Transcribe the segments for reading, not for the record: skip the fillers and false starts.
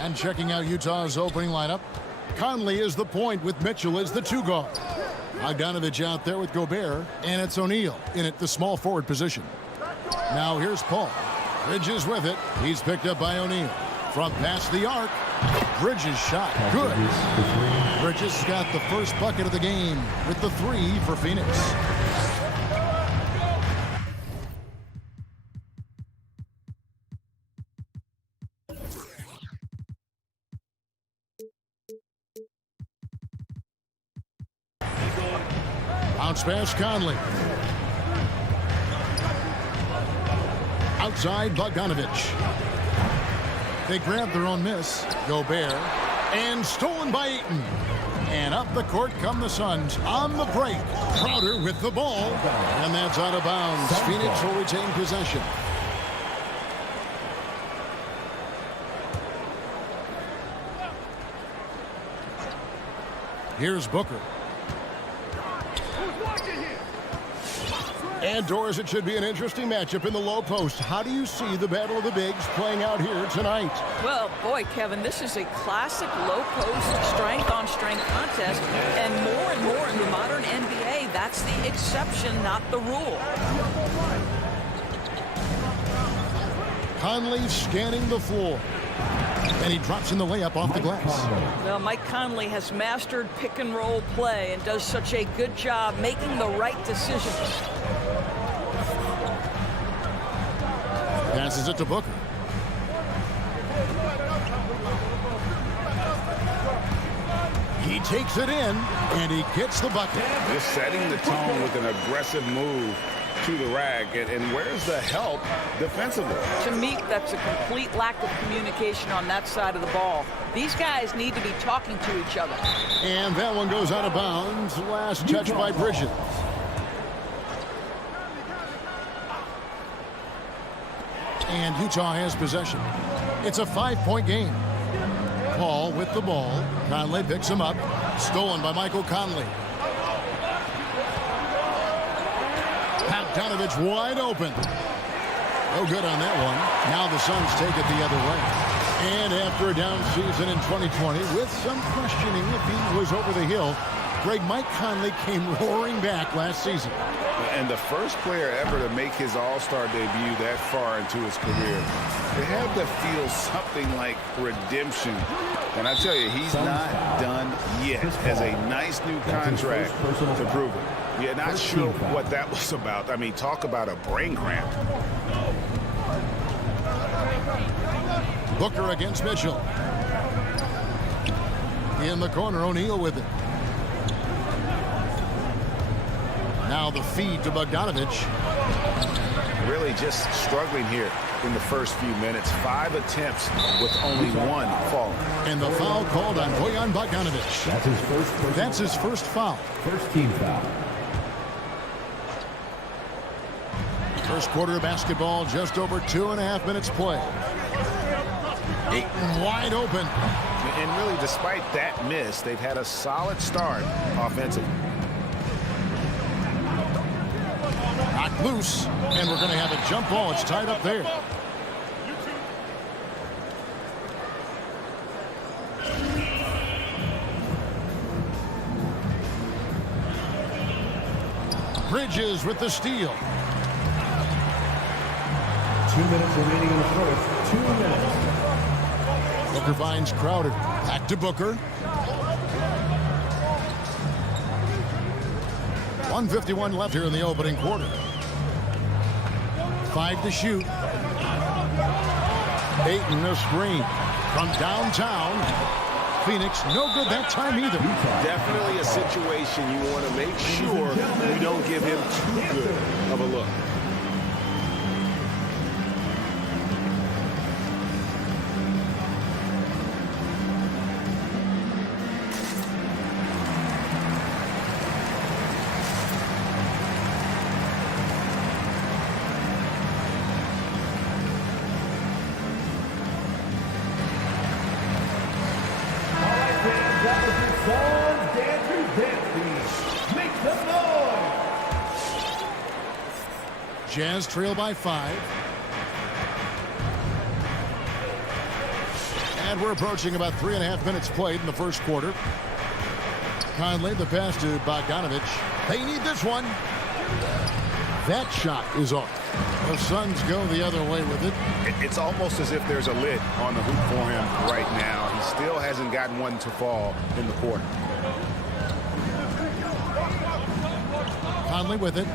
And checking out Utah's opening lineup, Conley is the point with Mitchell as the 2 guard. Bogdanovich out there with Gobert, and it's O'Neal in at the small forward position. Now here's Paul. Bridges with it. He's picked up by O'Neal. From past the arc, Bridges shot. Good. Bridges got the first bucket of the game with the 3 for Phoenix. Bounce pass, Conley. Outside, Bogdanovich. They grab their own miss. Gobert. And stolen by Ayton. And up the court come the Suns on the break. Crowder with the ball. And that's out of bounds. Phoenix will retain possession. Here's Booker. And Doris, it should be an interesting matchup in the low post. How do you see the battle of the bigs playing out here tonight? Well, boy, Kevin, this is a classic low post strength-on-strength contest. And more in the modern NBA, that's the exception, not the rule. Conley scanning the floor. And he drops in the layup off the glass. Well, Mike Conley has mastered pick-and-roll play and does such a good job making the right decisions. Passes it to Booker. He takes it in, and he gets the bucket. Just setting the tone with an aggressive move to the rack. And where's the help defensively? To me, that's a complete lack of communication on that side of the ball. These guys need to be talking to each other. And that one goes out of bounds. Last touch by Bridges. And Utah has possession. It's a 5-point game. Paul with the ball. Conley picks him up. Stolen by Michael Conley. Bogdanovich wide open. No good on that one. Now the Suns take it the other way. And after a down season in 2020, with some questioning if he was over the hill, Mike Conley came roaring back last season. And the first player ever to make his All-Star debut that far into his career. It had to feel something like redemption. And I tell you, he's not done yet. Has a nice new contract to prove it. Yeah, not sure what that was about. I mean, talk about a brain cramp. Booker against Mitchell. In the corner, O'Neal with it. Now the feed to Bogdanovich. Really just struggling here in the first few minutes. 5 attempts with only 1 falling. And the foul called on Bojan Bogdanovich. That's his first foul. First team foul. First quarter of basketball, just over 2.5 minutes play. Ayton wide open. And really, despite that miss, they've had a solid start offensively. Knocked loose, and we're going to have a jump ball. It's tied up there. Bridges with the steal. 2 minutes remaining in the first. 2 minutes. Booker finds Crowder. Back to Booker. 1:51 left here in the opening quarter. 5 to shoot. Ayton a screen from downtown. Phoenix no good that time either. Definitely a situation you want to make sure you don't give him too good of a look. Jazz trail by 5. And we're approaching about 3.5 minutes played in the first quarter. Conley, the pass to Bogdanovich. They need this one. That shot is off. The Suns go the other way with it. It's almost as if there's a lid on the hoop for him right now. He still hasn't gotten one to fall in the quarter. Conley with it.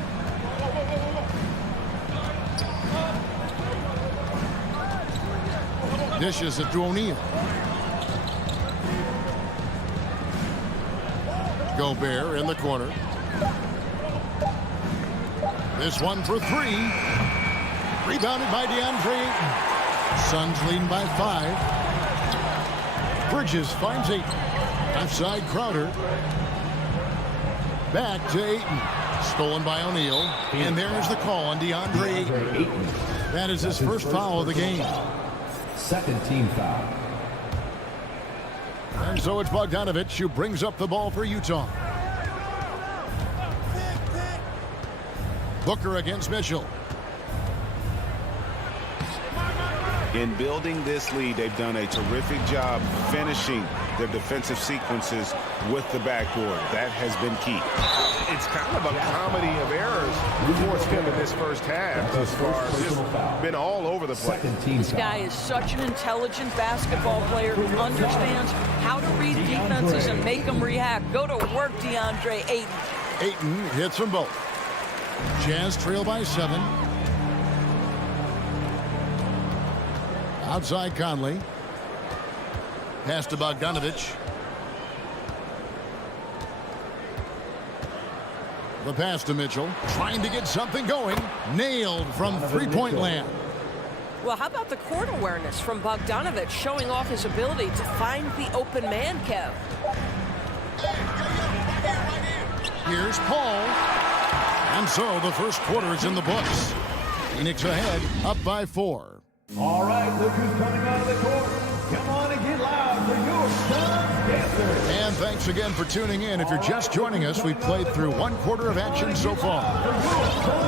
Dishes it to O'Neal. Gobert in the corner. This one for three. Rebounded by DeAndre Ayton. Suns leading by 5. Bridges finds Ayton. Outside Crowder. Back to Ayton. Stolen by O'Neal. And there's the call on DeAndre Ayton. That is his first foul of the game. Second team foul. And so it's Bogdanovich who brings up the ball for Utah. Booker against Mitchell. In building this lead, they've done a terrific job finishing their defensive sequences with the backboard. That has been key. It's kind of a comedy of errors forced him in this first half thus far. Just been all over the place. This guy is such an intelligent basketball player who understands how to read defenses and make them react. Go to work, DeAndre Ayton. Ayton hits them both. Jazz trail by 7. Outside Conley. Pass to Bogdanovich. The pass to Mitchell. Trying to get something going. Nailed from three-point land. Well, how about the court awareness from Bogdanovich, showing off his ability to find the open man, Kev? Here's Paul. And so the first quarter is in the books. Phoenix ahead, up by 4. All right, look who's coming out of the court. Come on and get loud for your Suns Dancers. And thanks again for tuning in. If you're just joining us, we've played through 1 quarter of action so far.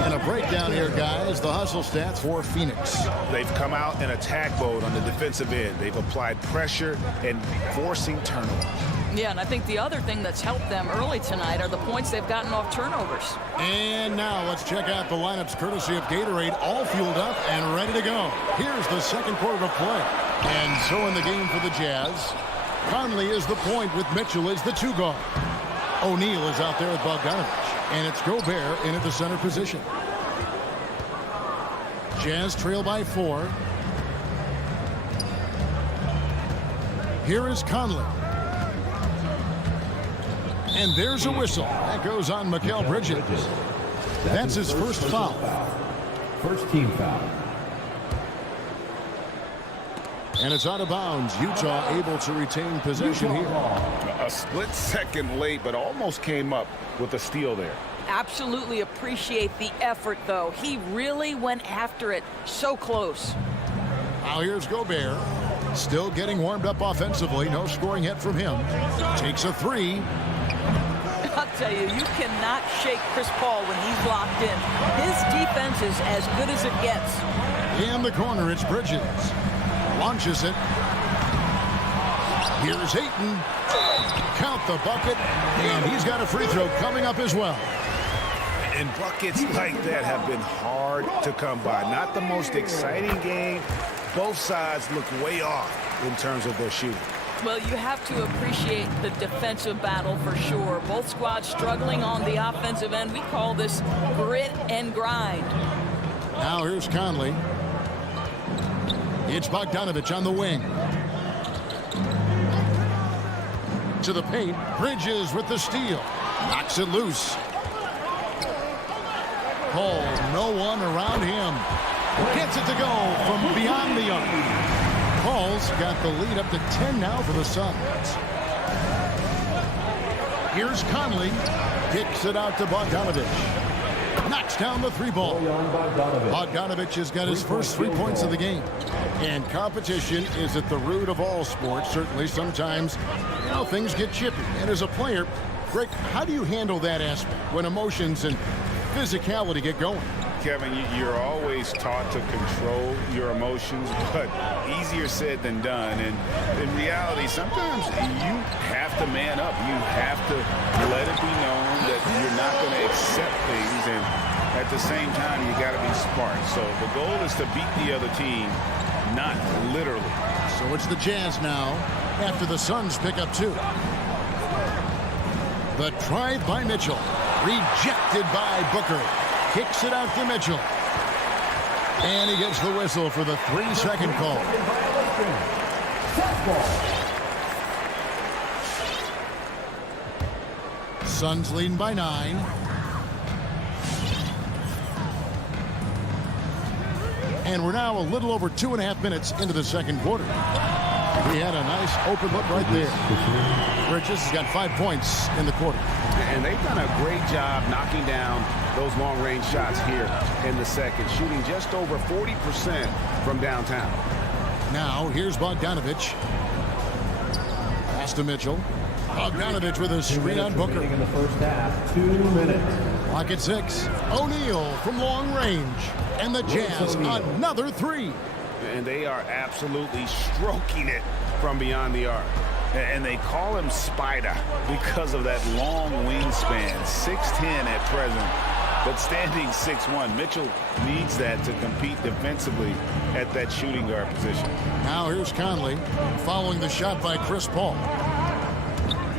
And a breakdown here, guys, the hustle stats for Phoenix. They've come out in attack mode on the defensive end. They've applied pressure and forcing turnovers. Yeah, and I think the other thing that's helped them early tonight are the points they've gotten off turnovers. And now let's check out the lineups courtesy of Gatorade, all fueled up and ready to go. Here's the second quarter of play. And so in the game for the Jazz, Conley is the point with Mitchell as the 2 guard. O'Neal is out there with Bogdanovich. And it's Gobert in at the center position. Jazz trail by 4. Here is Conley. And there's a whistle. That goes on Mikal Bridges. That's his first foul. First team foul. And it's out of bounds. Utah able to retain possession here. A split second late, but almost came up with a steal there. Absolutely appreciate the effort, though. He really went after it. So close. Now here's Gobert. Still getting warmed up offensively. No scoring hit from him. Takes a 3. I'll tell you, you cannot shake Chris Paul when he's locked in. His defense is as good as it gets. In the corner, it's Bridges. Launches it. Here's Ayton. Count the bucket. And he's got a free throw coming up as well. And buckets like that have been hard to come by. Not the most exciting game. Both sides look way off in terms of their shooting. Well, you have to appreciate the defensive battle for sure. Both squads struggling on the offensive end. We call this grit and grind. Now here's Conley. It's Bogdanovich on the wing. To the paint. Bridges with the steal. Knocks it loose. Paul, no one around him. Gets it to go from beyond the arc. Paul's got the lead up to 10 now for the Suns. Here's Conley. Kicks it out to Bogdanovich. Knocks down the 3-ball. Bogdanovich has got his first 3 points of the game. And competition is at the root of all sports. Certainly sometimes, things get chippy. And as a player, Greg, how do you handle that aspect when emotions and physicality get going? Kevin, you're always taught to control your emotions, but easier said than done. And in reality, sometimes you have to man up. You have to let it be known that you're not going to accept things. And at the same time, you got to be smart. So the goal is to beat the other team, not literally. So it's the Jazz now after the Suns pick up 2. The drive by Mitchell. Rejected by Booker. Kicks it out to Mitchell. And he gets the whistle for the 3-second call. Suns leading by 9. And we're now a little over 2.5 minutes into the second quarter. He had a nice open look right there. Bridges has got 5 points in the quarter. And they've done a great job knocking down those long-range shots here in the second, shooting just over 40% from downtown. Now, here's Bogdanovich. Pass to Mitchell. Bogdanovich with a screen on Booker. In the first half, 2 minutes. Clock at 6. O'Neal from long range. And the Jazz, another 3. And they are absolutely stroking it from beyond the arc. And they call him Spider because of that long wingspan, 6'10" at present, but standing 6'1". Mitchell needs that to compete defensively at that shooting guard position. Now here's Conley following the shot by Chris Paul.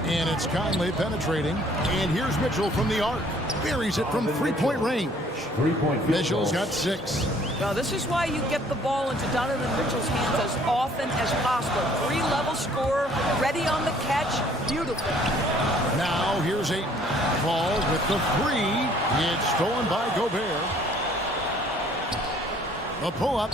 And it's Conley penetrating. And here's Mitchell from the arc. Buries it from 3-point range. 3-point field Mitchell's goal. got 6. Now, this is why you get the ball into Donovan Mitchell's hands as often as possible. 3-level scorer, ready on the catch. Beautiful. Now here's Ayton. Ball with the 3. It's stolen by Gobert. The pull-up.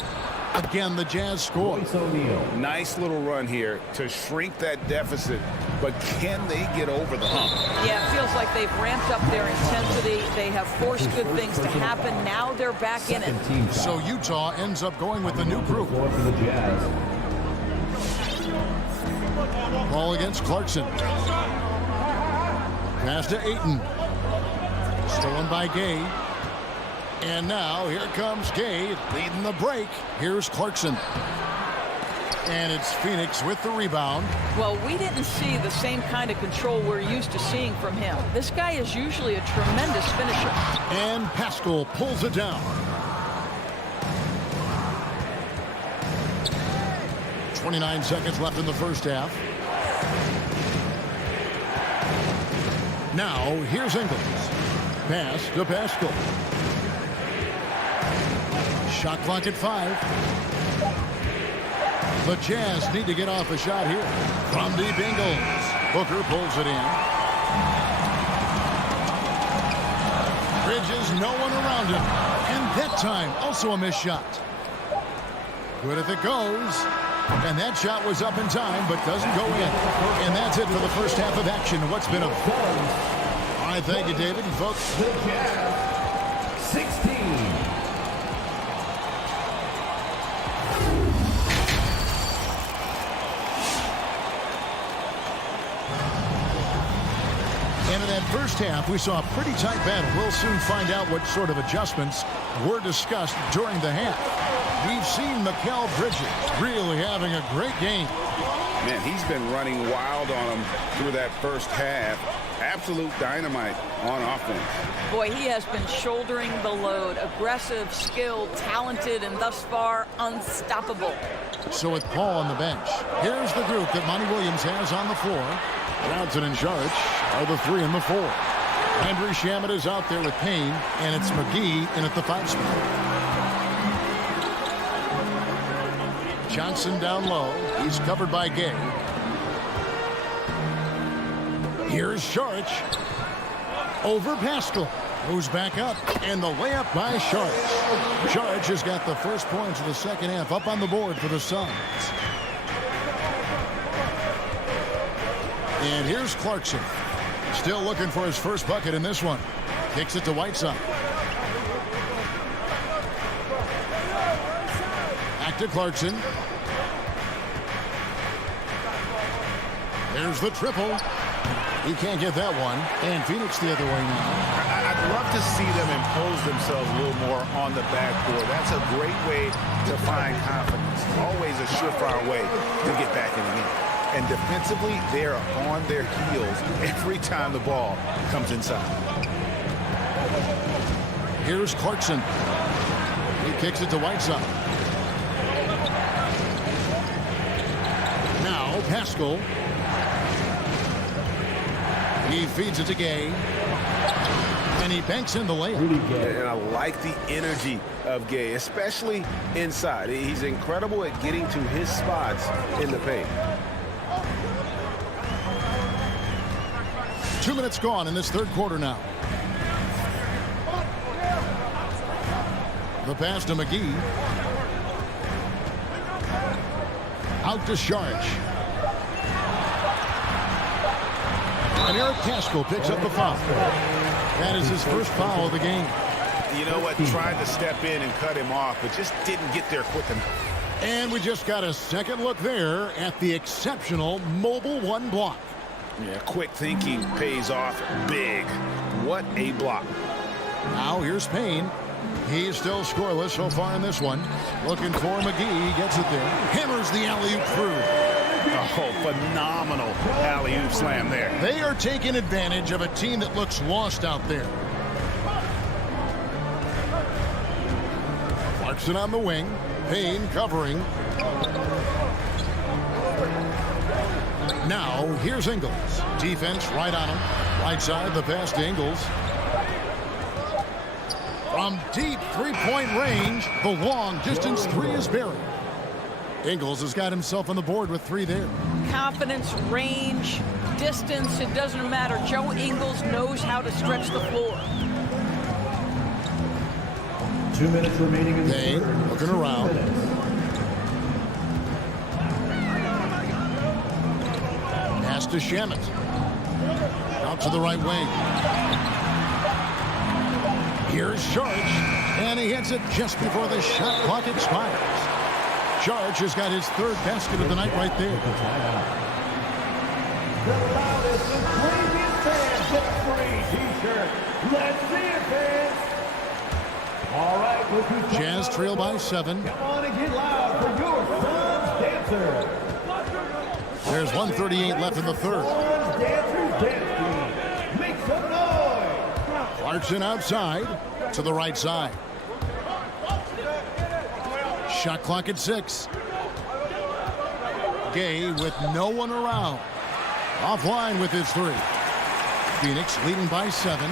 Again, the Jazz score. Royce O'Neal. Nice little run here to shrink that deficit, but can they get over the hump? Yeah, it feels like they've ramped up their intensity. They have forced good things to happen. Now they're back in it. Team So Utah ends up going with the new group. floor for the Jazz. Ball against Clarkson. Pass to Ayton. Stolen by Gay. And now here comes Gay leading the break. Here's Clarkson. And it's Phoenix with the rebound. Well, we didn't see the same kind of control we're used to seeing from him. This guy is usually a tremendous finisher. And Pascal pulls it down. 29 seconds left in the first half. Now, here's Ingles. Pass to Pascal. Shot clock at 5. The Jazz need to get off a shot here. From deep, Ingles. Booker pulls it in. Bridges, no one around him. And that time, also a missed shot. Good if it goes. And that shot was up in time, but doesn't go in. And that's it for the first half of action. What's been a... All right, thank you, David. And folks... The Jazz, 16. And in that first half, we saw a pretty tight battle. We'll soon find out what sort of adjustments were discussed during the half. We've seen Mikal Bridges really having a great game. Man, he's been running wild on him through that first half. Absolute dynamite on offense. Boy, he has been shouldering the load. Aggressive, skilled, talented, and thus far unstoppable. So with Paul on the bench, here's the group that Monty Williams has on the floor. Johnson and Saric are the 3 and the 4. Andrew Shamet is out there with Payne, and it's McGee in at the 5 spot. Johnson down low. He's covered by Gay. Here's Saric. Over Pascal. Goes back up. And the layup by Saric. Saric has got the first points of the second half up on the board for the Suns. And here's Clarkson. Still looking for his first bucket in this one. Kicks it to Whiteside. Back to Clarkson. There's the triple. He can't get that one. And Phoenix the other way now. I'd love to see them impose themselves a little more on the backboard. That's a great way to find confidence. Always a surefire way to get back in the game. And defensively, they're on their heels every time the ball comes inside. Here's Clarkson. He kicks it to Whiteside. Now Pascal. He feeds it to Gay. And he banks in the layup. And I like the energy of Gay, especially inside. He's incredible at getting to his spots in the paint. 2 minutes gone in this third quarter now. The pass to McGee. Out to Sharge. And Eric Pascal picks up the foul. That is his first foul of the game. You know what? Tried to step in and cut him off, but just didn't get there quick enough. And we just got a second look there at the exceptional mobile one block. Yeah, quick thinking pays off big. What a block. Now here's Payne. He's still scoreless so far in this one. Looking for McGee. He gets it there. Hammers the alley-oop through. Oh, phenomenal alley-oop slam there. They are taking advantage of a team that looks lost out there. Clarkson on the wing. Payne covering. Now, here's Ingles. Defense right on him. Right side, the pass to Ingles. From deep three-point range, the long-distance three is buried. Ingles has got himself on the board with three there. Confidence, range, distance, it doesn't matter. Joe Ingles knows how to stretch the floor. 2 minutes remaining in the Payne third. looking around. 2 minutes. Pass to Shamet. Out to the right wing. Here's Sharge. And he hits it just before the shot clock expires. Sharge has got his third basket of the night right there. The loudest and craziest fans get a free t-shirt. Let's see it, fans. All right, look who's coming Jazz out. trail by 7. Come on and get loud for your son's dancer. There's 1:38 left in the third. Son's dancer's dance team. Make some noise. Clarkson outside to the right side. Shot clock at 6. Gay with no one around. Offline with his three. Phoenix leading by 7.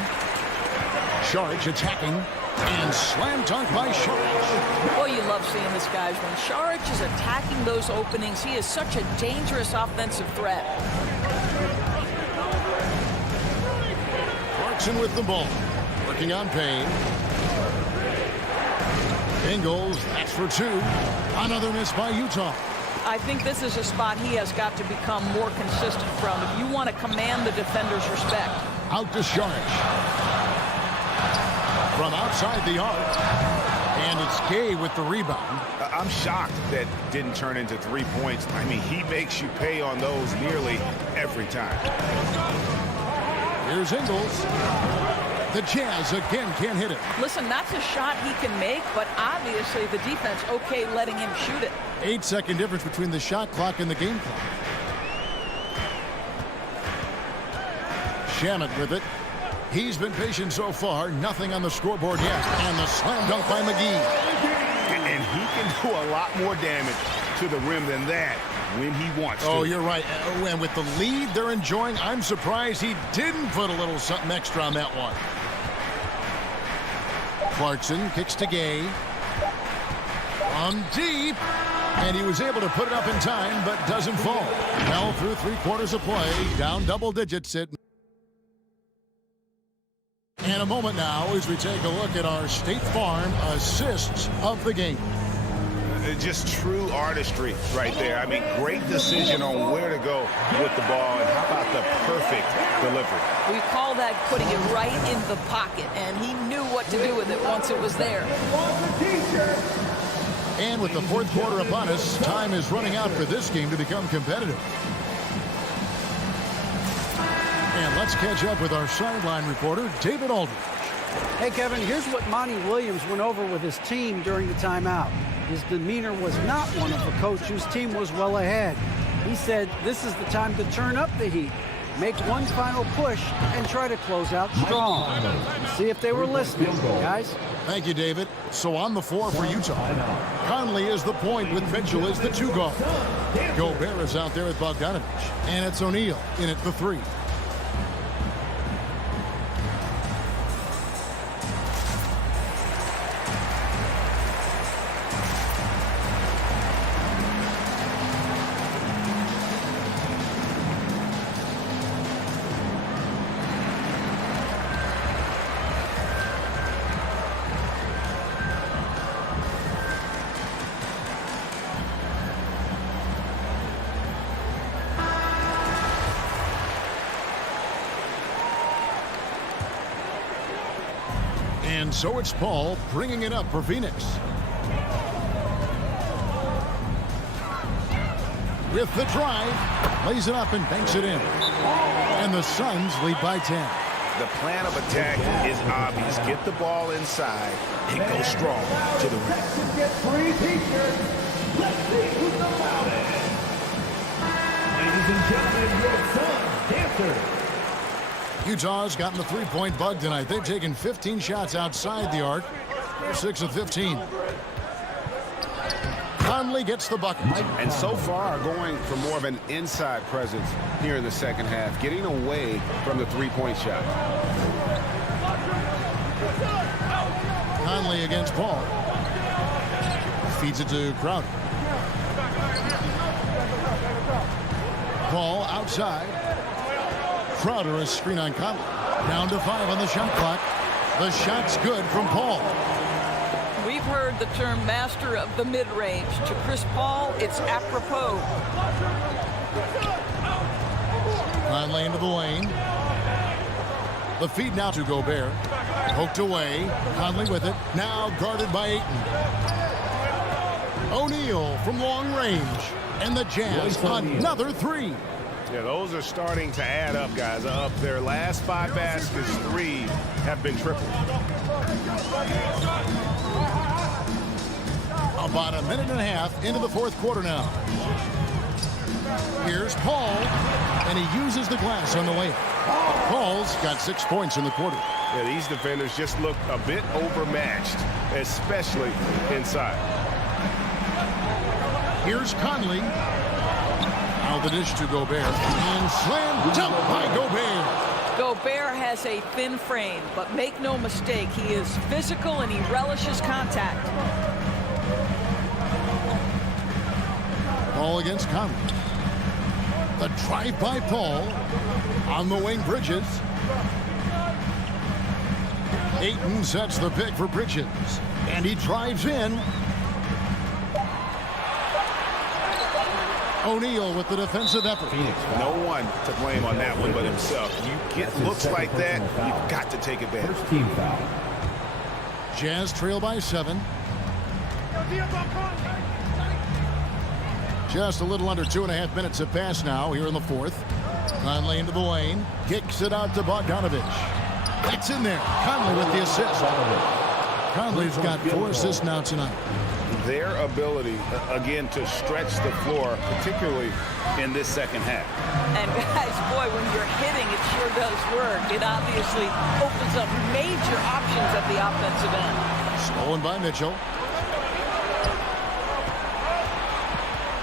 Sharge attacking. And slam dunk by Sharge. Boy, you love seeing this, guys. When Sharge is attacking those openings, he is such a dangerous offensive threat. Clarkson with the ball. Working on Payne. Ingles, that's for 2. Another miss by Utah. I think this is a spot he has got to become more consistent from if you want to command the defender's respect. Out to Sharge. From outside the arc. And it's Gay with the rebound. I'm shocked that didn't turn into 3 points. I mean, he makes you pay on those nearly every time. Here's Ingles. The Jazz again can't hit it. Listen, that's a shot he can make, but obviously the defense okay letting him shoot it. 8-second difference between the shot clock and the game clock. Shamet with it. He's been patient so far. Nothing on the scoreboard yet. And the slam dunk by McGee. And he can do a lot more damage to the rim than that when he wants to. Oh, you're right. And with the lead they're enjoying, I'm surprised he didn't put a little something extra on that one. Clarkson kicks to Gay. From deep. And he was able to put it up in time, but doesn't fall. Now through 3 quarters of play, down double digits at. And a moment now as we take a look at our State Farm assists of the game. Just true artistry right there. I mean, great decision on where to go with the ball, and how about the perfect delivery? We call that putting it right in the pocket, and he knew what to do with it once it was there. And with the fourth quarter upon us, time is running out for this game to become competitive. And Let's catch up with our sideline reporter, David Aldridge. Hey, Kevin, here's what Monty Williams went over with his team during the timeout. His demeanor was not one of a coach whose team was well ahead. He said this is the time to turn up the heat, make one final push, and try to close out strong. See if they were listening, guys. Thank you, David. So on the floor for Utah, Conley is the point with Mitchell as the 2 guard. Gobert is out there with Bogdanovich, and it's O'Neal in at the 3. And so it's Paul bringing it up for Phoenix. With the drive, lays it up and banks it in. And the Suns lead by 10. The plan of attack is obvious. Get the ball inside and go strong to the rim. Get free t-shirts. Let's see who's about it. Ladies and gentlemen, your Suns dancers. Utah's gotten the 3-point bug tonight. They've taken 15 shots outside the arc. They're 6 of 15. Conley gets the bucket. And so far going for more of an inside presence here in the second half, getting away from the 3-point shot. Conley against Paul. Feeds it to Crowder. Paul outside. Crowder is screen on Conley. Down to 5 on the shot clock. The shot's good from Paul. We've heard the term master of the mid-range. To Chris Paul, it's apropos. Conley into the lane. The feed now to Gobert. Poked away. Conley with it. Now guarded by Ayton. O'Neal from long range. And the Jazz another 3. Yeah, those are starting to add up, guys. Up their last 5 baskets, 3 have been triple. About a minute and a half into the 4th quarter now. Here's Paul, and he uses the glass on the way. Paul's got 6 points in the quarter. Yeah, these defenders just look a bit overmatched, especially inside. Here's Conley. Now the dish to Gobert. And slam dunk by Gobert. Gobert has a thin frame, but make no mistake, he is physical and he relishes contact. Paul against Conley. The drive by Paul. On the wing, Bridges. Ayton sets the pick for Bridges. And he drives in. O'Neal with the defensive effort. No one to blame on that one but himself. You get looks like that, you've got to take advantage. First team foul. Jazz trail by 7. Just a little under 2.5 minutes have passed now here in the 4th. Conley into the lane. Kicks it out to Bogdanovich. That's in there. Conley with the assist. Conley's got 4 assists now tonight. Their ability, again, to stretch the floor, particularly in this second half. And guys, boy, when you're hitting, it sure does work. It obviously opens up major options at the offensive end. Stolen by Mitchell.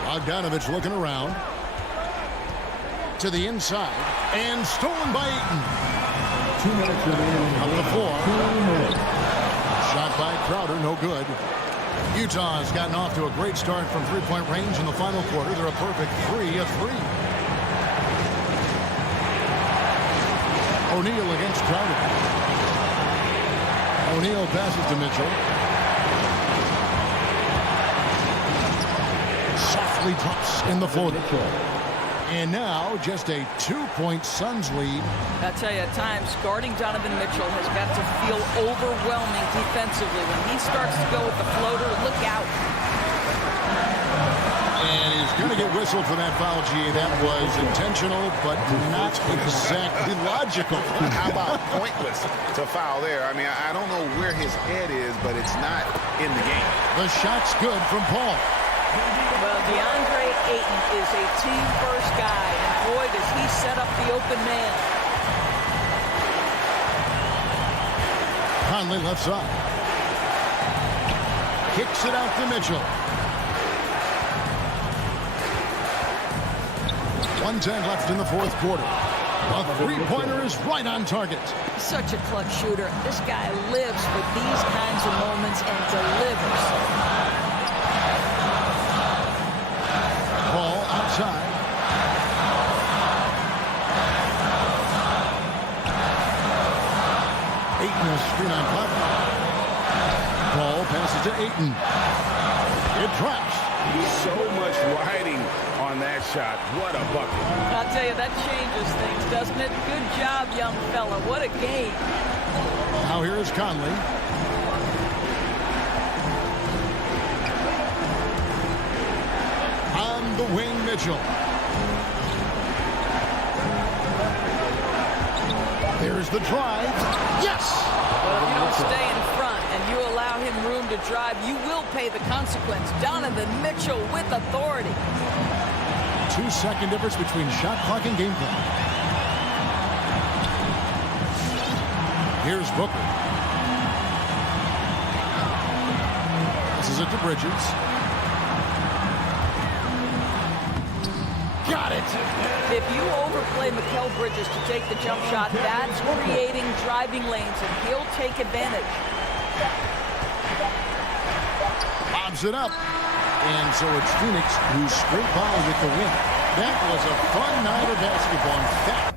Bogdanovich looking around. To the inside. And stolen by Ayton. 2 minutes remaining. Up the floor. 2 minutes. Shot by Crowder, no good. Utah has gotten off to a great start from 3-point range in the final quarter. They're a perfect 3 of 3. O'Neal against Crowder. O'Neal passes to Mitchell. Softly drops in the floor. And now just a 2-point Suns lead. I tell you, at times, guarding Donovan Mitchell has got to feel overwhelming defensively. When he starts to go with the floater, look out. And his He's going to get whistled for that foul, G. That was intentional, but not exactly logical. How about pointless to foul there? I mean, I don't know where his head is, but it's not in the game. The shot's good from Paul. Well, DeAndre Ayton is a team-first guy, and boy, does he set up the open man. Conley left side. Kicks it out to Mitchell. 1:10 left in the fourth quarter. A three-pointer is right on target. Such a clutch shooter. This guy lives for these kinds of moments and delivers. Ball outside. Ayton will screen on Butler. Ball passes to Ayton. It drops. So much riding on that shot. What a bucket. I'll tell you, that changes things, doesn't it? Good job, young fella. What a game. Now here is Conley. On the wing, Mitchell. There's the drive. Yes! Well, if you don't stay in front and you allow him room to drive, you will pay the consequence. Donovan Mitchell with authority. 2-second difference between shot clock and game clock. Here's Booker. This is it to Bridges. Got it. If you overplay Mikal Bridges to take the jump shot, that's creating driving lanes, and he'll take advantage. Bobs it up. And so it's Phoenix who's straight by with the win. That was a fun night of basketball. In fact,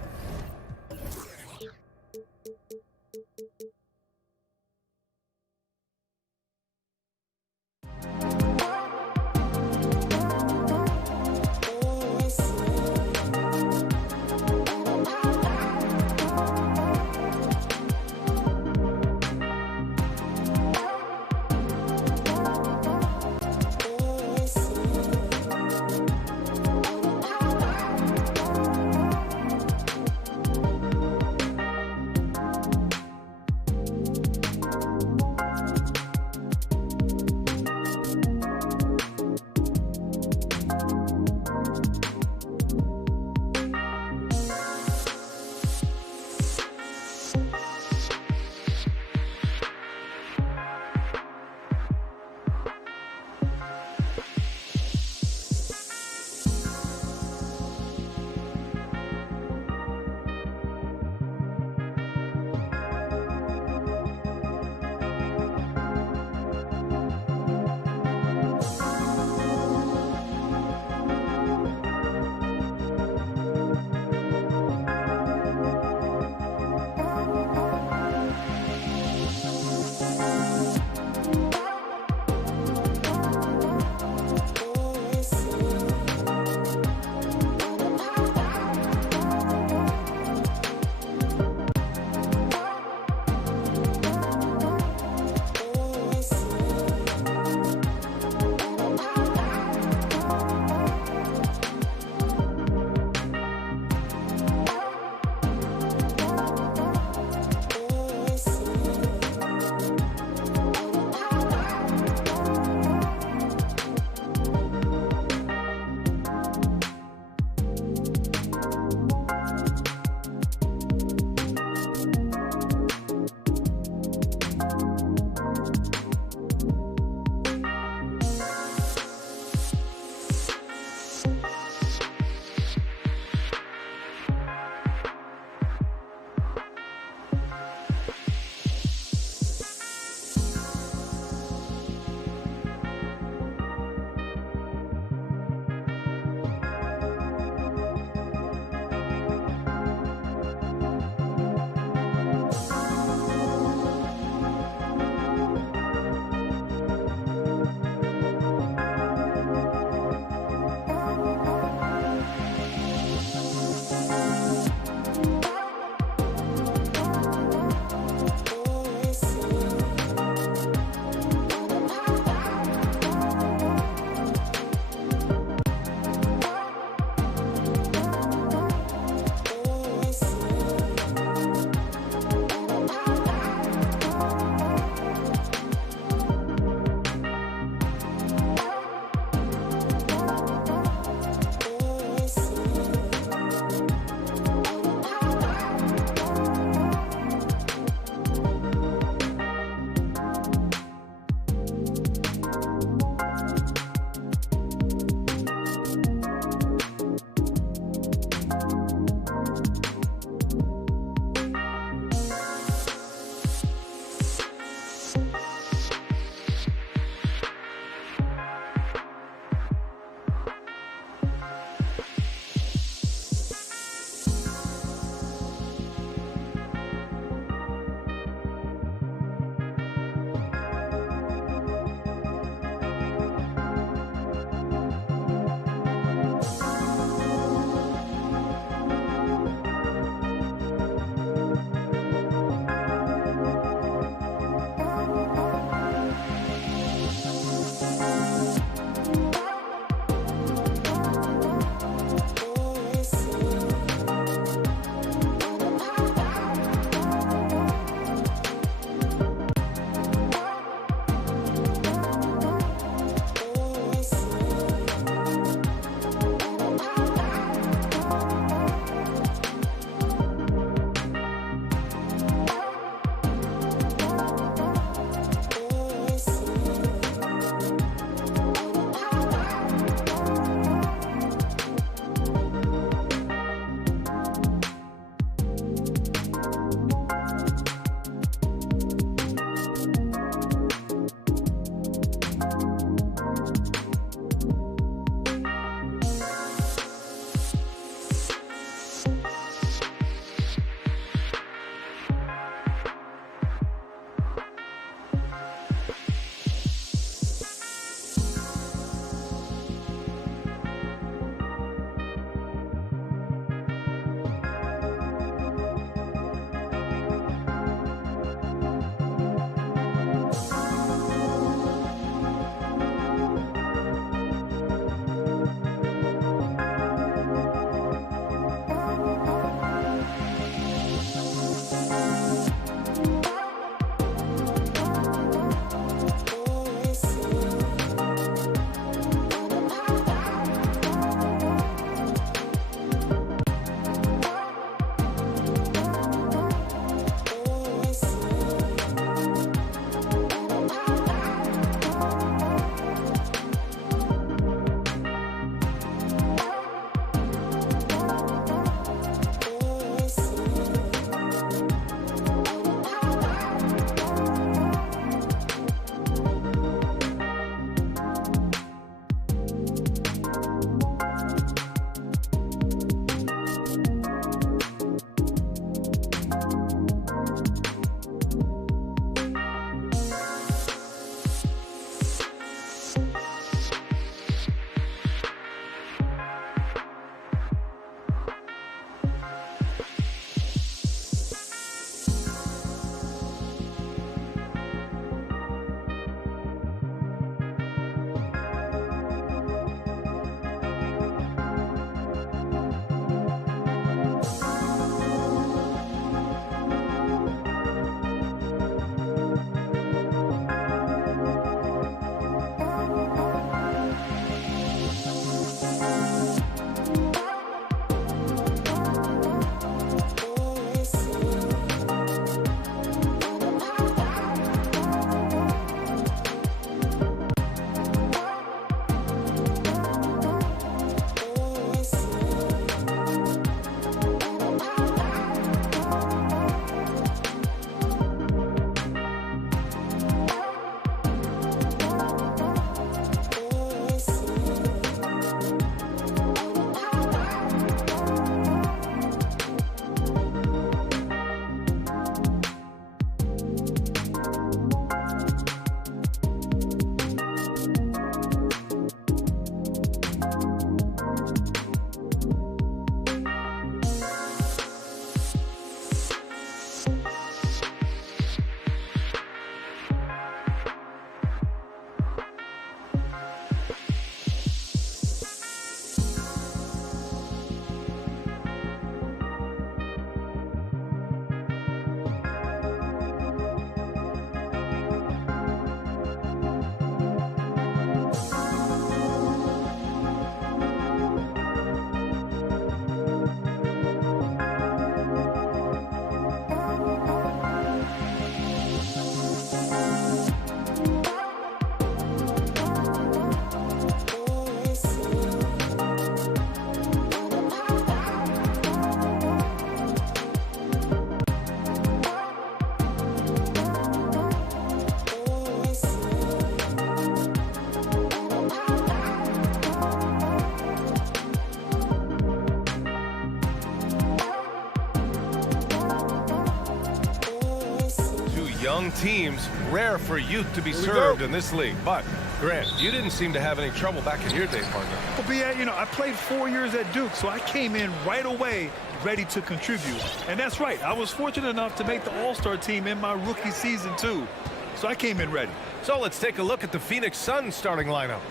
young teams, rare for youth to be served in this league. But, Grant, you didn't seem to have any trouble back in your day, partner. Well, B.A., you know, I played 4 years at Duke, so I came in right away ready to contribute. And that's right. I was fortunate enough to make the All-Star team in my rookie season, too. So I came in ready. So let's take a look at the Phoenix Suns starting lineup.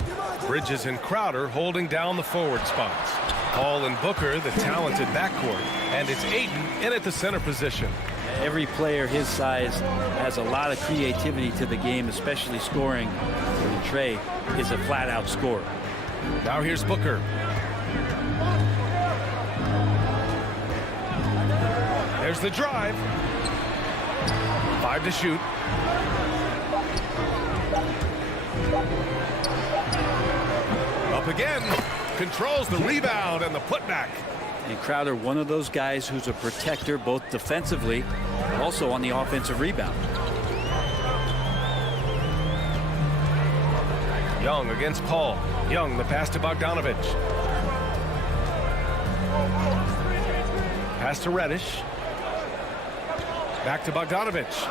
Bridges and Crowder holding down the forward spots. Paul and Booker, the talented backcourt. And it's Ayton in at the center position. Every player his size has a lot of creativity to the game, especially scoring. And Trey is a flat-out scorer. Now here's Booker. There's the drive. 5 to shoot. Up again. Controls the rebound and the putback. And Crowder, one of those guys who's a protector both defensively, but also on the offensive rebound. Young against Paul. Young, the pass to Bogdanovich. Pass to Reddish. Back to Bogdanovich.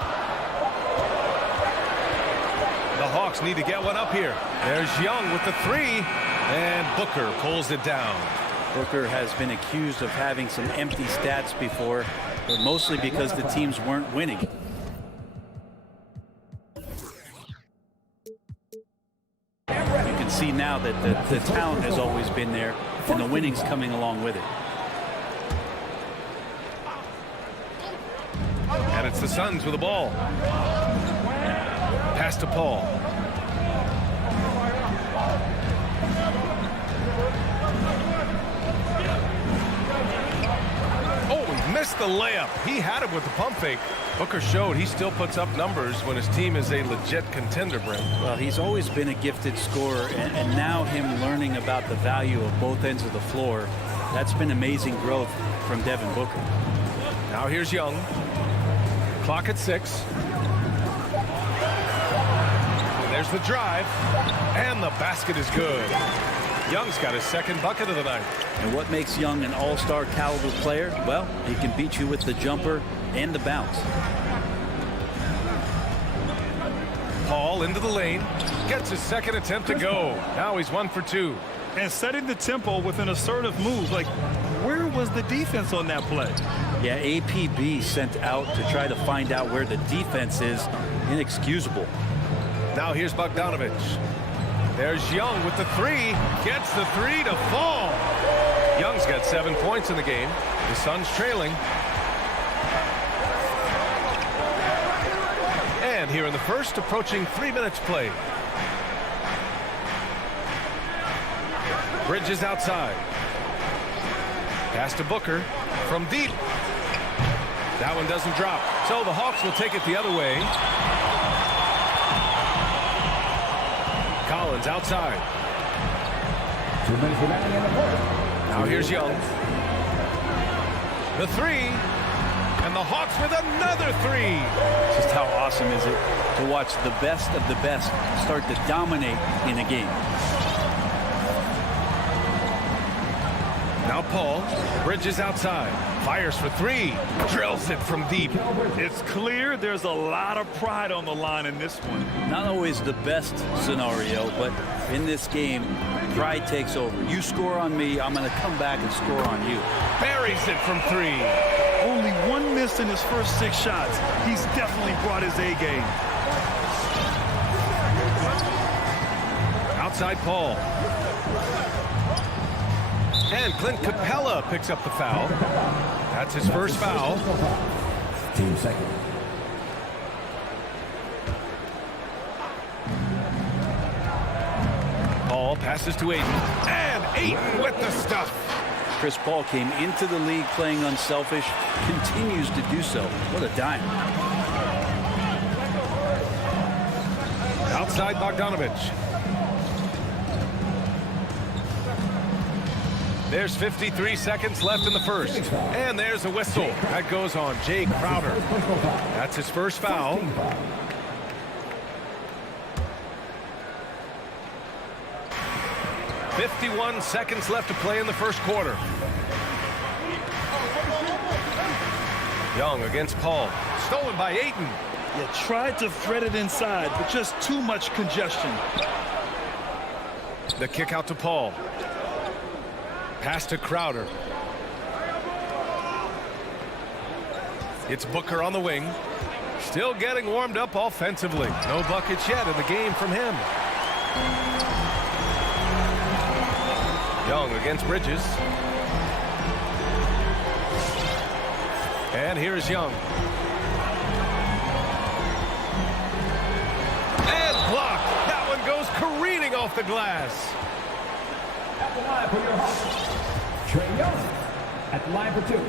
The Hawks need to get one up here. There's Young with the 3. And Booker pulls it down. Booker has been accused of having some empty stats before, but mostly because the teams weren't winning. You can see now that the talent has always been there, and the winning's coming along with it. And it's the Suns with the ball. Pass to Paul. Oh, he missed the layup. He had it with the pump fake. Booker showed he still puts up numbers when his team is a legit contender, Brent. Well, he's always been a gifted scorer, and now him learning about the value of both ends of the floor, that's been amazing growth from Devin Booker. Now here's Young. Clock at 6. There's the drive, and the basket is good. Young's got his second bucket of the night. And what makes Young an all-star caliber player? Well, he can beat you with the jumper and the bounce. Paul into the lane, gets his second attempt to go. Now he's 1 for 2. And setting the tempo with an assertive move. Like, where was the defense on that play? Yeah, APB sent out to try to find out where the defense is. Inexcusable. Now here's Bogdanovich. There's Young with the 3. Gets the 3 to fall. Young's got 7 points in the game. The Suns trailing. And here in the first, approaching 3 minutes played. Bridges outside. Pass to Booker from deep. That one doesn't drop. So the Hawks will take it the other way. Collins outside. 2 minutes remaining in the first. Now here's Young. The 3. And the Hawks with another 3. Just how awesome is it to watch the best of the best start to dominate in a game. Now Paul. Bridges outside. Fires for 3. Drills it from deep. It's clear there's a lot of pride on the line in this one. Not always the best scenario, but in this game, pride takes over. You score on me, I'm going to come back and score on you. Buries it from 3. Only 1 miss in his first 6 shots. He's definitely brought his A game. Outside Paul. And Clint Capella picks up the foul. That's his first foul. Team second. Paul passes to Ayton. And Ayton with the stuff. Chris Paul came into the league playing unselfish, continues to do so. What a dime. Outside Bogdanovich. There's 53 seconds left in the first. And there's a whistle. That goes on Jay Crowder. That's his first foul. "51 seconds left to play in the first quarter. Young against Paul. Stolen by Ayton. Yeah, tried to thread it inside, but just too much congestion. The kick out to Paul. Pass to Crowder. It's Booker on the wing. Still getting warmed up offensively. No buckets yet in the game from him. Young against Bridges. And here's Young. And blocked. That one goes careening off the glass. At the line for your Hawks, Trae Young. At the line for 2.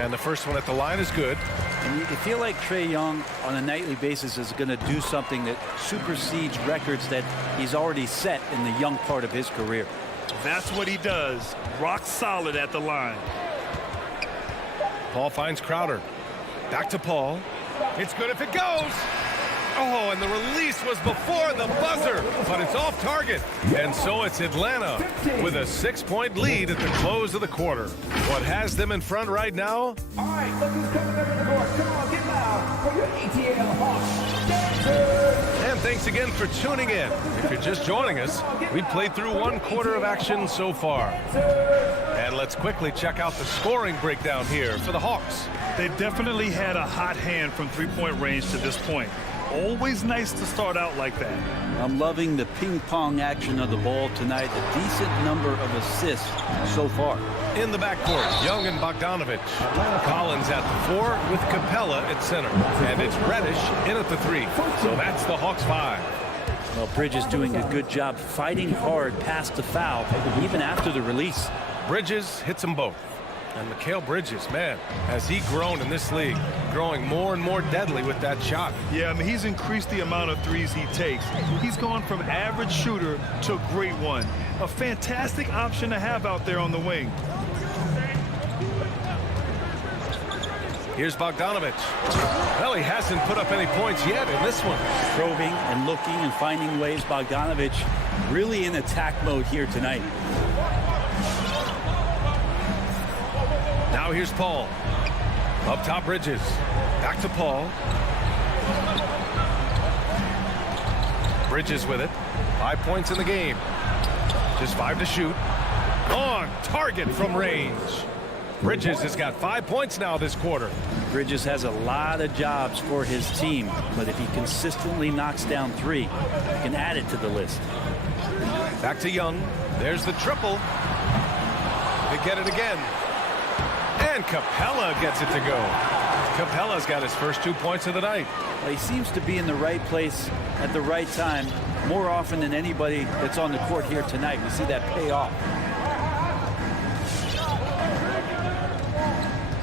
And the first one at the line is good. And you feel like Trae Young on a nightly basis is going to do something that supersedes records that he's already set in the young part of his career. That's what he does. Rock solid at the line. Paul finds Crowder. Back to Paul. It's good if it goes. Oh, and the release was before the buzzer, but it's off target. And so it's Atlanta with a 6-point lead at the close of the quarter. What has them in front right now? All right, look who's coming over the court. Come on, get loud for your ATL Hawks dancers. And thanks again for tuning in. If you're just joining us, we played through 1 quarter of action so far. And let's quickly check out the scoring breakdown here for the Hawks. They definitely had a hot hand from three-point range to this point. Always nice to start out like that. I'm loving the ping pong action of the ball tonight. A decent number of assists so far. In the backcourt, Young and Bogdanovich. Collins at the 4 with Capella at center. And it's Reddish in at the 3. So that's the Hawks 5. Well, Bridges doing a good job fighting hard past the foul, even after the release. Bridges hits them both. And Mikal Bridges, man, has he grown in this league, growing more and more deadly with that shot. Yeah, I mean, he's increased the amount of threes he takes. He's gone from average shooter to great one. A fantastic option to have out there on the wing. Here's Bogdanovich. Well, he hasn't put up any points yet in this one. Probing and looking and finding ways. Bogdanovich really in attack mode here tonight. Now here's Paul. Up top, Bridges. Back to Paul. Bridges with it. 5 points in the game. Just 5 to shoot. On target from range. Bridges has got 5 points now this quarter. Bridges has a lot of jobs for his team, but if he consistently knocks down 3, he can add it to the list. Back to Young. There's the triple. They get it again. And Capella gets it to go. Capella's got his first 2 points of the night. Well, he seems to be in the right place at the right time more often than anybody that's on the court here tonight. We see that pay off.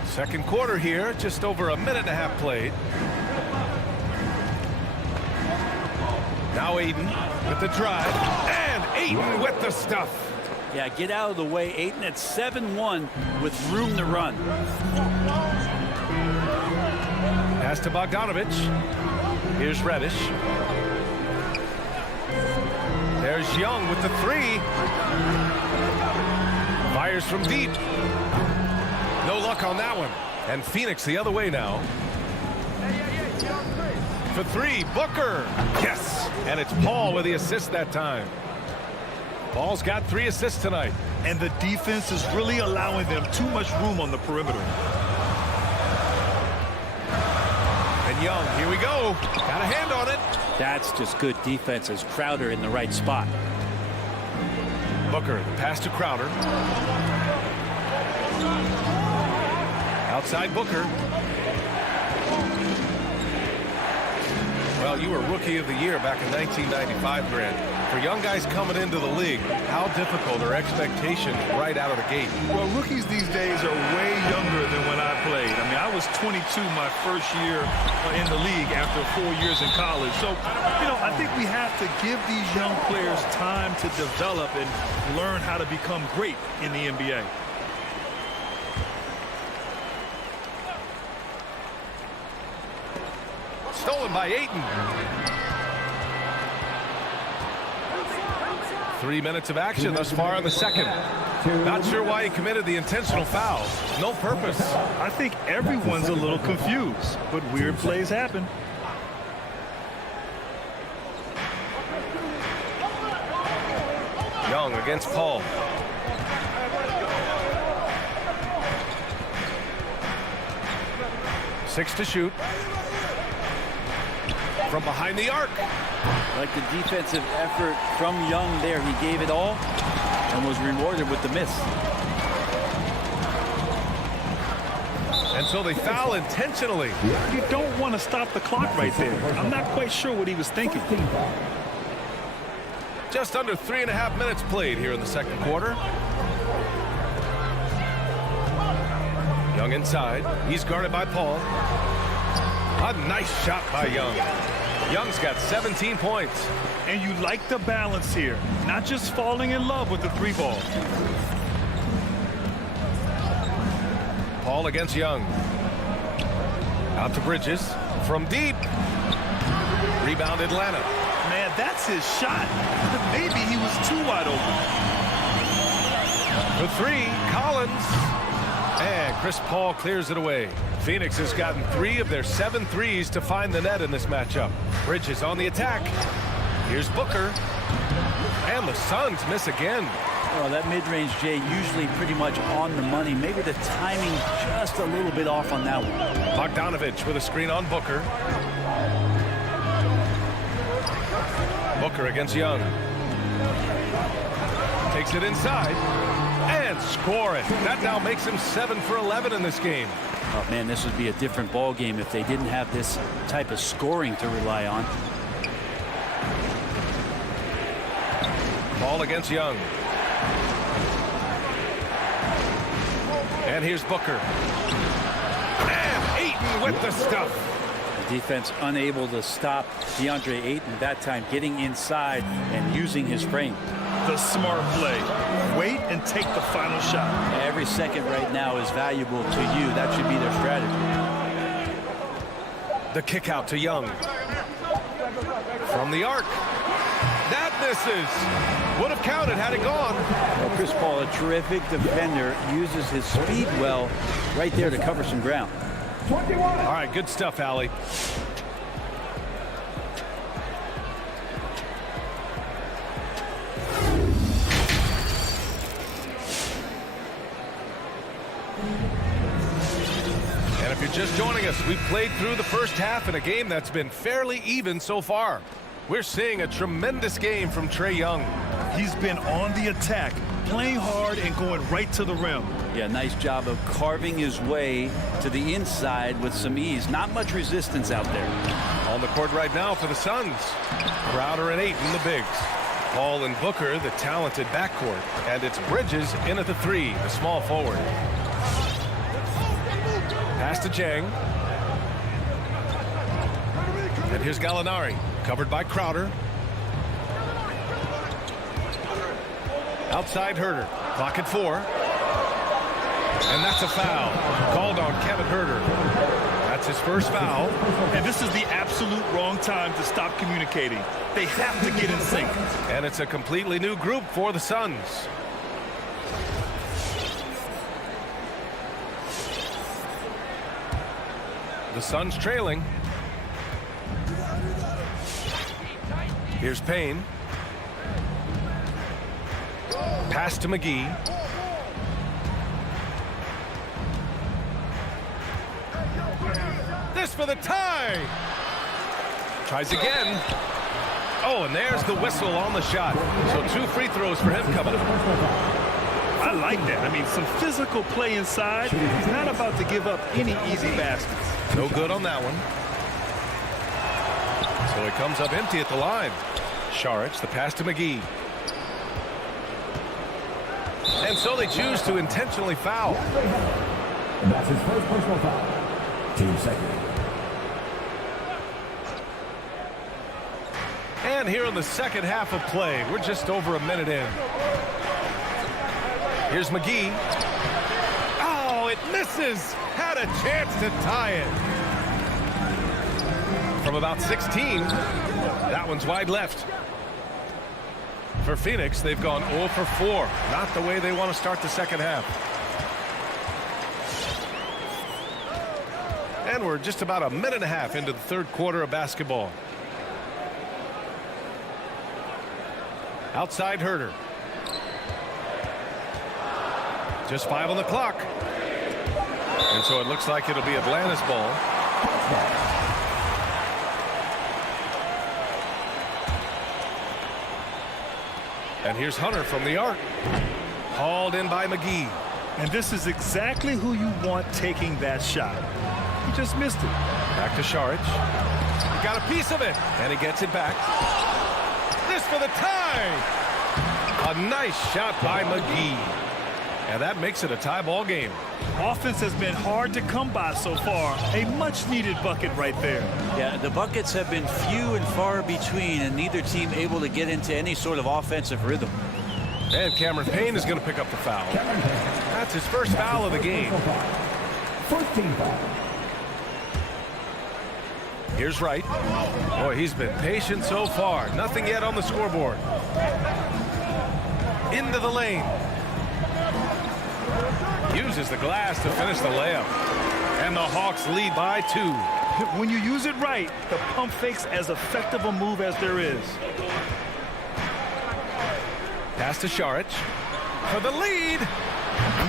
Second quarter here, just over a minute and a half played. Now Aiden with the drive. And Aiden with the stuff. Yeah, get out of the way. Aiden at 7-1 with room to run. Pass to Bogdanovich. Here's Reddish. There's Young with the 3. Fires from deep. No luck on that one. And Phoenix the other way now. For 3, Booker. Yes. And it's Paul with the assist that time. Paul's got 3 assists tonight. And the defense is really allowing them too much room on the perimeter. And Young, here we go. Got a hand on it. That's just good defense as Crowder in the right spot. Booker, the pass to Crowder. Outside Booker. Well, you were Rookie of the Year back in 1995, Grant. For young guys coming into the league, how difficult are expectations right out of the gate? Well, rookies these days are way younger than when I played. I mean, I was 22 my first year in the league after 4 years in college. So, you know, I think we have to give these young players time to develop and learn how to become great in the NBA. Stolen by Ayton. 3 minutes of action thus far in the second. Not sure why he committed the intentional foul. No purpose. I think everyone's a little confused, but weird plays happen. Young against Paul. Six to shoot. From behind the arc. Like the defensive effort from Young there. He gave it all and was rewarded with the miss. And so they foul intentionally. You don't want to stop the clock right there. I'm not quite sure what he was thinking. Just under 3.5 minutes played here in the second quarter. Young inside. He's guarded by Paul. A nice shot by Young. Young's got 17 points. And you like the balance here, not just falling in love with the three ball. Paul against Young. Out to Bridges. From deep. Rebound Atlanta. Man, that's his shot. But maybe he was too wide open. For three, Collins. And Chris Paul clears it away. Phoenix has gotten 3 of their 7 threes to find the net in this matchup. Bridges on the attack. Here's Booker. And the Suns miss again. Well, that mid-range, Jay, usually pretty much on the money. Maybe the timing just a little bit off on that one. Bogdanovich with a screen on Booker. Booker against Young. Takes it inside. And score it. That now makes him 7 for 11 in this game. Oh, man, this would be a different ball game if they didn't have this type of scoring to rely on. Ball against Young. And here's Booker. And Ayton with the stuff. The defense unable to stop DeAndre Ayton that time, getting inside and using his frame. The smart play. Wait and take the final shot. Every second right now is valuable to you. That should be their strategy. The kick out to Young. From the arc. That misses. Would have counted had it gone. Well, Chris Paul, a terrific defender, uses his speed well right there to cover some ground. All right, good stuff, Allie. And if you're just joining us, we've played through the first half in a game that's been fairly even so far. We're seeing a tremendous game from Trae Young. He's been on the attack, playing hard and going right to the rim. Yeah, nice job of carving his way to the inside with some ease. Not much resistance out there. On the court right now for the Suns. Crowder and Ayton, the bigs. Paul and Booker, the talented backcourt. And it's Bridges in at the 3, the small forward. Pass to Jang. And here's Gallinari, covered by Crowder. Outside Herter, clock at 4. And that's a foul called on Kevin Herter. That's his first foul. And this is the absolute wrong time to stop communicating. They have to get in sync. And it's a completely new group for the Suns. The Suns trailing. Here's Payne. Pass to McGee. This for the tie. Tries again. Oh, and there's the whistle on the shot. So 2 free throws for him coming up. I like that. I mean, some physical play inside. He's not about to give up any easy baskets. No good on that one. So it comes up empty at the line. Saric, the pass to McGee. And so they choose to intentionally foul. That's his first personal foul. Team second. And here in the second half of play, we're just over a minute in. Here's McGee. Oh, it misses. Had a chance to tie it. From about 16, that one's wide left. For Phoenix, they've gone 0 for 4. Not the way they want to start the second half. And we're just about a minute and a half into the third quarter of basketball. Outside Herter. Just 5 on the clock. And so it looks like it'll be Atlanta's ball. And here's Hunter from the arc. Hauled in by McGee. And this is exactly who you want taking that shot. He just missed it. Back to Šarić. He got a piece of it. And he gets it back. This for the tie. A nice shot by McGee. And that makes it a tie ball game. Offense has been hard to come by so far. A much-needed bucket right there. Yeah, the buckets have been few and far between, and neither team able to get into any sort of offensive rhythm. And Cameron Payne is going to pick up the foul. That's his first foul of the game. 14 foul. Here's Wright. Boy, he's been patient so far. Nothing yet on the scoreboard. Into the lane. Uses the glass to finish the layup. And the Hawks lead by 2. When you use it right, the pump fake's as effective a move as there is. Pass to Šarić for the lead.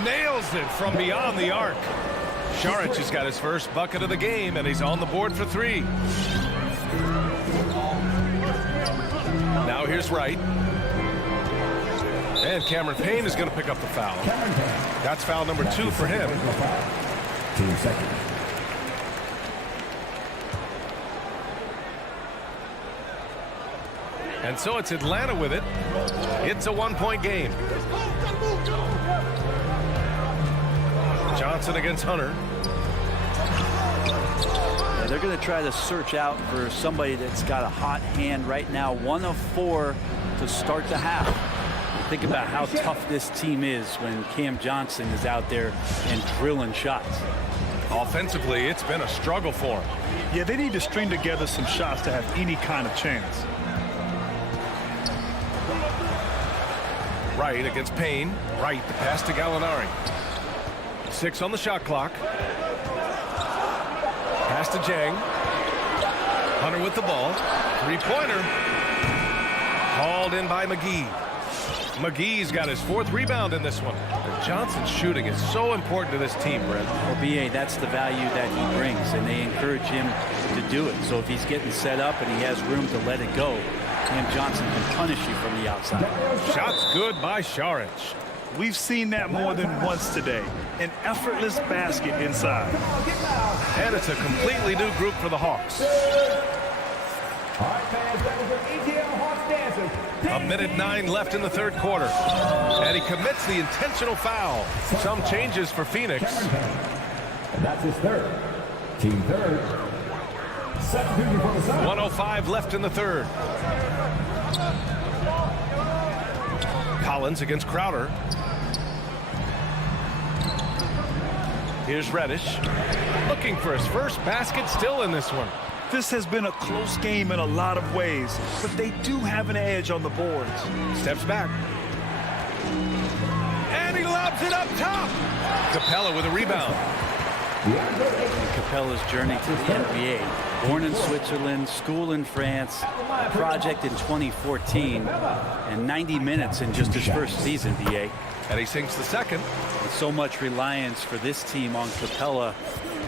Nails it from beyond the arc. Šarić has got his first bucket of the game, and he's on the board for 3. Now here's Wright. And Cameron Payne is going to pick up the foul. That's foul number 2 for him. 2 seconds. And so it's Atlanta with it. It's a 1-point game. Johnson against Hunter. Yeah, they're going to try to search out for somebody that's got a hot hand right now. 1 of 4 to start the half. Think about how tough this team is when Cam Johnson is out there and drilling shots. Offensively, it's been a struggle for him. Yeah, they need to string together some shots to have any kind of chance. Wright against Payne. Wright, the pass to Gallinari. 6 on the shot clock. Pass to Jang. Hunter with the ball. 3-pointer. Hauled in by McGee. McGee's got his 4th rebound in this one. And Johnson's shooting is so important to this team, Brent. Well, BA, that's the value that he brings, and they encourage him to do it. So if he's getting set up and he has room to let it go, Cam Johnson can punish you from the outside. Shots good by Šarić. We've seen that more than once today. An effortless basket inside. And it's a completely new group for the Hawks. A minute 9 left in the third quarter. And he commits the intentional foul. Some changes for Phoenix. And that's his 3rd. Team 3rd. 1:05 left in the third. Collins against Crowder. Here's Reddish. Looking for his first basket still in this one. This has been a close game in a lot of ways, but they do have an edge on the boards. Steps back. And he lobs it up top. Capella with a rebound. Capella's journey to the NBA. Born in Switzerland, school in France, a project in 2014, and 90 minutes in just his first season, BA. And he sinks the second. And so much reliance for this team on Capella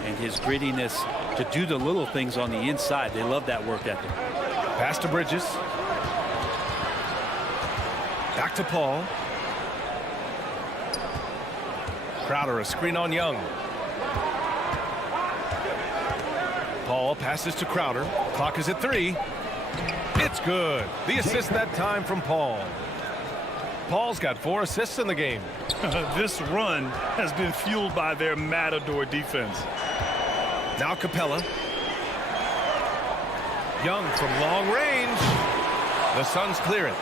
and his grittiness to do the little things on the inside. They love that work ethic. Pass to Bridges. Back to Paul. Crowder, a screen on Young. Paul passes to Crowder. Clock is at 3. It's good. The assist that time from Paul. Paul's got 4 assists in the game. This run has been fueled by their matador defense. Now Capella. Young from long range. The Suns clear it.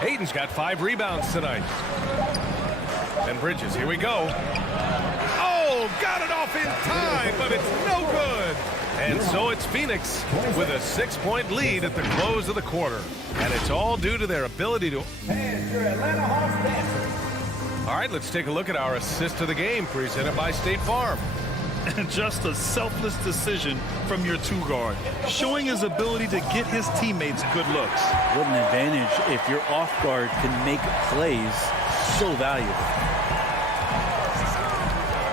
Hayden's got 5 rebounds tonight. And Bridges, here we go. Oh, got it off in time, but it's no good. And so it's Phoenix with a 6-point lead at the close of the quarter. And it's all due to their ability to... And your Atlanta Hawks dancers. All right, let's take a look at our assist of the game presented by State Farm. Just a selfless decision from your two-guard, showing his ability to get his teammates good looks. What an advantage if your off guard can make plays. So valuable.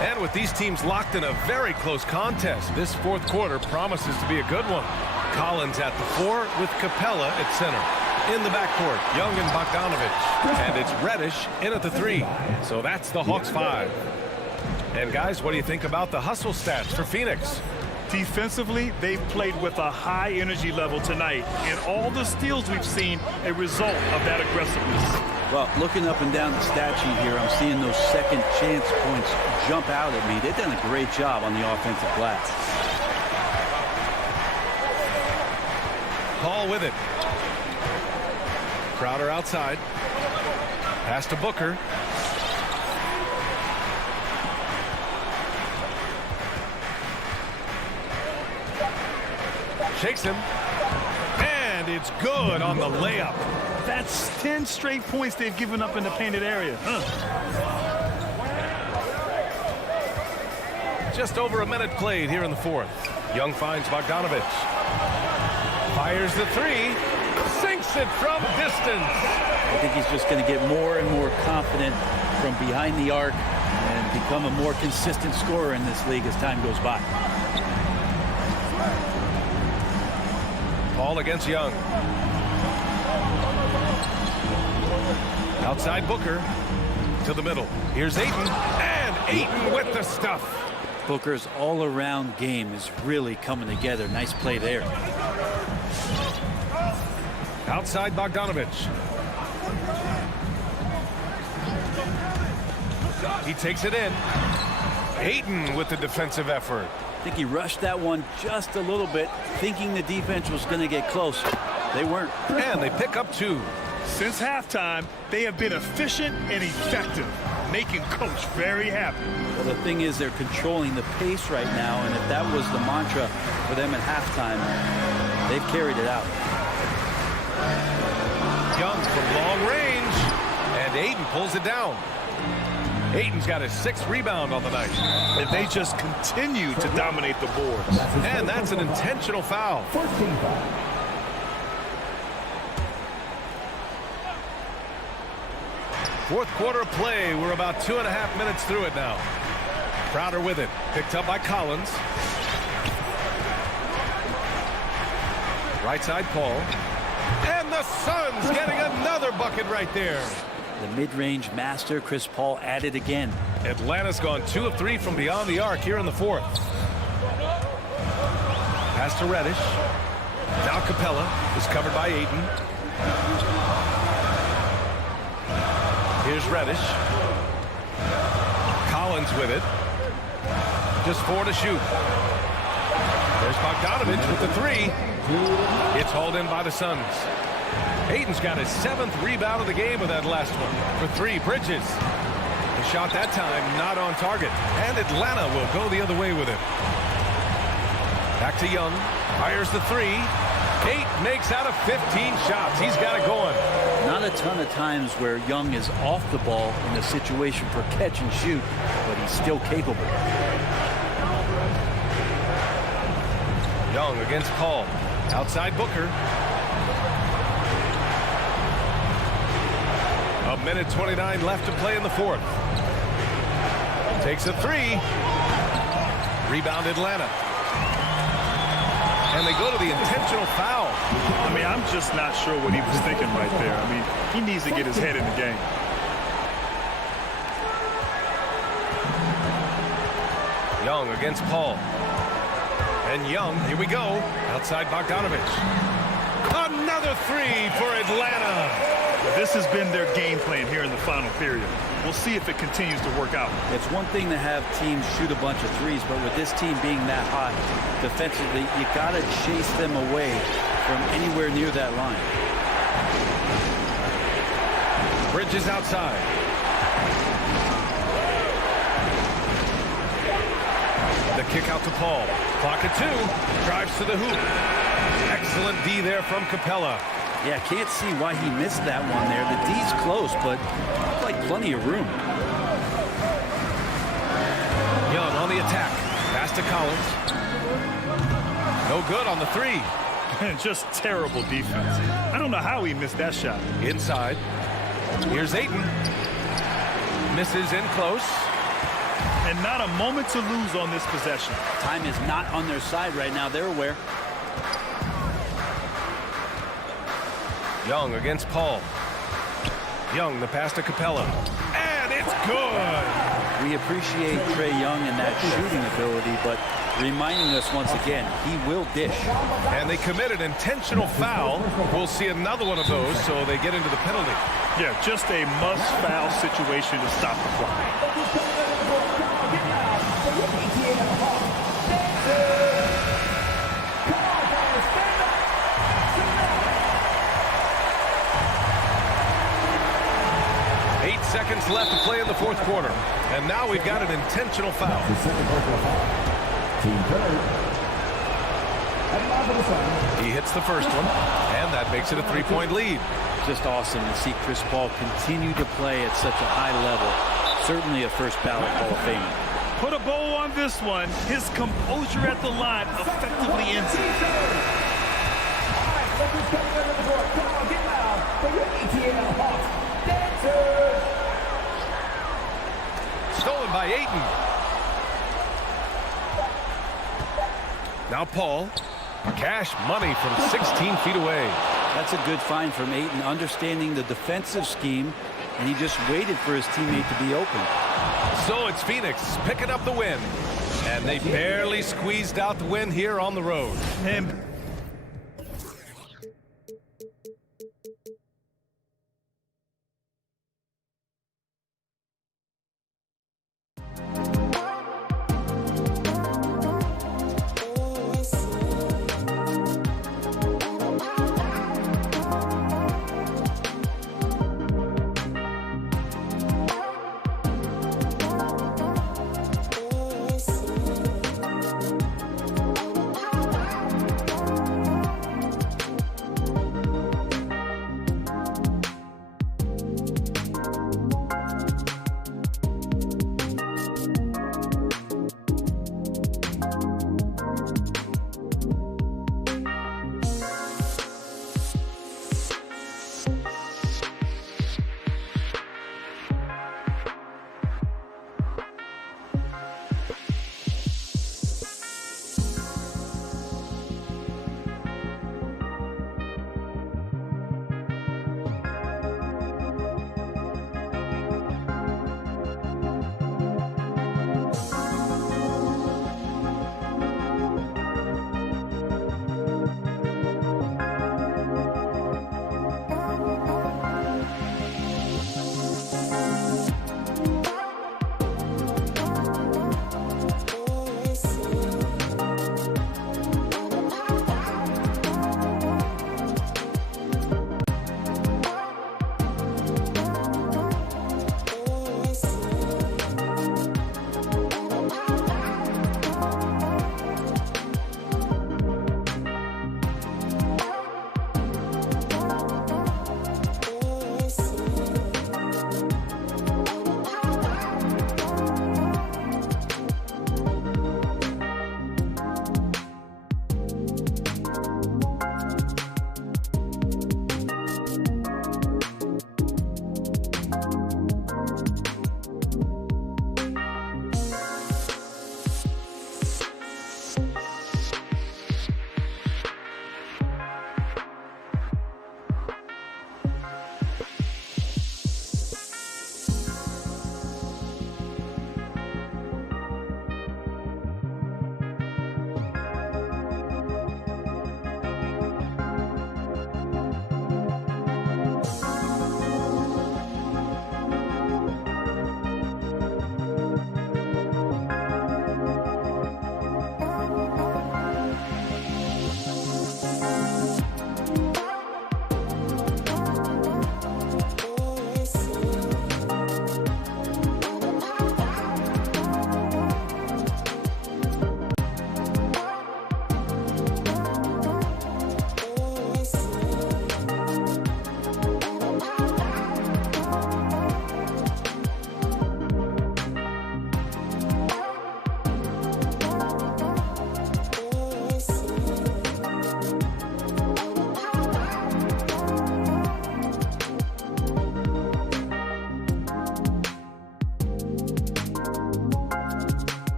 And with these teams locked in a very close contest, this fourth quarter promises to be a good one. Collins at the 4 with Capella at center. In the backcourt, Young and Bogdanovich. And it's Reddish in at the 3. So that's the Hawks 5. And guys, what do you think about the hustle stats for Phoenix? Defensively, they've played with a high energy level tonight. And all the steals we've seen, a result of that aggressiveness. Well, looking up and down the stat sheet here, I'm seeing those second chance points jump out at me. They've done a great job on the offensive glass. Paul with it. Crowder outside. Pass to Booker. Shakes him. And it's good on the layup. That's 10 straight points they've given up in the painted area. Just over a minute played here in the fourth. Young finds Bogdanovich. Fires the 3. Sinks it from distance. I think he's just going to get more and more confident from behind the arc and become a more consistent scorer in this league as time goes by. Paul against Young. Outside Booker to the middle. Here's Ayton. And Ayton with the stuff. Booker's all-around game is really coming together. Nice play there. Outside Bogdanovich. He takes it in. Ayton with the defensive effort. I think he rushed that one just a little bit, thinking the defense was going to get closer. They weren't. And they pick up 2. Since halftime, they have been efficient and effective, making Coach very happy. Well, the thing is, they're controlling the pace right now, and if that was the mantra for them at halftime, they've carried it out. Young from long range, and Ayton pulls it down. Ayton's got his 6th rebound on the night. And they just continue to dominate the boards. And that's an intentional foul. 14 foul. Fourth quarter of play. We're about 2.5 minutes through it now. Crowder with it. Picked up by Collins. Right side Paul. And the Suns getting another bucket right there. The mid-range master, Chris Paul, at it again. Atlanta's gone 2 of 3 from beyond the arc here in the fourth. Pass to Reddish. Now Capella is covered by Ayton. Here's Reddish. Collins with it. Just 4 to shoot. There's Bogdanovich with the 3. It's hauled in by the Suns. Ayton's got his 7th rebound of the game with that last one. For 3, Bridges. The shot that time not on target. And Atlanta will go the other way with it. Back to Young. Fires the 3. 8 makes out of 15 shots. He's got it going. Not a ton of times where Young is off the ball in a situation for catch and shoot, but he's still capable. Young against Paul. Outside Booker. A minute 29 left to play in the fourth. Takes a 3. Rebound Atlanta. And they go to the intentional foul. I mean, I'm just not sure what he was thinking right there. I mean, he needs to get his head in the game. Young against Paul. And Young, here we go. Outside Bogdanovich. Another 3 for Atlanta. This has been their game plan here in the final period. We'll see if it continues to work out. It's one thing to have teams shoot a bunch of threes, but with this team being that hot defensively, you got to chase them away from anywhere near that line. Bridges outside. The kick out to Paul. Clock at 2. Drives to the hoop. Excellent D there from Capella. Yeah, can't see why he missed that one there. The D's close, but like plenty of room. Young on the attack. Pass to Collins. No good on the 3. Just terrible defense. I don't know how he missed that shot. Inside. Here's Ayton. Misses in close. And not a moment to lose on this possession. Time is not on their side right now. They're aware. Young against Paul. Young, the pass to Capella. And it's good. We appreciate Trae Young and that shooting ability, but reminding us once again, he will dish. And they committed intentional foul. We'll see another one of those, so they get into the penalty. Yeah, just a must-foul situation to stop the clock. 8 seconds left to play in the 4th quarter. And now we've got an intentional foul. He hits the first one, and that makes it a 3-point lead. Just awesome to see Chris Paul continue to play at such a high level. Certainly a first ballot Hall of Famer. Put a bow on this one. His composure at the line effectively ends it. Stolen by Ayton. Now Paul. Cash money from 16 feet away. That's a good find from Ayton, understanding the defensive scheme, and he just waited for his teammate to be open. So it's Phoenix picking up the win. And they barely squeezed out the win here on the road. And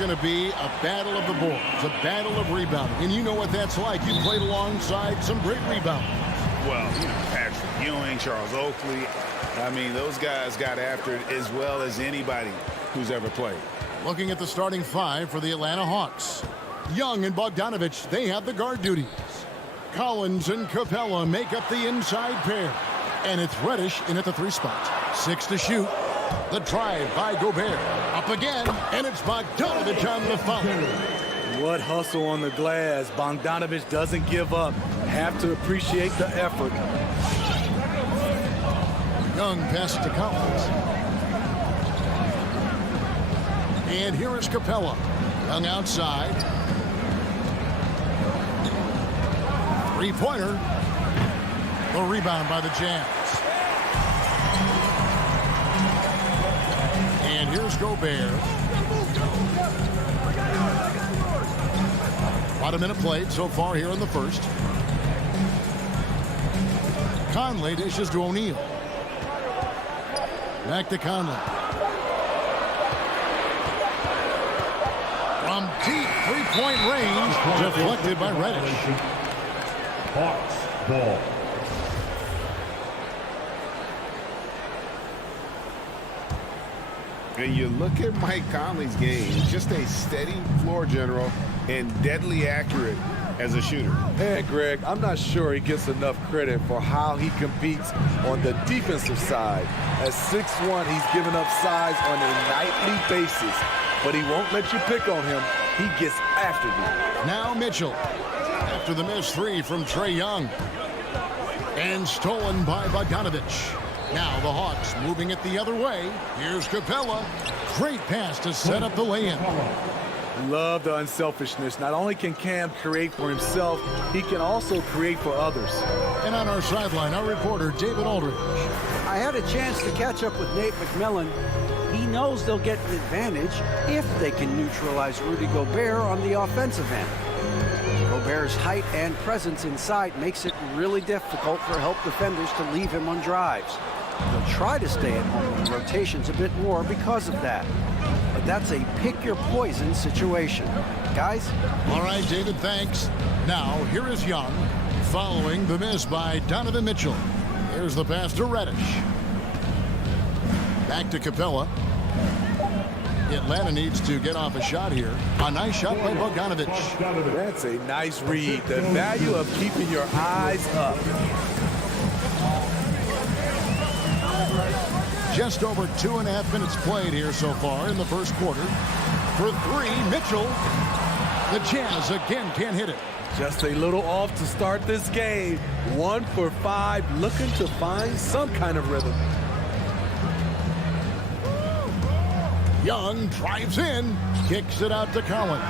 going to be a battle of the boards, a battle of rebounding. And you know what that's like. You played alongside some great rebounders. Well, you know, Patrick Ewing, Charles Oakley. I mean, those guys got after it as well as anybody who's ever played. Looking at the starting five for the Atlanta Hawks. Young and Bogdanovich, they have the guard duties. Collins and Capella make up the inside pair. And it's Reddish in at the 3 spot. 6 to shoot. The drive by Gobert. Up again, and it's Bogdanovich on the foul. What hustle on the glass. Bogdanovich doesn't give up. Have to appreciate the effort. Young pass to Collins. And here is Capella. Young outside. 3-pointer. The rebound by the Jazz. And here's Gobert. About a minute played so far here in the first. Conley dishes to O'Neal. Back to Conley. From deep 3-point range, deflected by Reddish. Hawks ball. And you look at Mike Conley's game, just a steady floor general and deadly accurate as a shooter. Hey, Greg, I'm not sure he gets enough credit for how he competes on the defensive side. At 6'1", he's giving up size on a nightly basis, but he won't let you pick on him. He gets after you. Now Mitchell, after the missed 3 from Trae Young. And stolen by Bogdanovich. Now the Hawks moving it the other way. Here's Capella. Great pass to set up the lay-in. Love the unselfishness. Not only can Cam create for himself, he can also create for others. And on our sideline, our reporter, David Aldridge. I had a chance to catch up with Nate McMillan. He knows they'll get an advantage if they can neutralize Rudy Gobert on the offensive end. Gobert's height and presence inside makes it really difficult for help defenders to leave him on drives. They'll try to stay at home in rotations a bit more because of that. But that's a pick-your-poison situation. Guys? All right, David, thanks. Now, here is Young, following the miss by Donovan Mitchell. Here's the pass to Reddish. Back to Capella. Atlanta needs to get off a shot here. A nice shot by Bogdanovich. That's a nice read. The value of keeping your eyes up. Just over 2.5 minutes played here so far in the first quarter. For 3, Mitchell. The Jazz again can't hit it. Just a little off to start this game. 1 for 5, looking to find some kind of rhythm. Young drives in, kicks it out to Collins.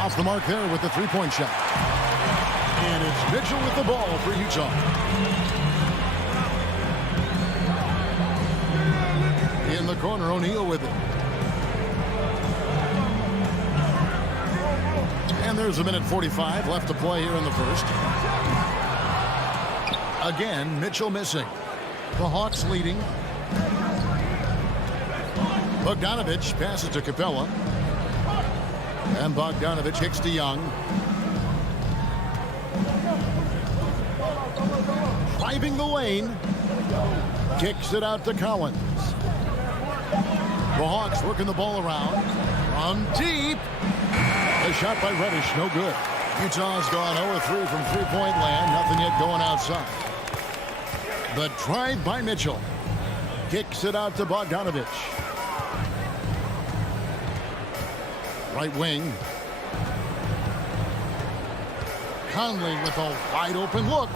Off the mark there with the 3-point shot. And it's Mitchell with the ball for Utah. In the corner, O'Neal with it. And there's a minute 45 left to play here in the first. Again, Mitchell missing. The Hawks leading. Bogdanovich passes to Capella. And Bogdanovich kicks to Young. Driving the lane. Kicks it out to Collins. The Hawks working the ball around. From deep. A shot by Reddish, no good. Utah's gone 0-3 from three-point land. Nothing yet going outside. The drive by Mitchell. Kicks it out to Bogdanovich. Right wing. Conley with a wide open look.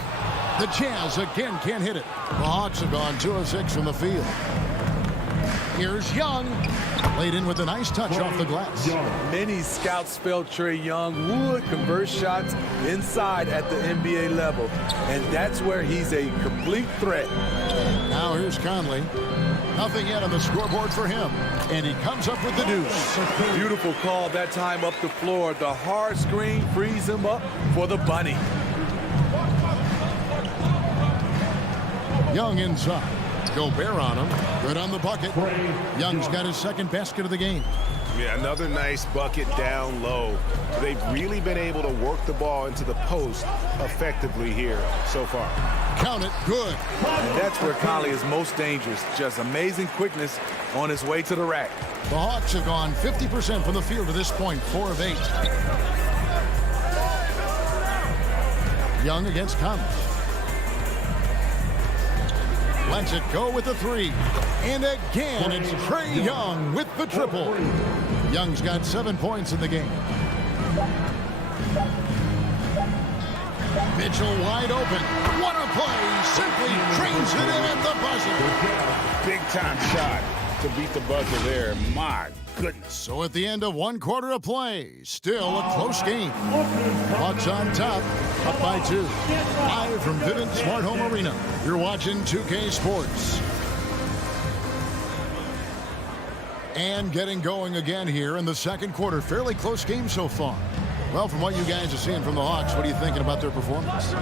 The Jazz again can't hit it. The Hawks have gone 2 of 6 from the field. Here's Young. Laid in with a nice touch off the glass. Many scouts felt Trae Young would convert shots inside at the NBA level. And that's where he's a complete threat. Now here's Conley. Nothing yet on the scoreboard for him. And he comes up with the deuce. Beautiful call that time up the floor. The hard screen frees him up for the bunny. Young inside. Gobert on him. Good on the bucket. Young's got his second basket of the game. Yeah, another nice bucket down low. They've really been able to work the ball into the post effectively here so far. Count it, good. And that's where Conley is most dangerous. Just amazing quickness on his way to the rack. The Hawks have gone 50% from the field to this point, 4 of 8. Young against Conley. Lets it go with the 3. And again, it's Trae Young with the triple. Young's got 7 points in the game. Mitchell wide open. What a play. Simply trains it in at the buzzer. Big time shot to beat the buzzer there. My goodness. So at the end of 1 quarter of play, still a close game. Bucks on top, up by 2. Live from Vivint Smart Home Arena. You're watching 2K Sports. And getting going again here in the second quarter. Fairly close game so far. Well, from what you guys are seeing from the Hawks, what are you thinking about their performance?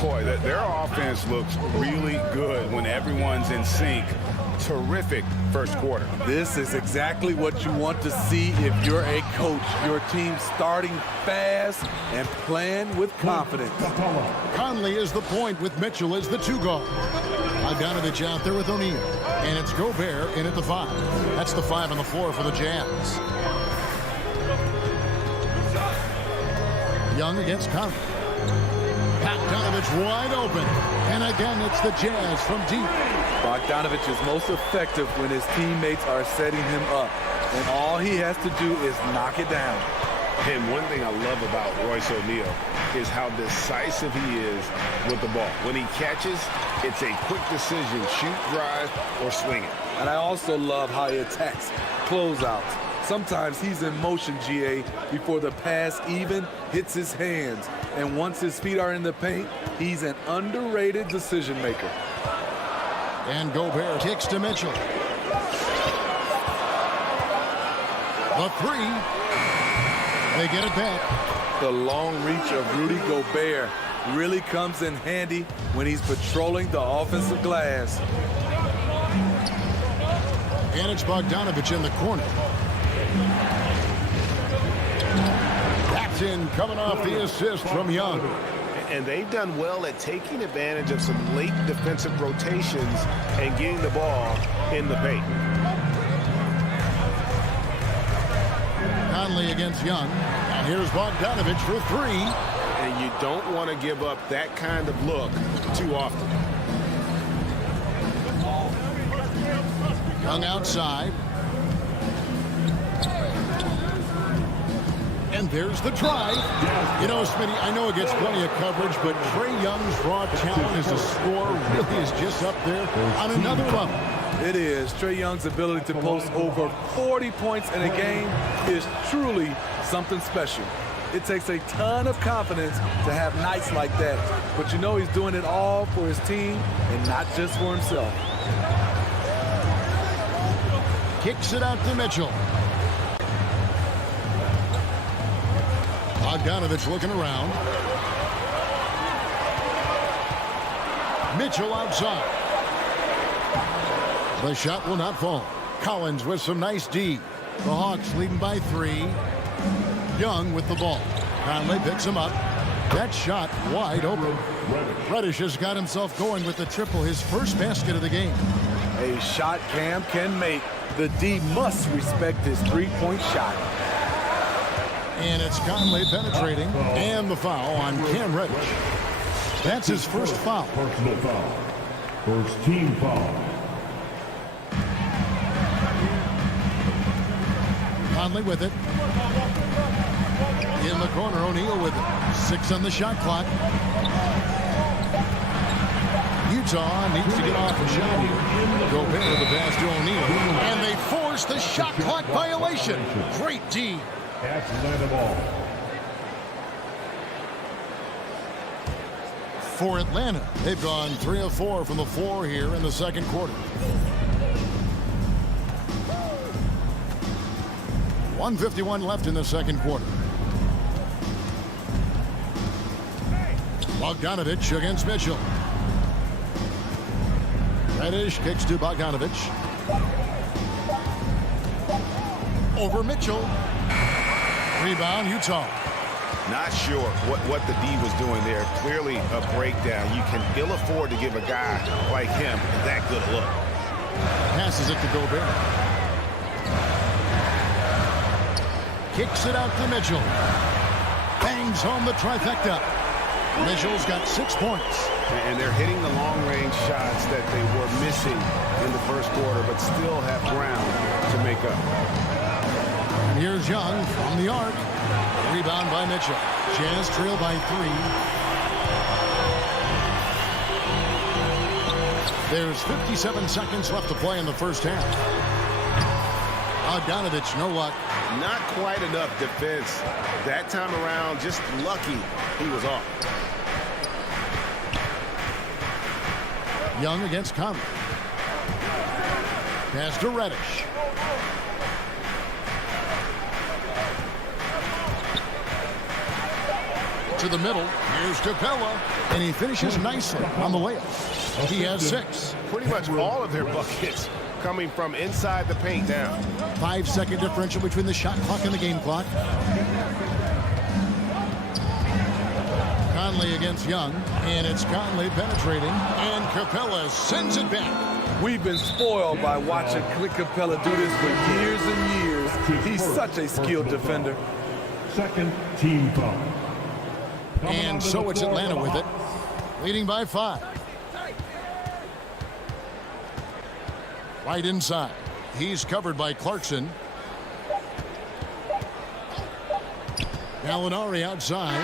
Boy, their offense looks really good when everyone's in sync. Terrific first quarter. This is exactly what you want to see if you're a coach. Your team starting fast and playing with confidence. Conley is the point with Mitchell as the 2 guard. Bogdanovich out there with O'Neal. And it's Gobert in at the 5. That's the 5 on the floor for the Jazz. Young against Conley. Bogdanovich wide open. And again, it's the Jazz from deep. Bogdanovich is most effective when his teammates are setting him up. And all he has to do is knock it down. And one thing I love about Royce O'Neal is how decisive he is with the ball. When he catches, it's a quick decision, shoot, drive, or swing it. And I also love how he attacks closeouts. Sometimes he's in motion, GA, before the pass even hits his hands. And once his feet are in the paint, he's an underrated decision maker. And Gobert kicks to Mitchell. The 3. They get it back. The long reach of Rudy Gobert really comes in handy when he's patrolling the offensive glass. And it's Bogdanovich in the corner. That's in, coming off the assist from Young. And they've done well at taking advantage of some late defensive rotations and getting the ball in the paint. Conley against Young. And here's Bogdanovich for 3. And you don't want to give up that kind of look too often. Young outside. And there's the drive. You know, Smitty, I know it gets plenty of coverage, but Trae Young's raw talent as a scorer really is just up there on another level. It is. Trae Young's ability to post over 40 points in a game is truly something special. It takes a ton of confidence to have nights like that. But you know he's doing it all for his team and not just for himself. Kicks it out to Mitchell. Bogdanovich looking around. Mitchell outside. The shot will not fall. Collins with some nice D. The Hawks leading by 3. Young with the ball. Conley picks him up. That shot wide open. Reddish has got himself going with the triple, his first basket of the game. A shot Cam can make. The D must respect his three-point shot. And it's Conley penetrating. And the foul on Cam Reddish. That's his first foul. Personal foul. First team foul. Conley with it. In the corner, O'Neal with it. 6 on the shot clock. Utah needs to get off a shot here. Gobert with the pass to O'Neal. And they force the shot clock violation. Great D. Atlanta ball. For Atlanta, they've gone 3 of 4 from the floor here in the second quarter. 1:51 left in the second quarter. Bogdanovich against Mitchell. Reddish kicks to Bogdanovich. over Mitchell. Rebound, Utah. Not sure what the D was doing there. Clearly a breakdown. You can ill afford to give a guy like him that good a look. Passes it to Gobert. Kicks it out to Mitchell. Bangs home the trifecta. Mitchell's got 6 points. And they're hitting the long-range shots that they were missing in the first quarter, but still have ground to make up. And here's Young from the arc. Rebound by Mitchell. Jazz trail by 3. There's 57 seconds left to play in the first half. Bogdanovich, no luck. Not quite enough defense. That time around, just lucky he was off. Young against Conley. Pass to Reddish. To the middle. Here's Capella. And he finishes nicely on the layup. He has 6. Pretty much all of their buckets coming from inside the paint now. 5-second differential between the shot clock and the game clock. Conley against Young, and it's Conley penetrating, and Capella sends it back. We've been spoiled by watching Clint Capella do this for years and years. He's such a skilled defender. Second team foul. And so it's Atlanta with it, leading by 5. Right inside. He's covered by Clarkson. Gallinari outside.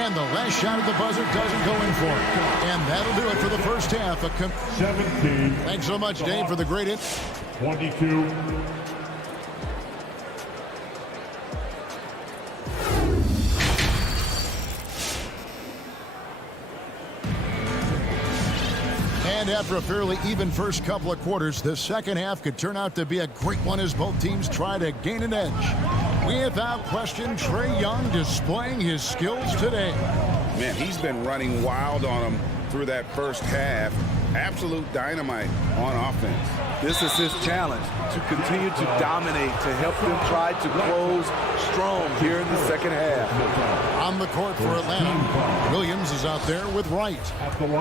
And the last shot at the buzzer doesn't go in for it. And that'll do it for the first half. 17. Thanks so much, Dave, for the great hit. 22. And after a fairly even first couple of quarters, the second half could turn out to be a great one as both teams try to gain an edge. Without question, Trae Young displaying his skills today. Man, he's been running wild on them through that first half. Absolute dynamite on offense. This is his challenge, to continue to dominate, to help them try to close strong here in the second half. On the court for Atlanta, Williams is out there with Wright.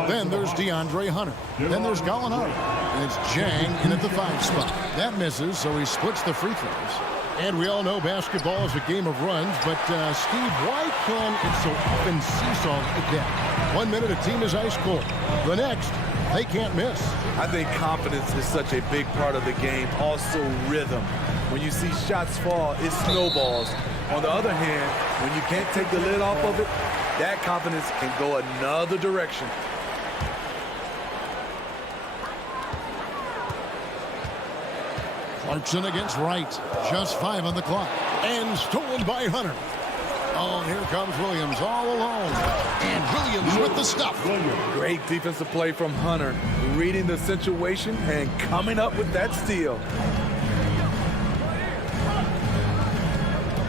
Then there's DeAndre Hunter. Then there's Gallinari. And it's Jang in at the 5 spot. That misses, so he splits the free throws. And we all know basketball is a game of runs, but Steve, why can it so often seesaw like that? 1 minute a team is ice cold. The next, they can't miss. I think confidence is such a big part of the game. Also rhythm. When you see shots fall, it snowballs. On the other hand, when you can't take the lid off of it, that confidence can go another direction. Clarkson against Wright. Just 5 on the clock. And stolen by Hunter. Oh, here comes Williams all alone. And Williams with the stuff. Great defensive play from Hunter. Reading the situation and coming up with that steal.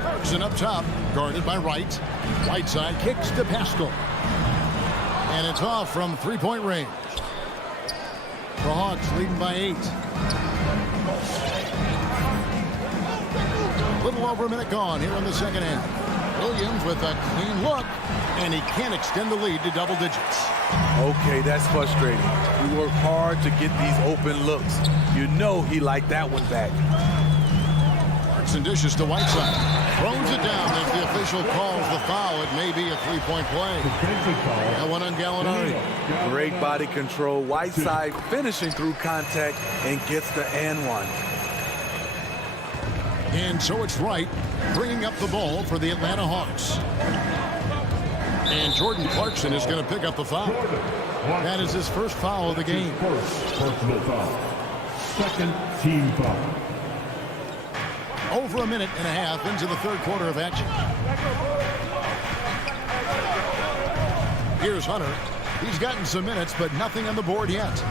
Clarkson up top. Guarded by Wright. Right side kicks to Pascal. And it's off from 3-point range. The Hawks leading by 8. Little over a minute gone here in the second half. Williams with a clean look, and he can't extend the lead to double digits. Okay, that's frustrating. We work hard to get these open looks. You know he liked that one back. Clarkson dishes to Whiteside. Throws it down as the official calls the foul. It may be a 3-point play. That one on Gallinari. Great body control. Whiteside finishing through contact and gets the and one. And so it's Wright bringing up the ball for the Atlanta Hawks. And Jordan Clarkson is going to pick up the foul. That is his first foul of the game. Personal foul. Second team foul. Over a minute and a half into the third quarter of action. Here's Hunter. He's gotten some minutes, but nothing on the board yet.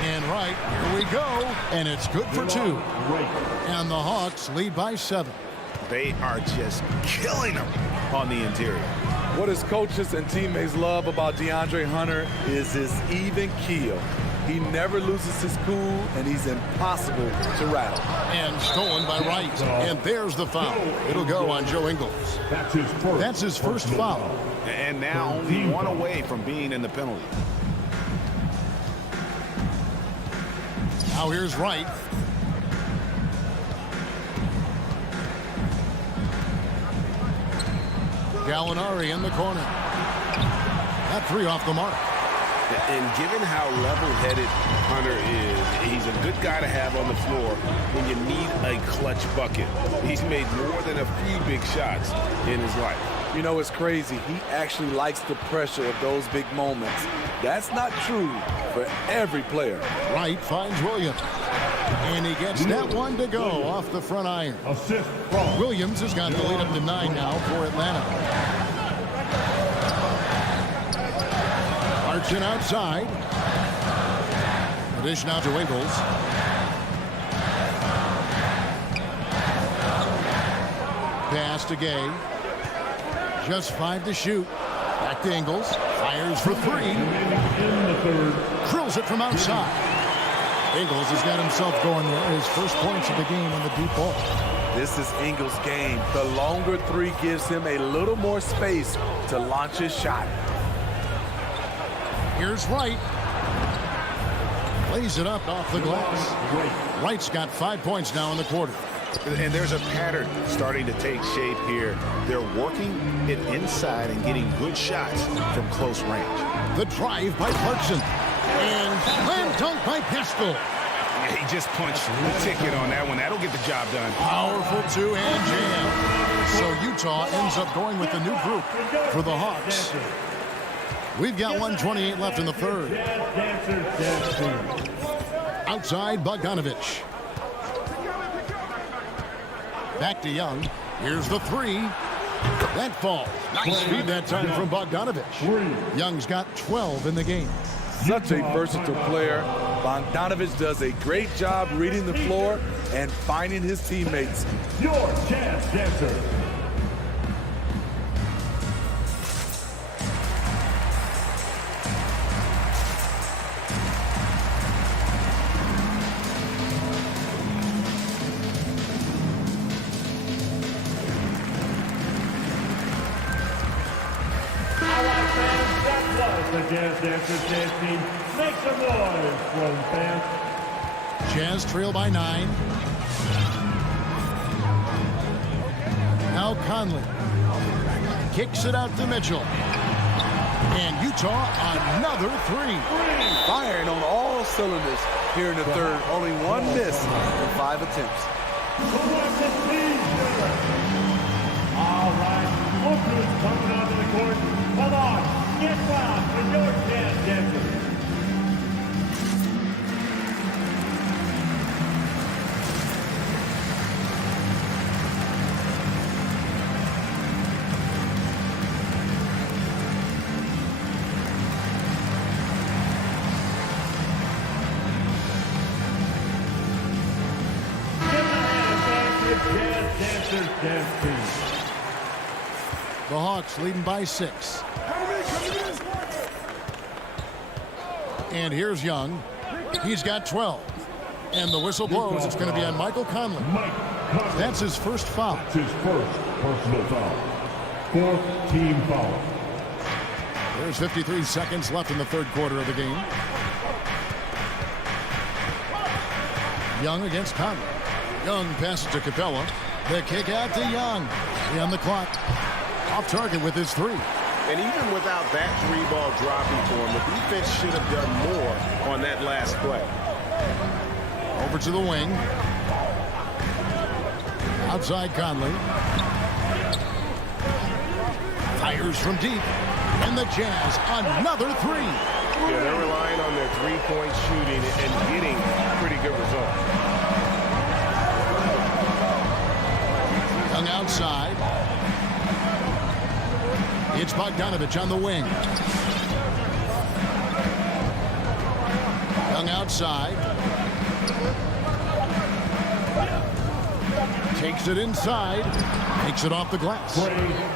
And Wright, here we go. And it's good for 2. And the Hawks lead by 7. They are just killing them on the interior. What his coaches and teammates love about DeAndre Hunter is his even keel. He never loses his cool, and he's impossible to rattle. And stolen by Wright. And there's the foul. It'll go on Joe Ingles. That's his first foul. And now only one away from being in the penalty. Now here's Wright. Gallinari in the corner. That three off the mark. And given how level-headed Hunter is, he's a good guy to have on the floor when you need a clutch bucket. He's made more than a few big shots in his life. You know, it's crazy. He actually likes the pressure of those big moments. That's not true for every player. Wright finds Williams. And he gets that one to go off the front iron. Williams has got the lead up to 9 now for Atlanta. Marching outside. The dish now to Ingles. Pass to Gay. Just 5 to shoot. Back to Ingles. Fires for 3. Drills it from outside. Ingles has got himself going there. His first points of the game on the deep ball. This is Ingles' game. The longer 3 gives him a little more space to launch his shot. Here's Wright. Lays it up off the glass. Wright's got 5 points now in the quarter. And there's a pattern starting to take shape here. They're working it inside and getting good shots from close range. The drive by Clarkson. And slam dunk by Pascal. Yeah, he just punched the ticket on that one. That'll get the job done. Powerful two-hand jam. So Utah ends up going with the new group for the Hawks. We've got 1:28 left in the third. Outside, Bogdanovich. Back to Young. Here's the 3. That falls. Nice feed that time from Bogdanovich. Young's got 12 in the game. Such a versatile player. Bogdanovich does a great job reading the floor and finding his teammates. Your chance dancer. The Jazz Dancers dance team. Make some noise for the fans. Jazz trail by 9. Now Conley kicks it out to Mitchell. And Utah another 3. Firing on all cylinders here in the third. Only one miss in 5 attempts. All right, look who's coming onto the court. Come on. Get wild for your Jazz Dancers. Give a hand back to Jazz Dancers dance team. The Hawks leading by 6. And here's Young. He's got 12. And the whistle blows. It's going to be on Michael Conley. That's his first foul. That's his first personal foul. 4th team foul. There's 53 seconds left in the third quarter of the game. Young against Conley. Young passes to Capella. The kick out to Young. On the clock. Off target with his 3. And even without that 3-ball dropping for him, the defense should have done more on that last play. Over to the wing. Outside Conley. Fires from deep. And the Jazz another 3. Yeah, they're relying on their 3-point shooting and getting pretty good results. Young outside. It's Bogdanovich on the wing. Young outside. Takes it inside. Takes it off the glass.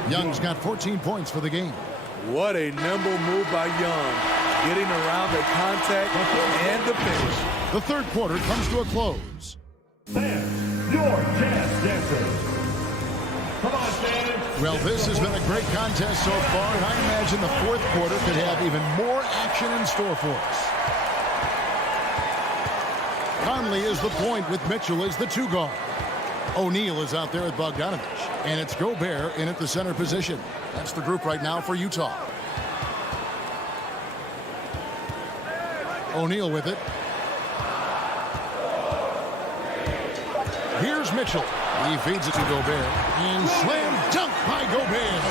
Young's got 14 points for the game. What a nimble move by Young, getting around the contact and the finish. The third quarter comes to a close. Fans, your jazz dancers. Come on, fans. Well, this has been a great contest so far, and I imagine the fourth quarter could have even more action in store for us. Conley is the point with Mitchell as the two guard. O'Neal is out there with Bogdanovich, and it's Gobert in at the center position. That's the group right now for Utah. O'Neal with it. Here's Mitchell. He feeds it to Gobert. And slam dunk by Gobert.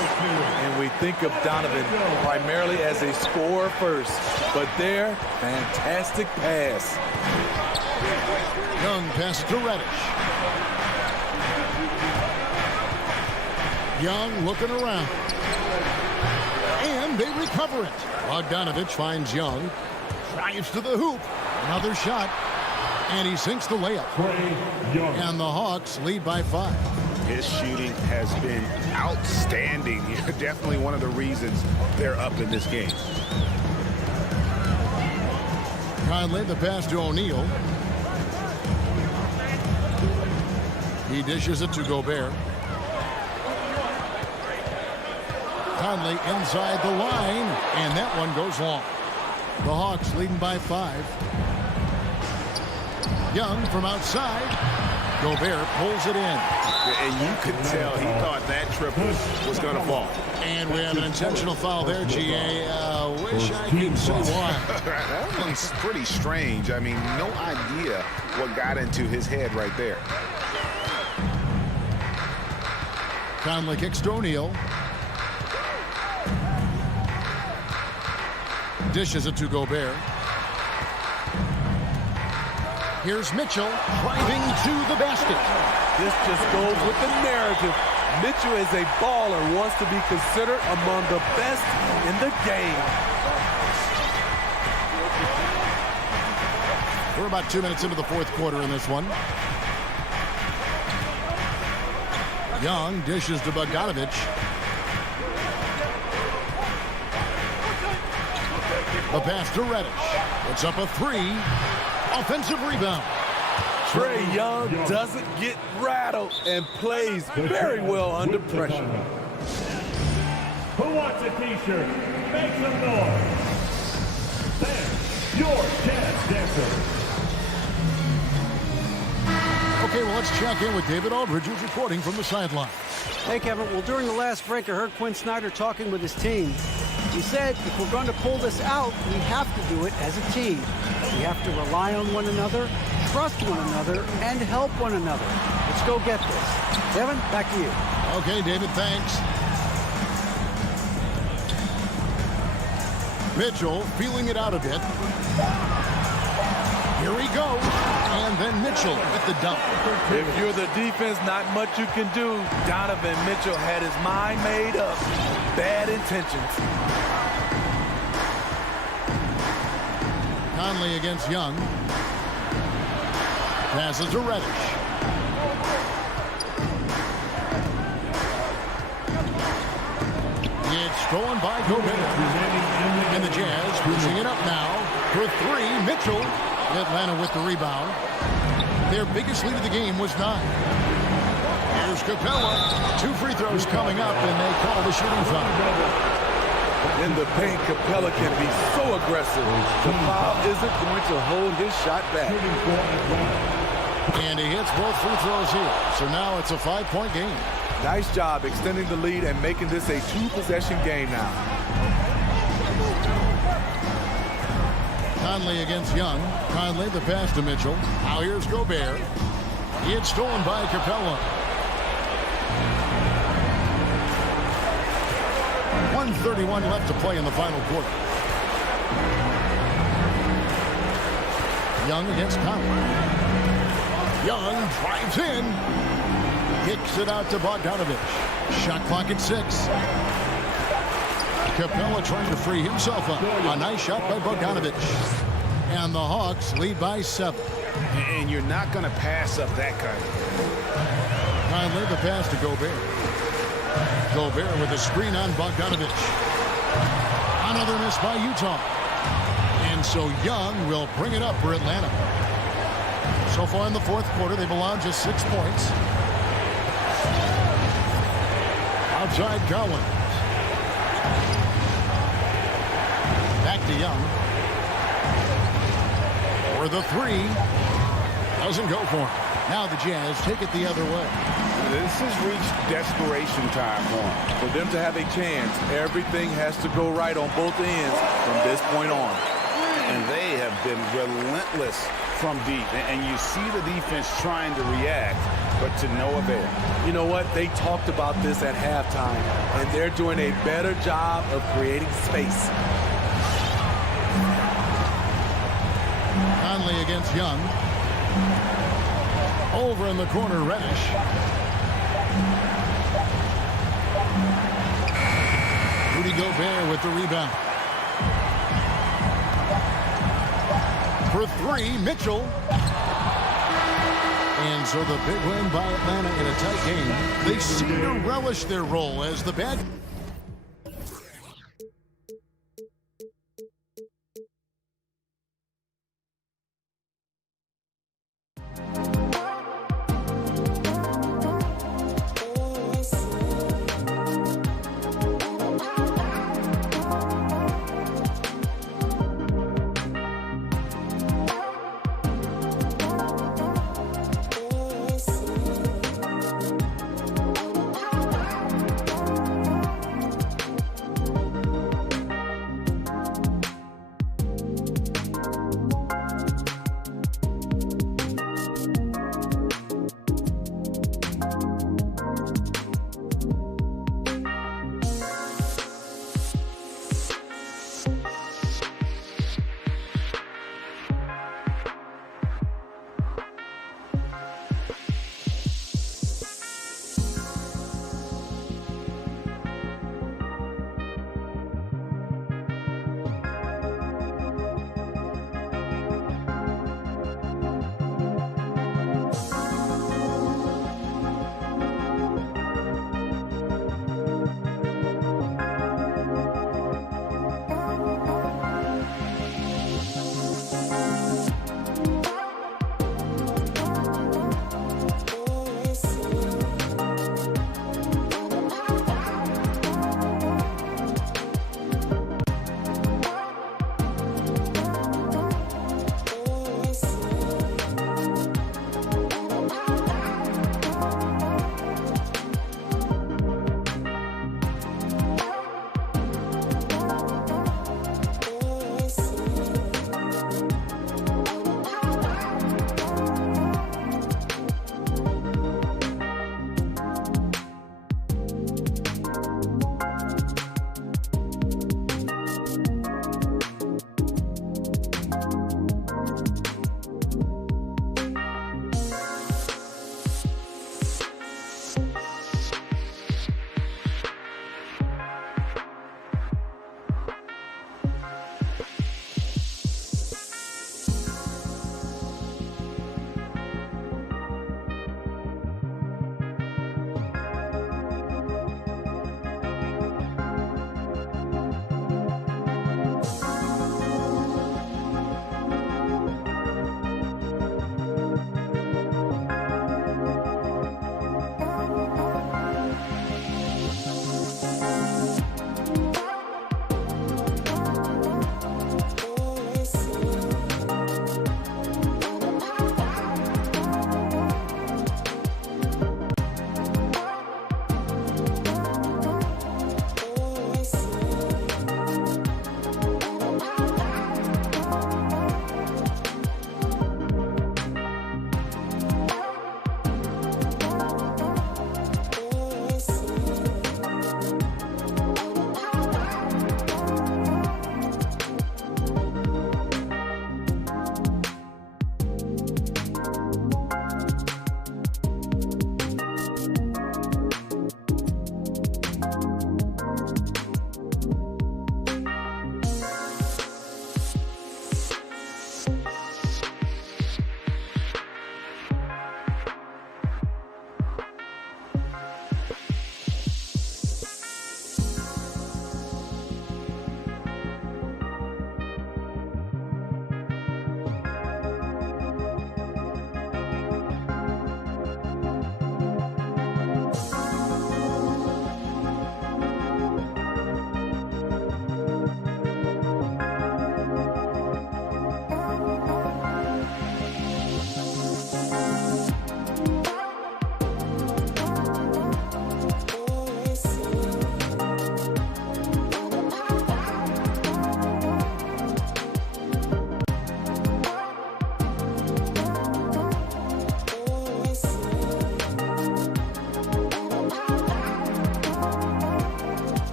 And we think of Donovan primarily as a scorer first. But there, fantastic pass. Young passes to Reddish. Young looking around. And they recover it. Bogdanovich finds Young. Drives to the hoop. Another shot. And he sinks the layup. And the Hawks lead by 5. His shooting has been outstanding. Definitely one of the reasons they're up in this game. Conley, the pass to O'Neal. He dishes it to Gobert. Conley inside the line, and that one goes long. The Hawks leading by 5. Young from outside. Gobert pulls it in. And you could tell he thought that triple was going to fall. And we have an intentional foul there, GA. Wish I could say why. That one's pretty strange. I mean, no idea what got into his head right there. Conley kicks to O'Neal. Dishes it to Gobert. Here's Mitchell driving to the basket. This just goes with the narrative. Mitchell is a baller, wants to be considered among the best in the game. We're about 2 minutes into the fourth quarter in this one. Young dishes to Bogdanovich. The pass to Reddish. It's up a 3. Offensive rebound. Trae Young doesn't get rattled and plays very well under pressure. Who wants a t-shirt? Make some noise. Fans, your jazz dancers. Okay, well, let's check in with David Aldridge, who's reporting from the sideline. Hey, Kevin. Well, during the last break, I heard Quinn Snyder talking with his team. He said, if we're going to pull this out, we have to do it as a team. We have to rely on one another, trust one another, and help one another. Let's go get this. Kevin, back to you. Okay, David, thanks. Mitchell feeling it out a bit. Here he goes. And then Mitchell with the dunk. If you're the defense, not much you can do. Donovan Mitchell had his mind made up. Bad intentions. Conley against Young. Passes to Reddish. It's stolen by Gobert. And the Jazz pushing it up now for 3. Mitchell. Atlanta with the rebound. Their biggest lead of the game was 9. Here's Capella. 2 free throws coming up, and they call the shooting foul. In the paint, Capella can be so aggressive. The foul isn't going to hold his shot back. And he hits both free throws here. So now it's a 5-point game. Nice job extending the lead and making this a 2-possession game now. Conley against Young. Conley, the pass to Mitchell. Now here's Gobert. It's stolen by Capella. 1:31 left to play in the final quarter. Young against Conley. Young drives in. Kicks it out to Bogdanovich. Shot clock at 6. Capella trying to free himself up. A nice shot by Bogdanovich. And the Hawks lead by 7. And you're not going to pass up that kind of thing. Conley, the pass to Gobert. Gobert with a screen on Bogdanovich. Another miss by Utah. And so Young will bring it up for Atlanta. So far in the fourth quarter, they've allowed just 6 points. Outside Garland. Back to Young. For the three. Doesn't go for him. Now the Jazz take it the other way. This has reached desperation time for them. For them to have a chance, everything has to go right on both ends from this point on. And they have been relentless from deep. And you see the defense trying to react, but to no avail. You know what? They talked about this at halftime, and they're doing a better job of creating space. Conley against Young. Over in the corner, Reddish. Rudy Gobert with the rebound. For three, Mitchell. And so the big win by Atlanta in a tight game. They seem to relish their role as the bad...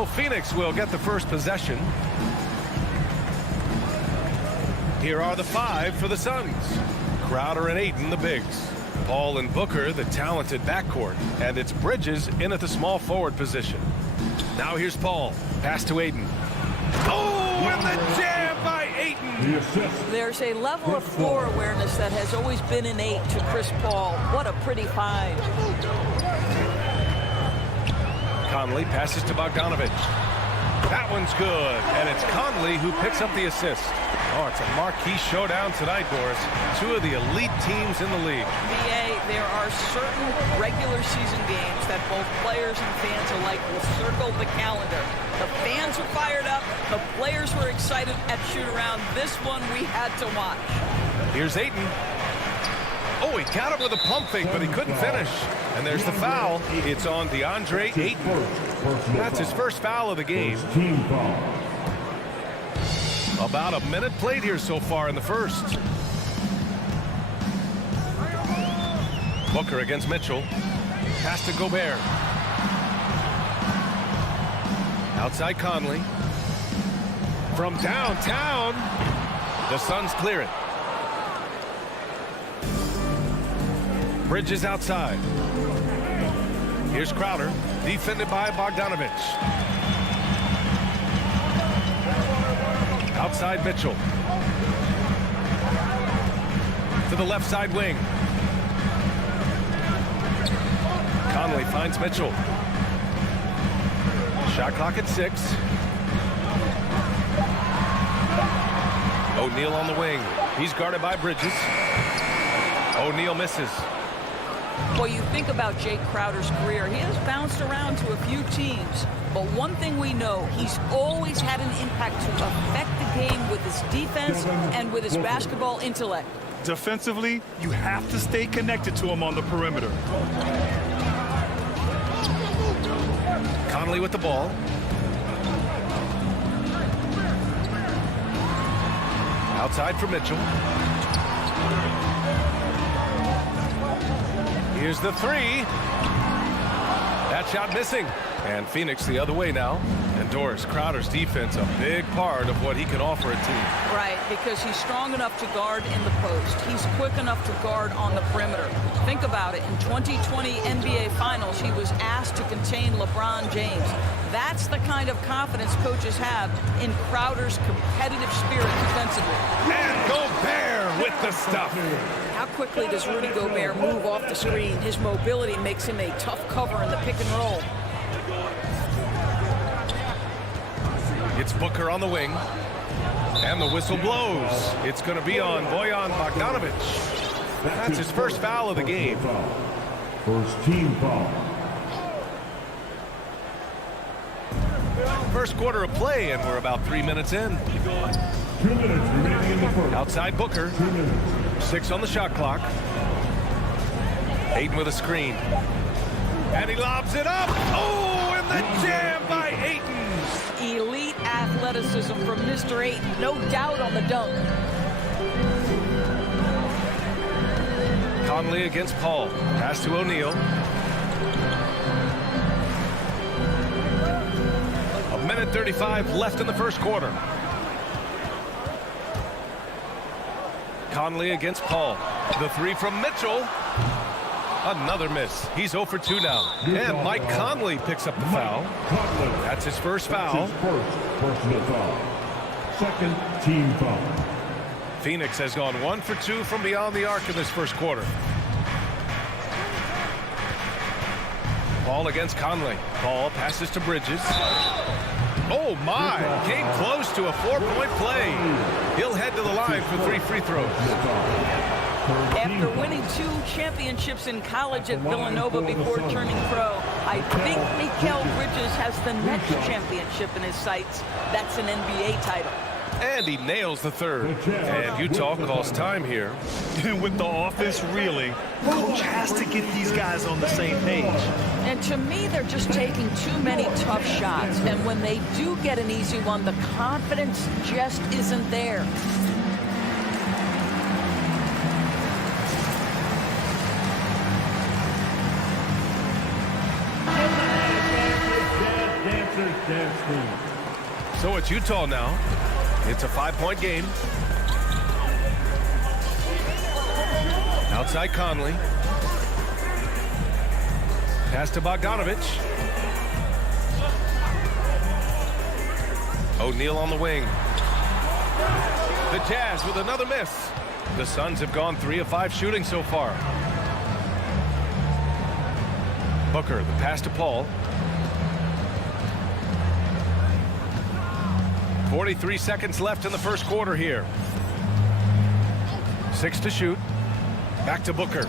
So Phoenix will get the first possession. Here are the 5 for the Suns. Crowder and Ayton, the bigs. Paul and Booker, the talented backcourt. And it's Bridges in at the small forward position. Now here's Paul. Pass to Ayton. Oh, and the jam by Ayton. There's a level of floor awareness that has always been innate to Chris Paul. What a pretty find. Conley passes to Bogdanovich. That one's good, and it's Conley who picks up the assist. Oh, it's a marquee showdown tonight, Doris. 2 of the elite teams in the league. BA, there are certain regular season games that both players and fans alike will circle the calendar. The fans are fired up. The players were excited at shoot-around. This one we had to watch. Here's Ayton. Oh, he got him with a pump fake, but he couldn't finish. And there's the foul. It's on DeAndre Ayton. That's his first foul of the game. About a minute played here so far in the first. Booker against Mitchell. Pass to Gobert. Outside Conley. From downtown, the Suns clear it. Bridges outside. Here's Crowder, defended by Bogdanovich. Outside Mitchell. To the left side wing. Conley finds Mitchell. Shot clock at 6. O'Neal on the wing. He's guarded by Bridges. O'Neal misses. Well, you think about Jake Crowder's career. He has bounced around to a few teams. But one thing we know, he's always had an impact to affect the game with his defense and with his basketball intellect. Defensively, you have to stay connected to him on the perimeter. Conley with the ball. Outside for Mitchell. Here's the 3. That shot missing. And Phoenix the other way now. And Doris, Crowder's defense a big part of what he can offer a team. Right, because he's strong enough to guard in the post. He's quick enough to guard on the perimeter. Think about it. In 2020 NBA Finals, he was asked to contain LeBron James. That's the kind of confidence coaches have in Crowder's competitive spirit defensively. And Gobert with the stuff. How quickly does Rudy Gobert move off the screen? His mobility makes him a tough cover in the pick and roll. It's Booker on the wing. And the whistle blows. It's going to be on Bojan Bogdanovich. That's his first foul of the game. First team foul. First quarter of play, and we're about 3 minutes in. 2 minutes remaining in the first. Outside Booker. 2 minutes. 6 on the shot clock. Ayton with a screen. And he lobs it up. Oh, and the jam by Ayton. Elite athleticism from Mr. Ayton. No doubt on the dunk. Conley against Paul. Pass to O'Neal. A minute 35 left in the first quarter. Conley against Paul. The 3 from Mitchell. Another miss. He's 0 for 2 now. And Mike Conley picks up the foul. That's his first foul. First personal foul. Second team foul. Phoenix has gone 1 for 2 from beyond the arc in this first quarter. Paul against Conley. Paul passes to Bridges. Oh my, came close to a 4-point play. He'll head to the line for 3 free throws. After winning 2 championships in college at Villanova before turning pro, I think Mikal Bridges has the next championship in his sights. That's an NBA title. And he nails the 3rd. And Utah calls time here. With the offense reeling, coach has to get these guys on the same page. And to me, they're just taking too many tough shots. And when they do get an easy one, the confidence just isn't there. dance team. So it's Utah now. It's a 5-point game. Outside Conley. Pass to Bogdanovich. O'Neal on the wing. The Jazz with another miss. The Suns have gone 3 of 5 shooting so far. Booker, the pass to Paul. 43 seconds left in the first quarter here. 6 to shoot. Back to Booker.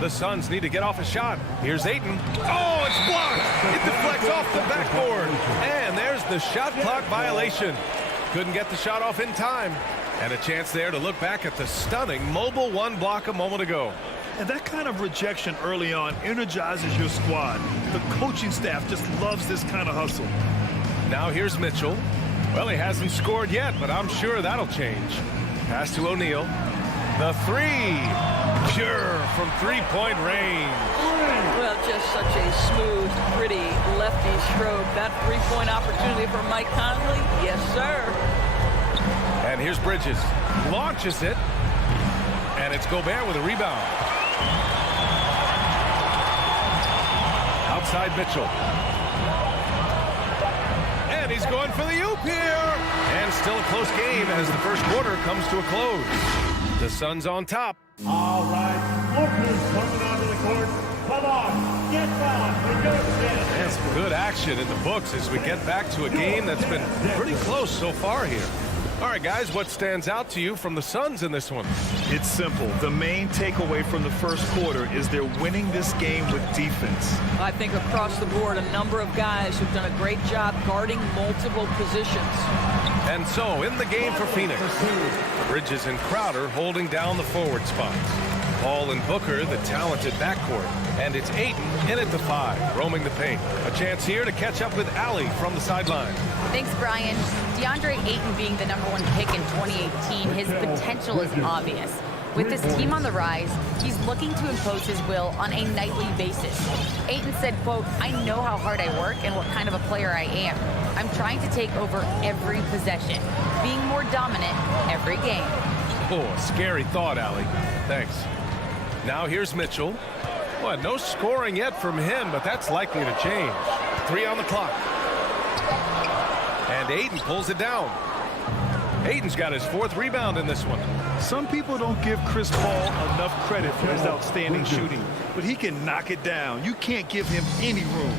The Suns need to get off a shot. Here's Ayton. Oh, it's blocked. It deflects off the backboard. And there's the shot clock violation. Couldn't get the shot off in time. And a chance there to look back at the stunning mobile 1 block a moment ago. And that kind of rejection early on energizes your squad. The coaching staff just loves this kind of hustle. Now here's Mitchell. Well, he hasn't scored yet, but I'm sure that'll change. Pass to O'Neal. The 3. Pure from 3-point range. Well, just such a smooth, pretty lefty stroke. That 3-point opportunity for Mike Conley. Yes, sir. And here's Bridges. Launches it. And it's Gobert with a rebound. Outside Mitchell. And he's going for the oop here. And still a close game as the first quarter comes to a close. The Suns on top. All right, Booker's coming onto the court. Come on, get down. That's good action in the books as we get back to a game that's been pretty close so far here. All right, guys, what stands out to you from the Suns in this one? It's simple. The main takeaway from the first quarter is they're winning this game with defense. I think across the board, a number of guys who've done a great job guarding multiple positions. And so, in the game for Phoenix, Bridges and Crowder holding down the forward spots. Paul and Booker, the talented backcourt. And it's Ayton in at the 5, roaming the paint. A chance here to catch up with Allie from the sideline. Thanks, Brian. DeAndre Ayton being the #1 pick in 2018, his potential is obvious. With this team on the rise, he's looking to impose his will on a nightly basis. Ayton said, quote, "I know how hard I work and what kind of a player I am. I'm trying to take over every possession, being more dominant every game." Oh, a scary thought, Allie. Thanks. Now here's Mitchell. Well, no scoring yet from him, but that's likely to change. 3 on the clock. And Ayton pulls it down. Ayton's got his 4th rebound in this one. Some people don't give Chris Paul enough credit for his outstanding shooting, but he can knock it down. You can't give him any room.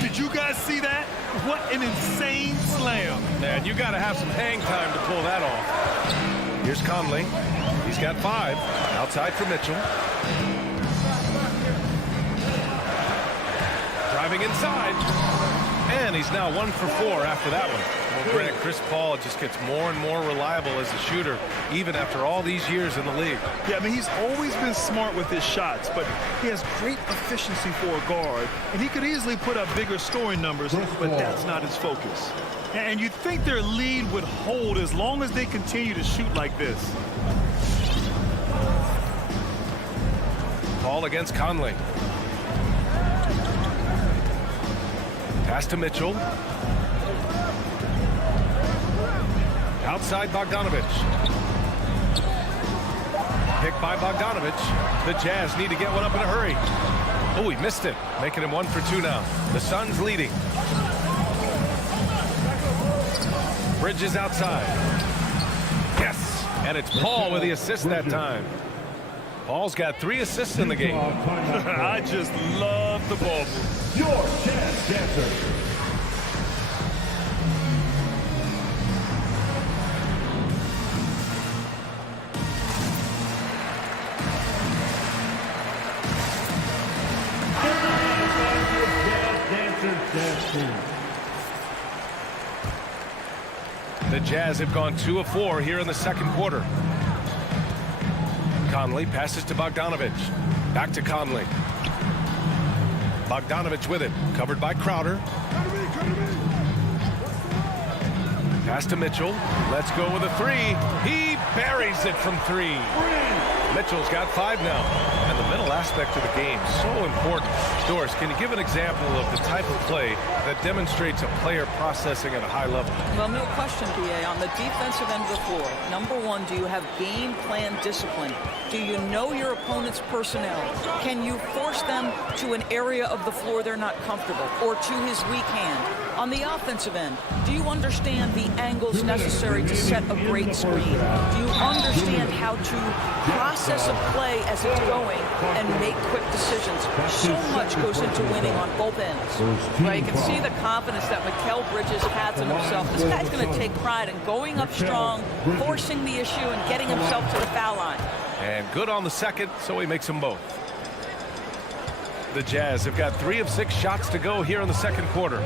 Did you guys see that? What an insane slam. Man, you got to have some hang time to pull that off. Here's Conley. He's got 5. Outside for Mitchell. Driving inside. And he's now 1 for 4 after that one. Well, Grant, Chris Paul just gets more and more reliable as a shooter, even after all these years in the league. Yeah, I mean, he's always been smart with his shots, but he has great efficiency for a guard, and he could easily put up bigger scoring numbers, but that's not his focus. And you'd think their lead would hold as long as they continue to shoot like this. Paul against Conley. Pass to Mitchell. Outside Bogdanovich. Pick by Bogdanovich. The Jazz need to get one up in a hurry. Oh, he missed it. Making him 1 for 2 now. The Suns leading. Bridges outside. Yes! And it's Paul with the assist that time. Paul's got 3 assists in the game. I just love the ball. Your Jazz Dancer. The Jazz have gone 2 of 4 here in the second quarter. Conley passes to Bogdanovich. Back to Conley. Bogdanovich with it. Covered by Crowder. Pass to Mitchell. Let's go with a 3. He buries it from 3. Mitchell's got 5 now. And the mental aspect of the game, so important. Doris, can you give an example of the type of play that demonstrates a player processing at a high level? Well, no question, B.A. On the defensive end of the floor, number one, do you have game plan discipline? Do you know your opponent's personnel? Can you force them to an area of the floor they're not comfortable or to his weak hand? On the offensive end, do you understand the angles necessary to set a great screen? Do you understand how to process a play as it's going and make quick decisions? So much goes into winning on both ends. Well, you can see the confidence that Mikal Bridges has in himself. This guy's going to take pride in going up strong, forcing the issue, and getting himself to the foul line. And good on the second, so he makes them both. The Jazz have got 3 of 6 shots to go here in the second quarter.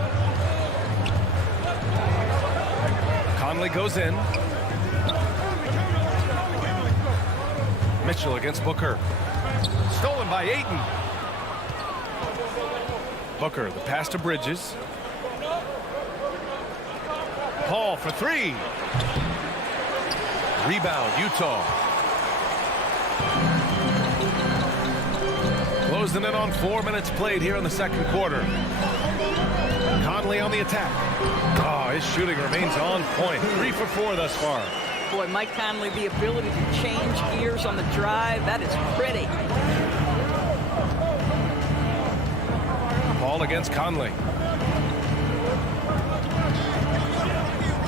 Conley goes in. Mitchell against Booker. Stolen by Ayton. Booker, the pass to Bridges. Paul for 3. Rebound, Utah. Closing in on 4 minutes played here in the second quarter. Conley on the attack. Oh, his shooting remains on point. 3 for 4 thus far. Boy, Mike Conley, the ability to change gears on the drive, that is pretty. Paul against Conley.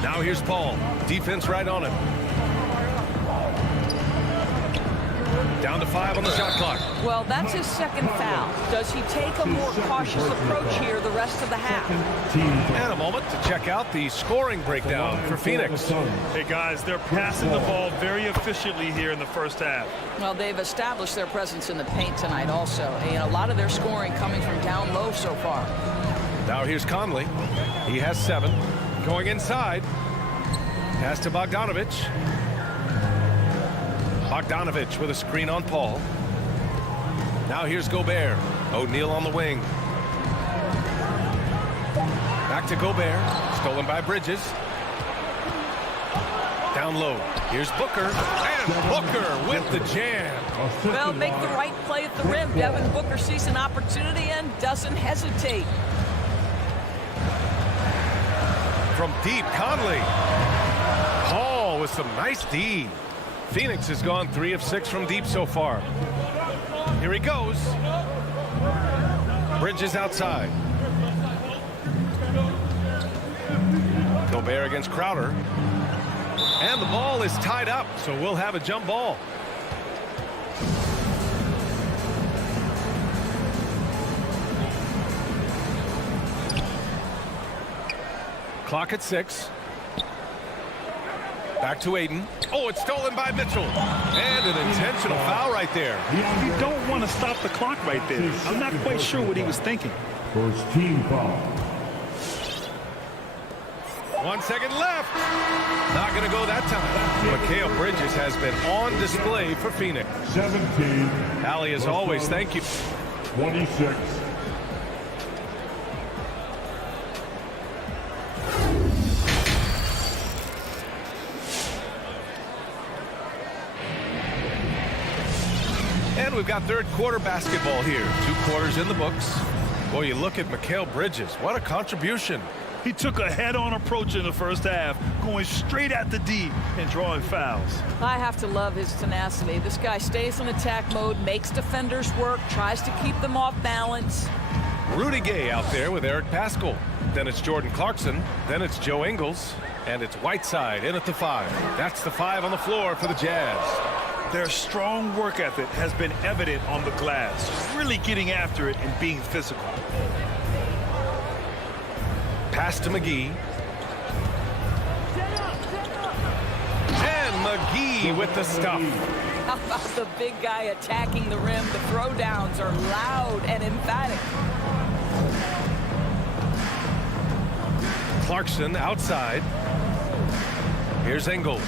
Now here's Paul. Defense right on him. Down to 5 on the shot clock. Well, that's his second foul. Does he take a more cautious approach here the rest of the half? And a moment to check out the scoring breakdown for Phoenix. Hey, guys, they're passing the ball very efficiently here in the first half. Well, they've established their presence in the paint tonight also. And a lot of their scoring coming from down low so far. Now here's Conley. He has 7. Going inside. Pass to Bogdanovich. Bogdanovich with a screen on Paul. Now here's Gobert. O'Neal on the wing. Back to Gobert. Stolen by Bridges. Down low. Here's Booker. And Booker with the jam. Well, make the right play at the rim. Devin Booker sees an opportunity and doesn't hesitate. From deep, Conley. Paul with some nice D. Phoenix has gone 3 of 6 from deep so far. Here he goes. Bridges outside. Gobert against Crowder. And the ball is tied up, so we'll have a jump ball. Clock at 6. Back to Ayton. Oh, it's stolen by Mitchell. And an intentional foul right there. You don't want to stop the clock right there. I'm not quite sure what he was thinking. First team foul. 1 second left. Not going to go that time. Mikal Bridges has been on display for Phoenix. 17. Allie, as always, thank you. 26. And we've got third quarter basketball here. 2 quarters in the books. Boy, you look at Mikal Bridges. What a contribution. He took a head-on approach in the first half, going straight at the D and drawing fouls. I have to love his tenacity. This guy stays in attack mode, makes defenders work, tries to keep them off balance. Rudy Gay out there with Eric Paschall. Then it's Jordan Clarkson. Then it's Joe Ingles. And it's Whiteside in at the 5. That's the 5 on the floor for the Jazz. Their strong work ethic has been evident on the glass, really getting after it and being physical. Pass to McGee. And McGee with the stuff. How about the big guy attacking the rim? The throwdowns are loud and emphatic. Clarkson outside. Here's Ingles.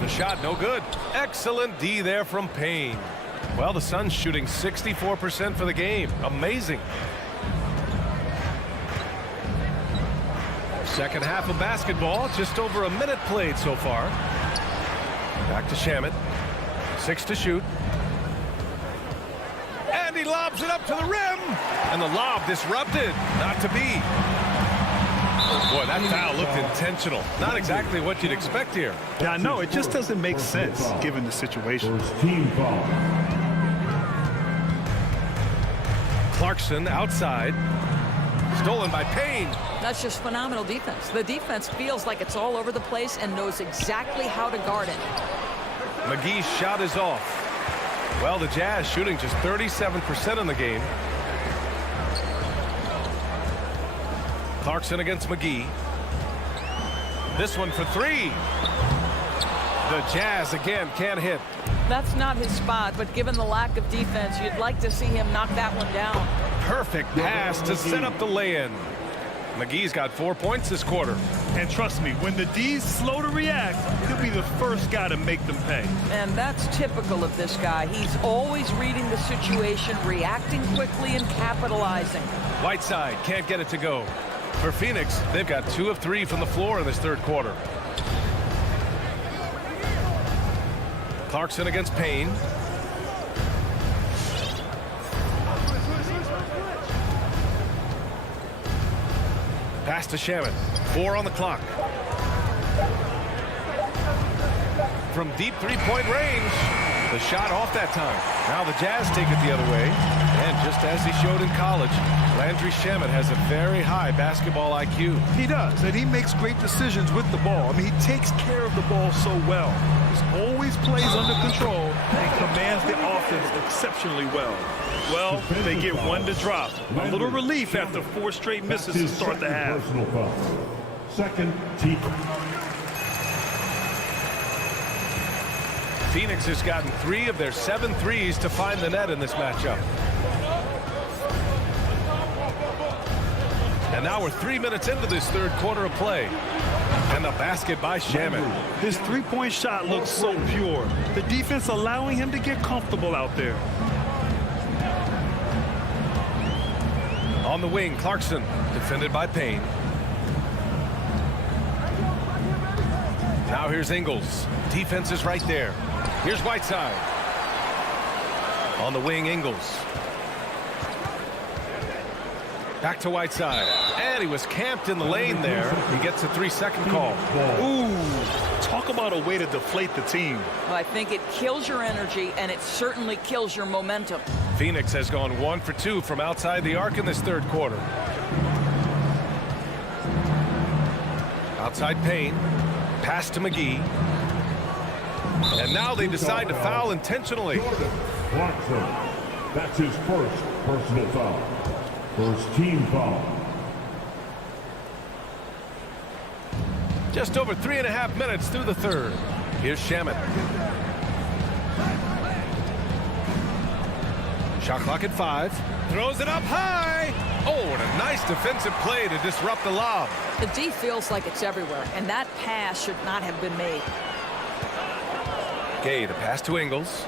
The shot no good. Excellent D there from Payne. Well, the Suns shooting 64% for the game. Amazing. Second half of basketball, just over a minute played so far. Back to Shamet. 6 to shoot. And he lobs it up to the rim. And the lob disrupted. Not to be. Boy, that foul looked intentional. Not exactly what you'd expect here. Yeah, I know. It just doesn't make sense given the situation. Team foul. Clarkson outside. Stolen by Payne. That's just phenomenal defense. The defense feels like it's all over the place and knows exactly how to guard it. McGee's shot is off. Well, the Jazz shooting just 37% in the game. Clarkson against McGee. This one for 3. The Jazz again can't hit. That's not his spot, but given the lack of defense, you'd like to see him knock that one down. Perfect pass to set up the lay-in. McGee's got 4 points this quarter. And trust me, when the D's slow to react, he'll be the first guy to make them pay. And that's typical of this guy. He's always reading the situation, reacting quickly, and capitalizing. Whiteside can't get it to go. For Phoenix, they've got 2 of 3 from the floor in this third quarter. Clarkson against Payne. Pass to Shamet. 4 on the clock. From deep three-point range. The shot off that time. Now the Jazz take it the other way. And just as he showed in college, Landry Shamet has a very high basketball IQ. He does, and he makes great decisions with the ball. I mean, he takes care of the ball so well. He always plays under control and commands the offense exceptionally well. Well, they get 1 to drop. A little relief after 4 straight misses to start the half. Second team. Phoenix has gotten 3 of their 7 threes to find the net in this matchup. And now we're 3 minutes into this third quarter of play. And the basket by Shamet. His three-point shot looks so pure. The defense allowing him to get comfortable out there. On the wing, Clarkson, defended by Payne. Now here's Ingles. Defense is right there. Here's Whiteside. On the wing, Ingles. Back to Whiteside. And he was camped in the lane there. He gets a 3-second call. Ooh, talk about a way to deflate the team. Well, I think it kills your energy, and it certainly kills your momentum. Phoenix has gone 1 for 2 from outside the arc in this third quarter. Outside Payne. Pass to McGee. And now they decide to foul intentionally. Clarkson. That's his first personal foul. First team foul. Just over 3.5 minutes through the third. Here's Shamet. Shot clock at 5. Throws it up high. Oh, and a nice defensive play to disrupt the lob. The D feels like it's everywhere, and that pass should not have been made. Gay, the pass to Ingles.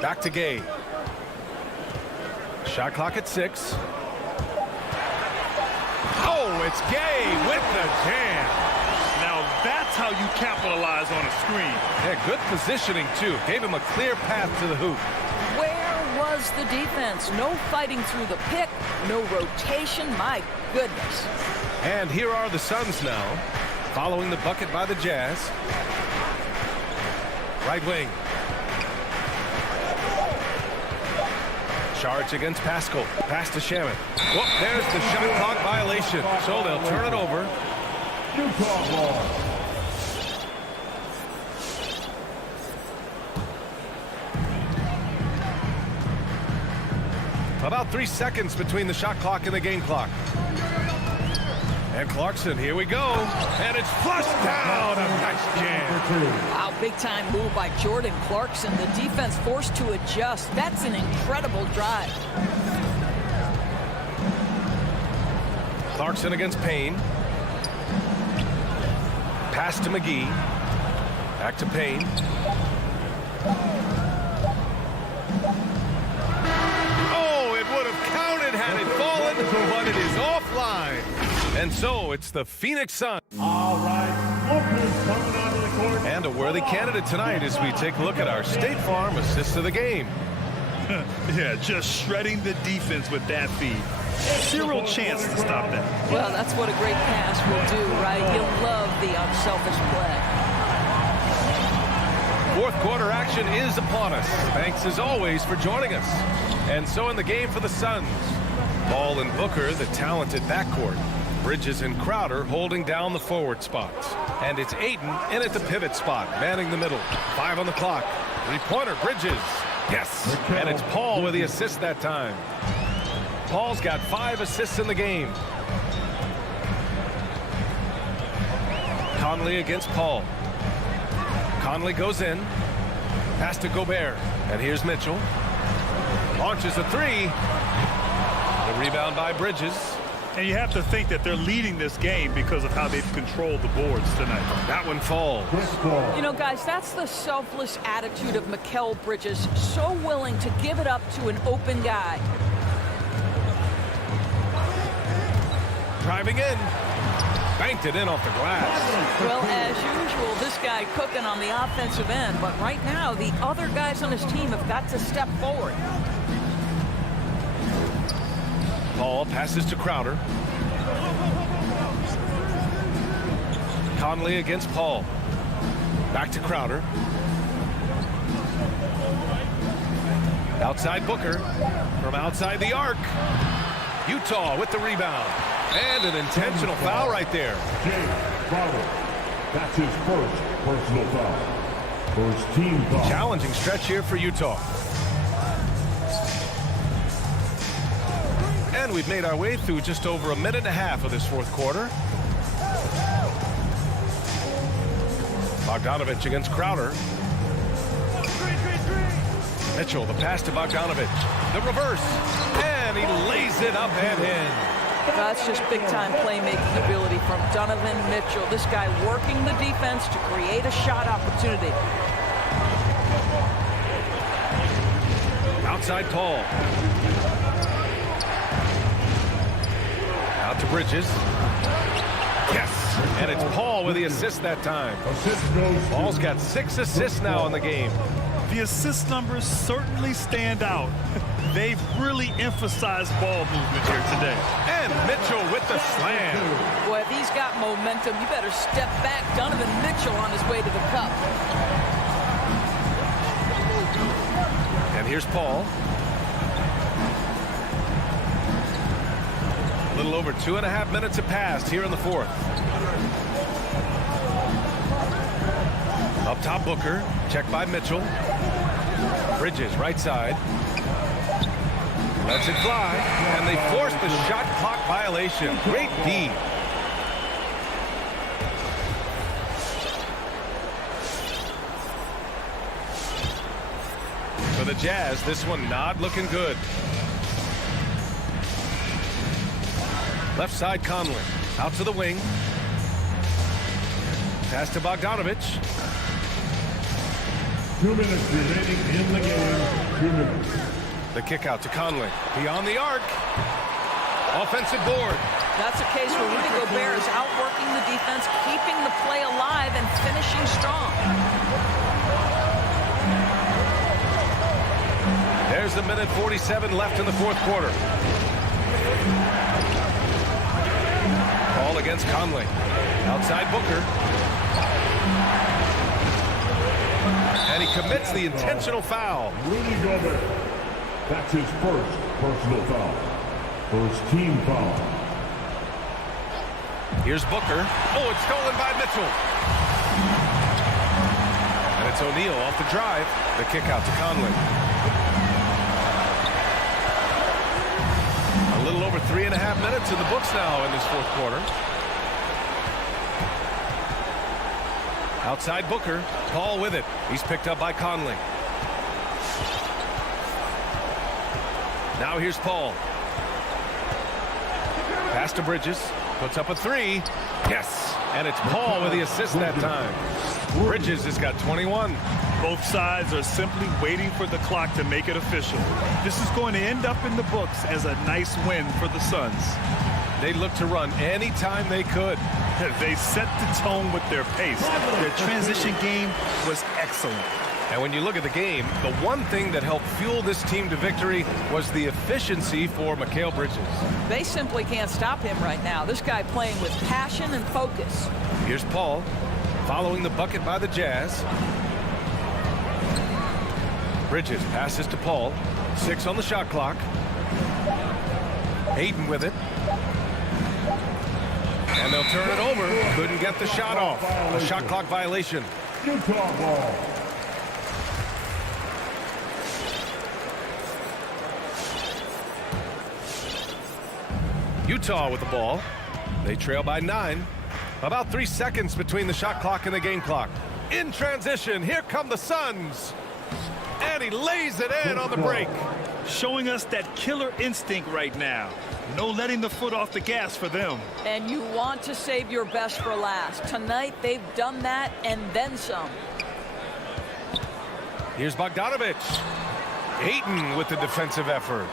Back to Gay. Shot clock at 6. Oh, it's Gay with the jam. Now that's how you capitalize on a screen. Yeah, good positioning, too. Gave him a clear path to the hoop. Where was the defense? No fighting through the pick, no rotation. My goodness. And here are the Suns now, following the bucket by the Jazz. Right wing. Charge against Pascal. Pass to Shamet. Whoop, there's the shot clock violation. So they'll turn it over. Utah ball. About 3 seconds between the shot clock and the game clock. And Clarkson, here we go. And it's flushed down. A nice jam. Wow, big-time move by Jordan Clarkson. The defense forced to adjust. That's an incredible drive. Clarkson against Payne. Pass to McGee. Back to Payne. Oh, it would have And so it's the Phoenix Suns. All right, Booker's coming onto the court. And a worthy candidate tonight as we take a look at our State Farm assist of the game. Yeah, just shredding the defense with that feed. Zero chance to stop that. Well, that's what a great pass will do, right? You'll love the unselfish play. Fourth quarter action is upon us. Thanks as always for joining us. And so in the game for the Suns, Ball and Booker, the talented backcourt. Bridges and Crowder holding down the forward spots. And it's Ayton in at the pivot spot, manning the middle. 5 on the clock. Three-pointer, Bridges. Yes. And it's Paul with the assist that time. Paul's got 5 assists in the game. Conley against Paul. Conley goes in. Pass to Gobert. And here's Mitchell. Launches a 3. The rebound by Bridges. And you have to think that they're leading this game because of how they've controlled the boards tonight. That one falls. You know, guys, that's the selfless attitude of Mikal Bridges. So willing to give it up to an open guy. Driving in. Banked it in off the glass. Well, as usual, this guy cooking on the offensive end. But right now, the other guys on his team have got to step forward. Paul passes to Crowder. Conley against Paul. Back to Crowder. Outside Booker. From outside the arc. Utah with the rebound. And an intentional foul right there. Crowder. That's his first personal foul. First team foul. Challenging stretch here for Utah. And we've made our way through just over a minute and a half of this fourth quarter. Bogdanovich against Crowder. Mitchell, the pass to Bogdanovich. The reverse. And he lays it up and in. That's just big-time playmaking ability from Donovan Mitchell. This guy working the defense to create a shot opportunity. Outside Paul. Out to Bridges. Yes. And it's Paul with the assist that time. Paul's got 6 assists now in the game. The assist numbers certainly stand out. They've really emphasized ball movement here today. And Mitchell with the slam. Boy, if he's got momentum, you better step back. Donovan Mitchell on his way to the cup. And here's Paul. A little over 2.5 minutes have passed here in the fourth. Up top, Booker. Checked by Mitchell. Bridges, right side. Lets it fly. And they force the shot clock violation. Great D. For the Jazz, this one not looking good. Left side, Conley. Out to the wing. Pass to Bogdanovich. 2 minutes remaining in the game. 2 minutes. The kick out to Conley. Beyond the arc. Offensive board. That's a case where Rudy Gobert is outworking the defense, keeping the play alive, and finishing strong. There's the minute 47 left in the fourth quarter. Ball against Conley. Outside Booker. And he commits the intentional foul. Rudy Gobert. That's his first personal foul. First team foul. Here's Booker. Oh, it's stolen by Mitchell. And it's O'Neal off the drive. The kick out to Conley. A little over 3.5 minutes in the books now in this fourth quarter. Outside Booker. Paul with it. He's picked up by Conley. Now here's Paul. Pass to Bridges. Puts up a 3. Yes. And it's Paul with the assist that time. Bridges has got 21. Both sides are simply waiting for the clock to make it official. This is going to end up in the books as a nice win for the Suns. They looked to run anytime they could. They set the tone with their pace. Their transition game was excellent. And when you look at the game, the one thing that helped fuel this team to victory was the efficiency for Mikal Bridges. They simply can't stop him right now. This guy playing with passion and focus. Here's Paul following the bucket by the Jazz. Bridges passes to Paul. 6 on the shot clock. Hayden with it. And they'll turn it over. Couldn't get the shot off. A shot clock violation. Utah ball. Utah with the ball. They trail by 9. About 3 seconds between the shot clock and the game clock. In transition, here come the Suns. And he lays it in on the break. Showing us that killer instinct right now. No letting the foot off the gas for them. And you want to save your best for last. Tonight, they've done that and then some. Here's Bogdanovich. Ayton with the defensive effort.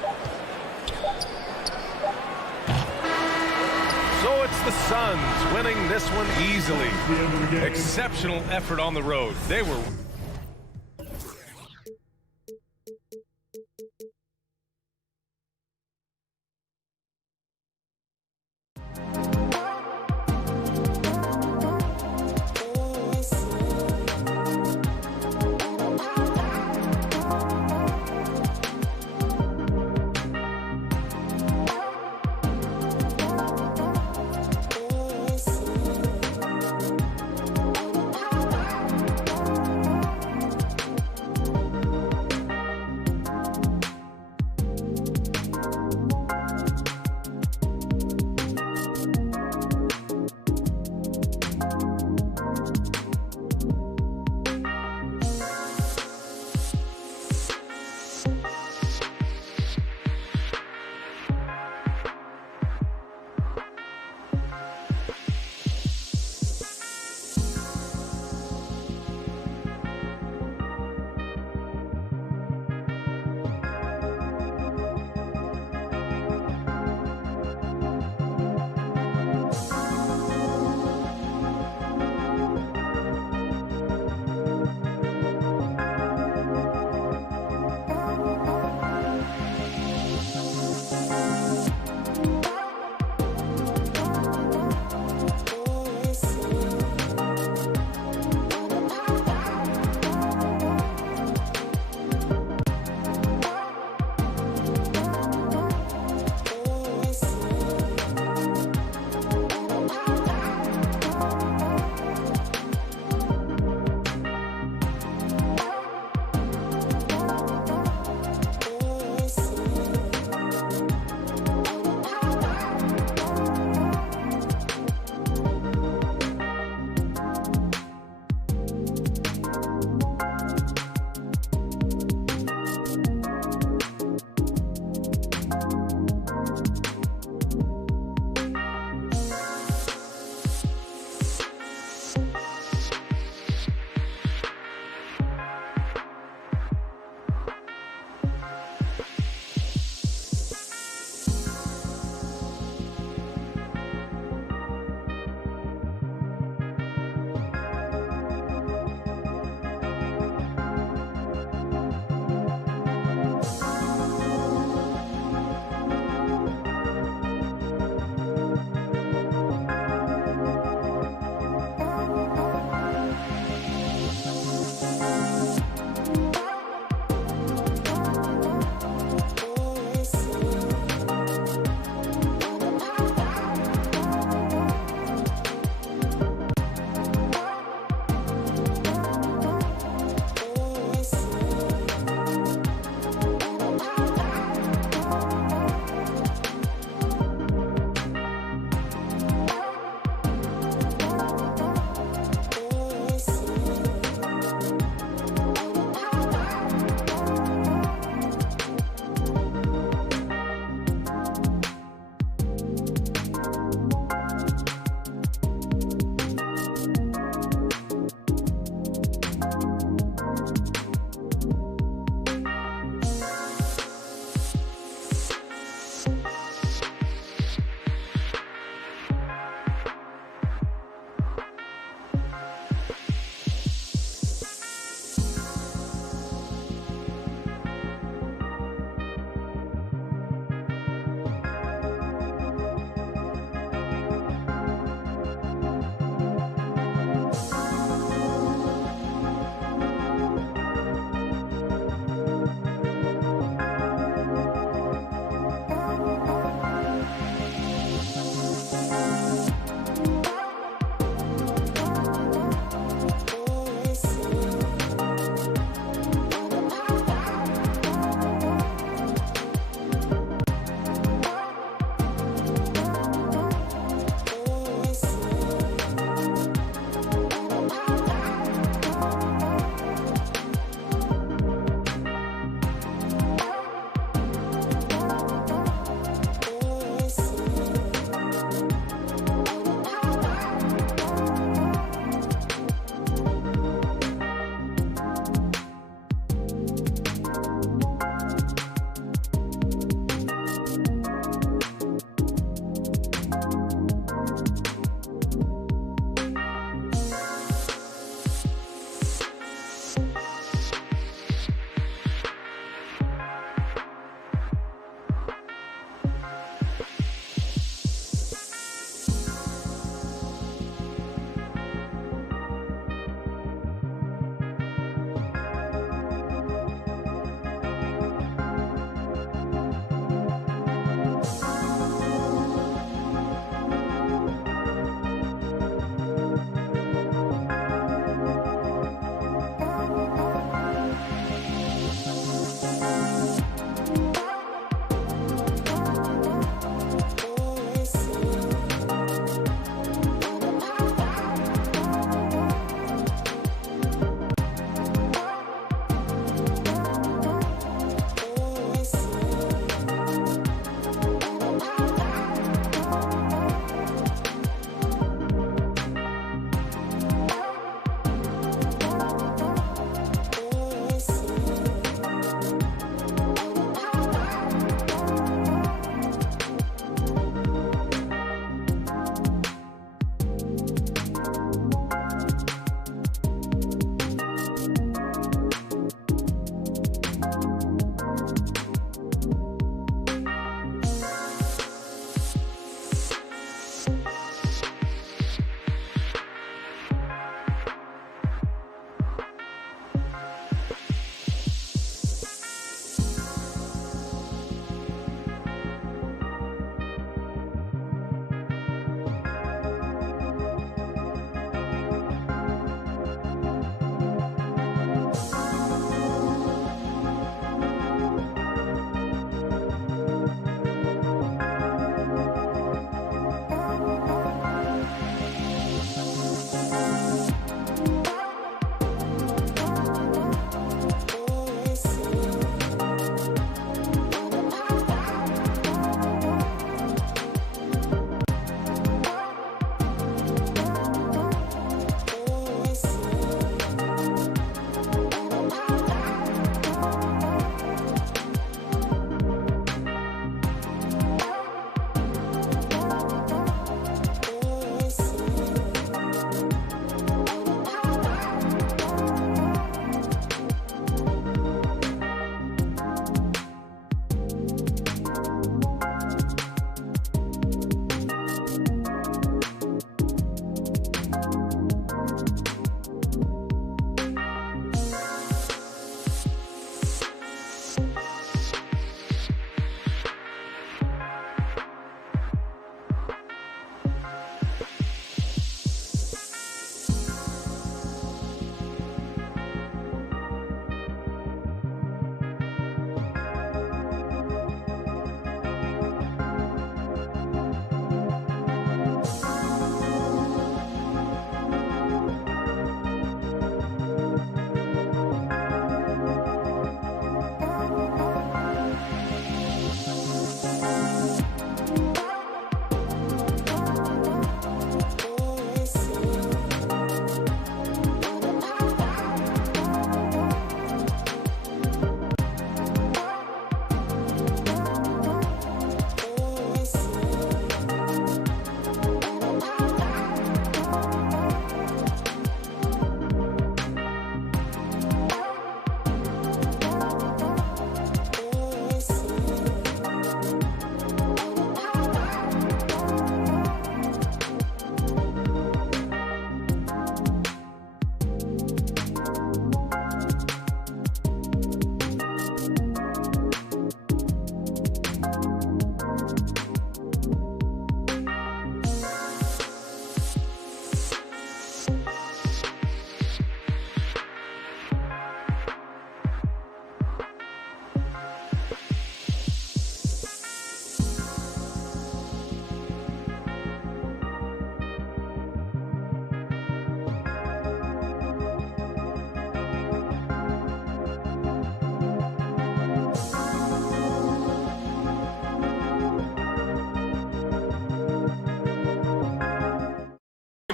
So it's the Suns winning this one easily. Exceptional effort on the road. They were...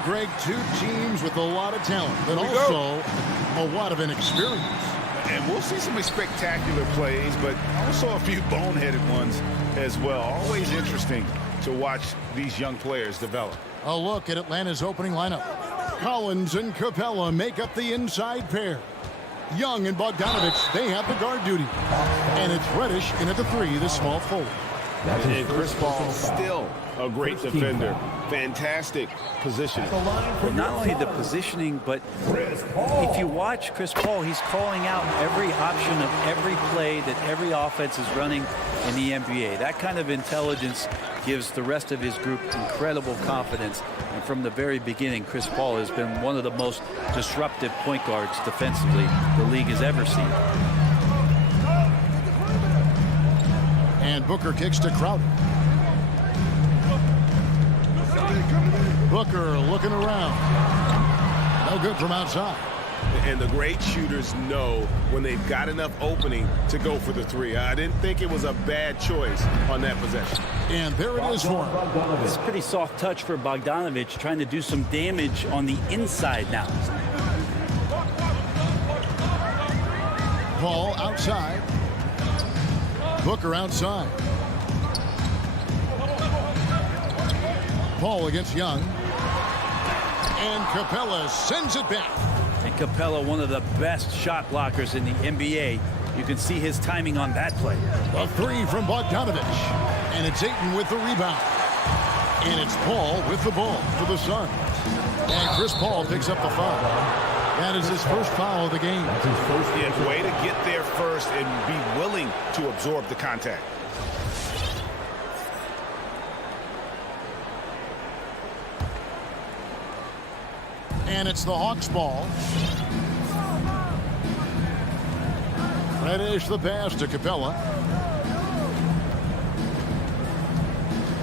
Greg, two teams with a lot of talent, but also a lot of inexperience. And we'll see some spectacular plays, but also a few boneheaded ones as well. Always interesting to watch these young players develop. A look at Atlanta's opening lineup. Collins and Capella make up the inside pair. Young and Bogdanovich, they have the guard duty. And it's Reddish in at the 3, the small forward. And Chris Paul still a great defender. Fantastic positioning. Well, not only the positioning, but if you watch Chris Paul, he's calling out every option of every play that every offense is running in the NBA. That kind of intelligence gives the rest of his group incredible confidence. And from the very beginning, Chris Paul has been one of the most disruptive point guards defensively the league has ever seen. And Booker kicks to Crowder. Booker looking around. No good from outside. And the great shooters know when they've got enough opening to go for the 3. I didn't think it was a bad choice on that possession. And there it is for him. It's a pretty soft touch for Bogdanovich, trying to do some damage on the inside now. Paul outside. Booker outside. Paul against Young. And Capella sends it back. And Capella, one of the best shot blockers in the NBA. You can see his timing on that play. A 3 from Bogdanovich. And it's Ayton with the rebound. And it's Paul with the ball for the Suns. And Chris Paul picks up the foul. That is his first foul of the game. Yeah, way to get there first and be willing to absorb the contact. And it's the Hawks ball. Reddish the pass to Capella.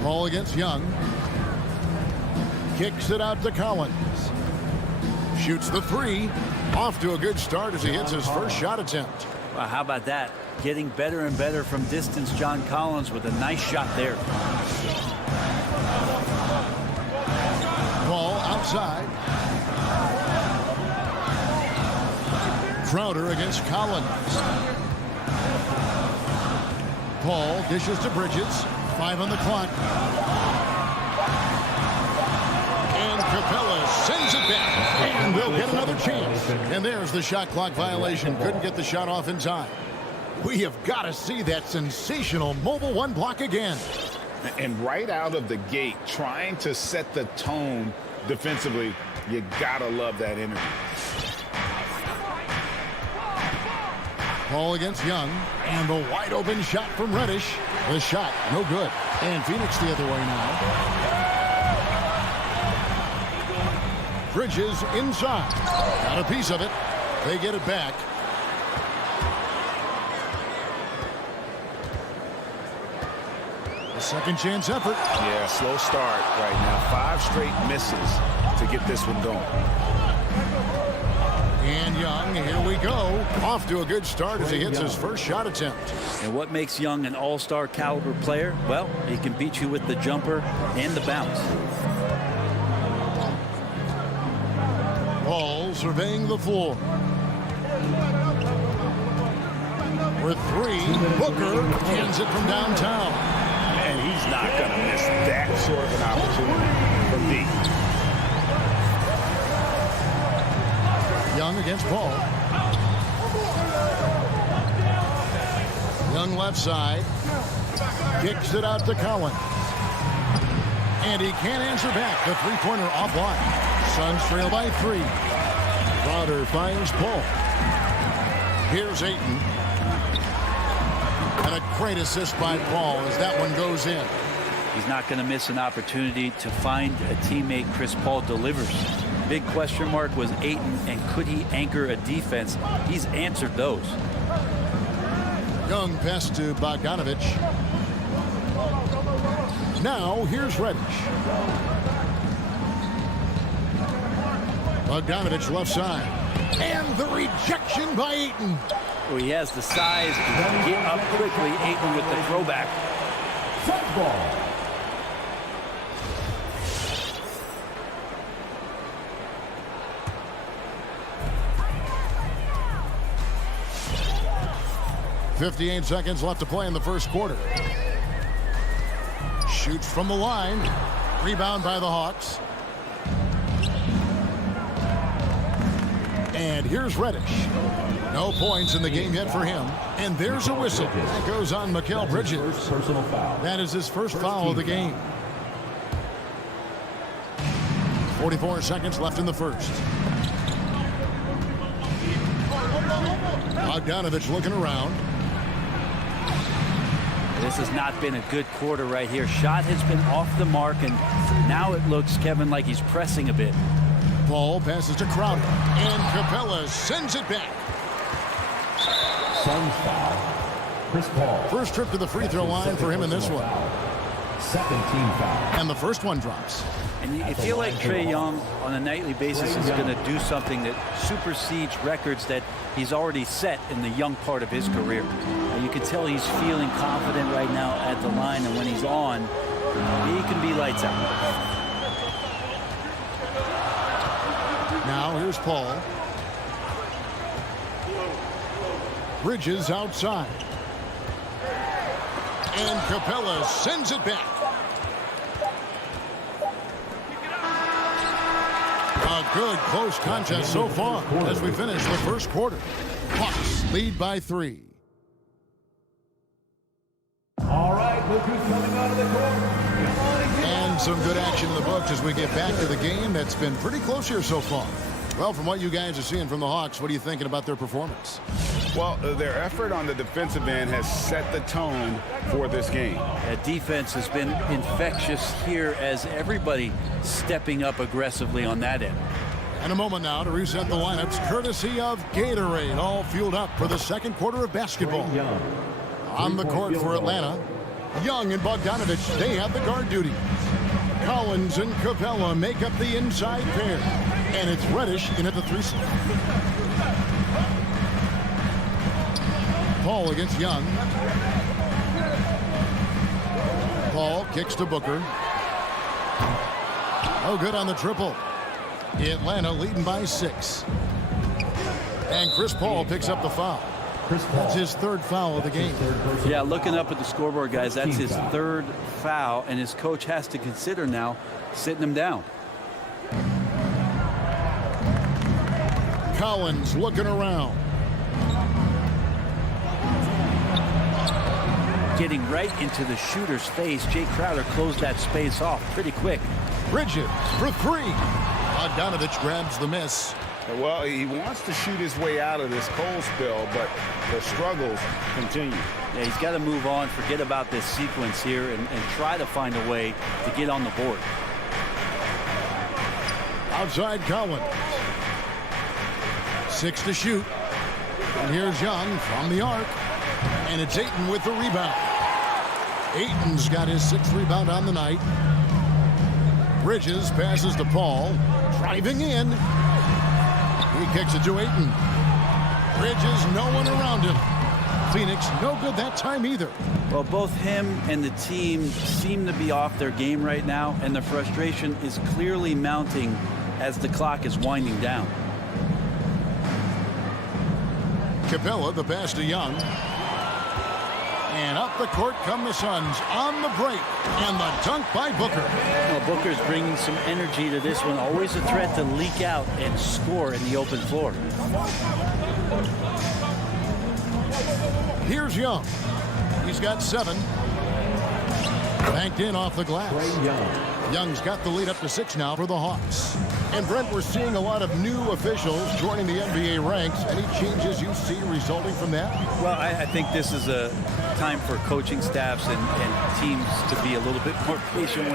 Ball against Young. Kicks it out to Collins. Shoots the 3. Off to a good start as he hits his first shot attempt. Well, how about that? Getting better and better from distance, John Collins with a nice shot there. Ball outside. Crowder against Collins. Paul dishes to Bridges. 5 on the clock. And Capella sends it back. And they'll get another chance. And there's the shot clock violation. Couldn't get the shot off in time. We have got to see that sensational mobile 1 block again. And right out of the gate, trying to set the tone defensively, you gotta love that energy. Paul against Young. And the wide open shot from Reddish. The shot, no good. And Phoenix the other way now. Bridges inside. Got a piece of it. They get it back. A second chance effort. Yeah, slow start right now. 5 straight misses to get this one going. And Young, here we go. Off to a good start as he hits his first shot attempt. And what makes Young an all-star caliber player? Well, he can beat you with the jumper and the bounce. Paul surveying the floor. With 3, Booker cans it from downtown. And he's not going to miss that sort of an opportunity from deep. Young against Paul. Young left side. Kicks it out to Collins. And he can't answer back. The 3-pointer offline. Suns trail by 3. Crowder finds Paul. Here's Ayton. And a great assist by Paul as that one goes in. He's not going to miss an opportunity to find a teammate. Chris Paul delivers. Big question mark was Ayton, and could he anchor a defense? He's answered those. Young pass to Bogdanovich. Now here's Reddish. Bogdanovich left side. And the rejection by Ayton. Well, he has the size to get up quickly. Ayton with the throwback. 58 seconds left to play in the first quarter. Shoots from the line. Rebound by the Hawks. And here's Reddish. No points in the game yet for him. And there's a whistle. That goes on Mikal Bridges. That is his first foul of the game. 44 seconds left in the first. Bogdanovich looking around. This has not been a good quarter right here. Shot has been off the mark, and now it looks, Kevin, like he's pressing a bit. Paul passes to Crowder, and Capella sends it back. Suns foul. Chris Paul. First trip to the free throw line for him in this one. Second team foul. And the first one drops. And you feel like Trae Young on a nightly basis is going to do something that supersedes records that he's already set in the young part of his career. And you can tell he's feeling confident right now at the line, and when he's on, he can be lights out. Now here's Paul. Bridges outside. And Capella sends it back. A good close contest so far as we finish the first quarter. Hawks lead by 3. All right, look who's coming out of the court. And some good action in the books as we get back to the game. That's been pretty close here so far. Well, from what you guys are seeing from the Hawks, what are you thinking about their performance? Well, their effort on the defensive end has set the tone for this game. That defense has been infectious here as everybody stepping up aggressively on that end. And a moment now to reset the lineups courtesy of Gatorade, all fueled up for the second quarter of basketball. On the court for Atlanta, Young and Bogdanovich, they have the guard duty. Collins and Capella make up the inside pair. And it's Reddish in at the 3 slot. Paul against Young. Paul kicks to Booker. Oh, good on the triple. Atlanta leading by 6. And Chris Paul picks up the foul. That's his third foul of the game. Yeah, looking up at the scoreboard, guys, that's his third foul, and his coach has to consider now sitting him down. Collins looking around. Getting right into the shooter's face. Jay Crowder closed that space off pretty quick. Bridges for 3. Bogdanovich grabs the miss. Well, he wants to shoot his way out of this cold spell, but the struggles continue. Yeah, he's got to move on, forget about this sequence here, and try to find a way to get on the board. Outside Collins. 6 to shoot. And here's Young from the arc. And it's Ayton with the rebound. Ayton's got his 6th rebound on the night. Bridges passes to Paul. Driving in. He kicks it to Ayton. Bridges, no one around him. Phoenix, no good that time either. Well, both him and the team seem to be off their game right now, and the frustration is clearly mounting as the clock is winding down. Capella, the pass to Young. And up the court come the Suns on the break. And the dunk by Booker. Well, Booker's bringing some energy to this one. Always a threat to leak out and score in the open floor. Here's Young. He's got 7. Banked in off the glass. Young's got the lead up to 6 now for the Hawks. And Brent, we're seeing a lot of new officials joining the NBA ranks. Any changes you see resulting from that? Well, I think this is a time for coaching staffs and teams to be a little bit more patient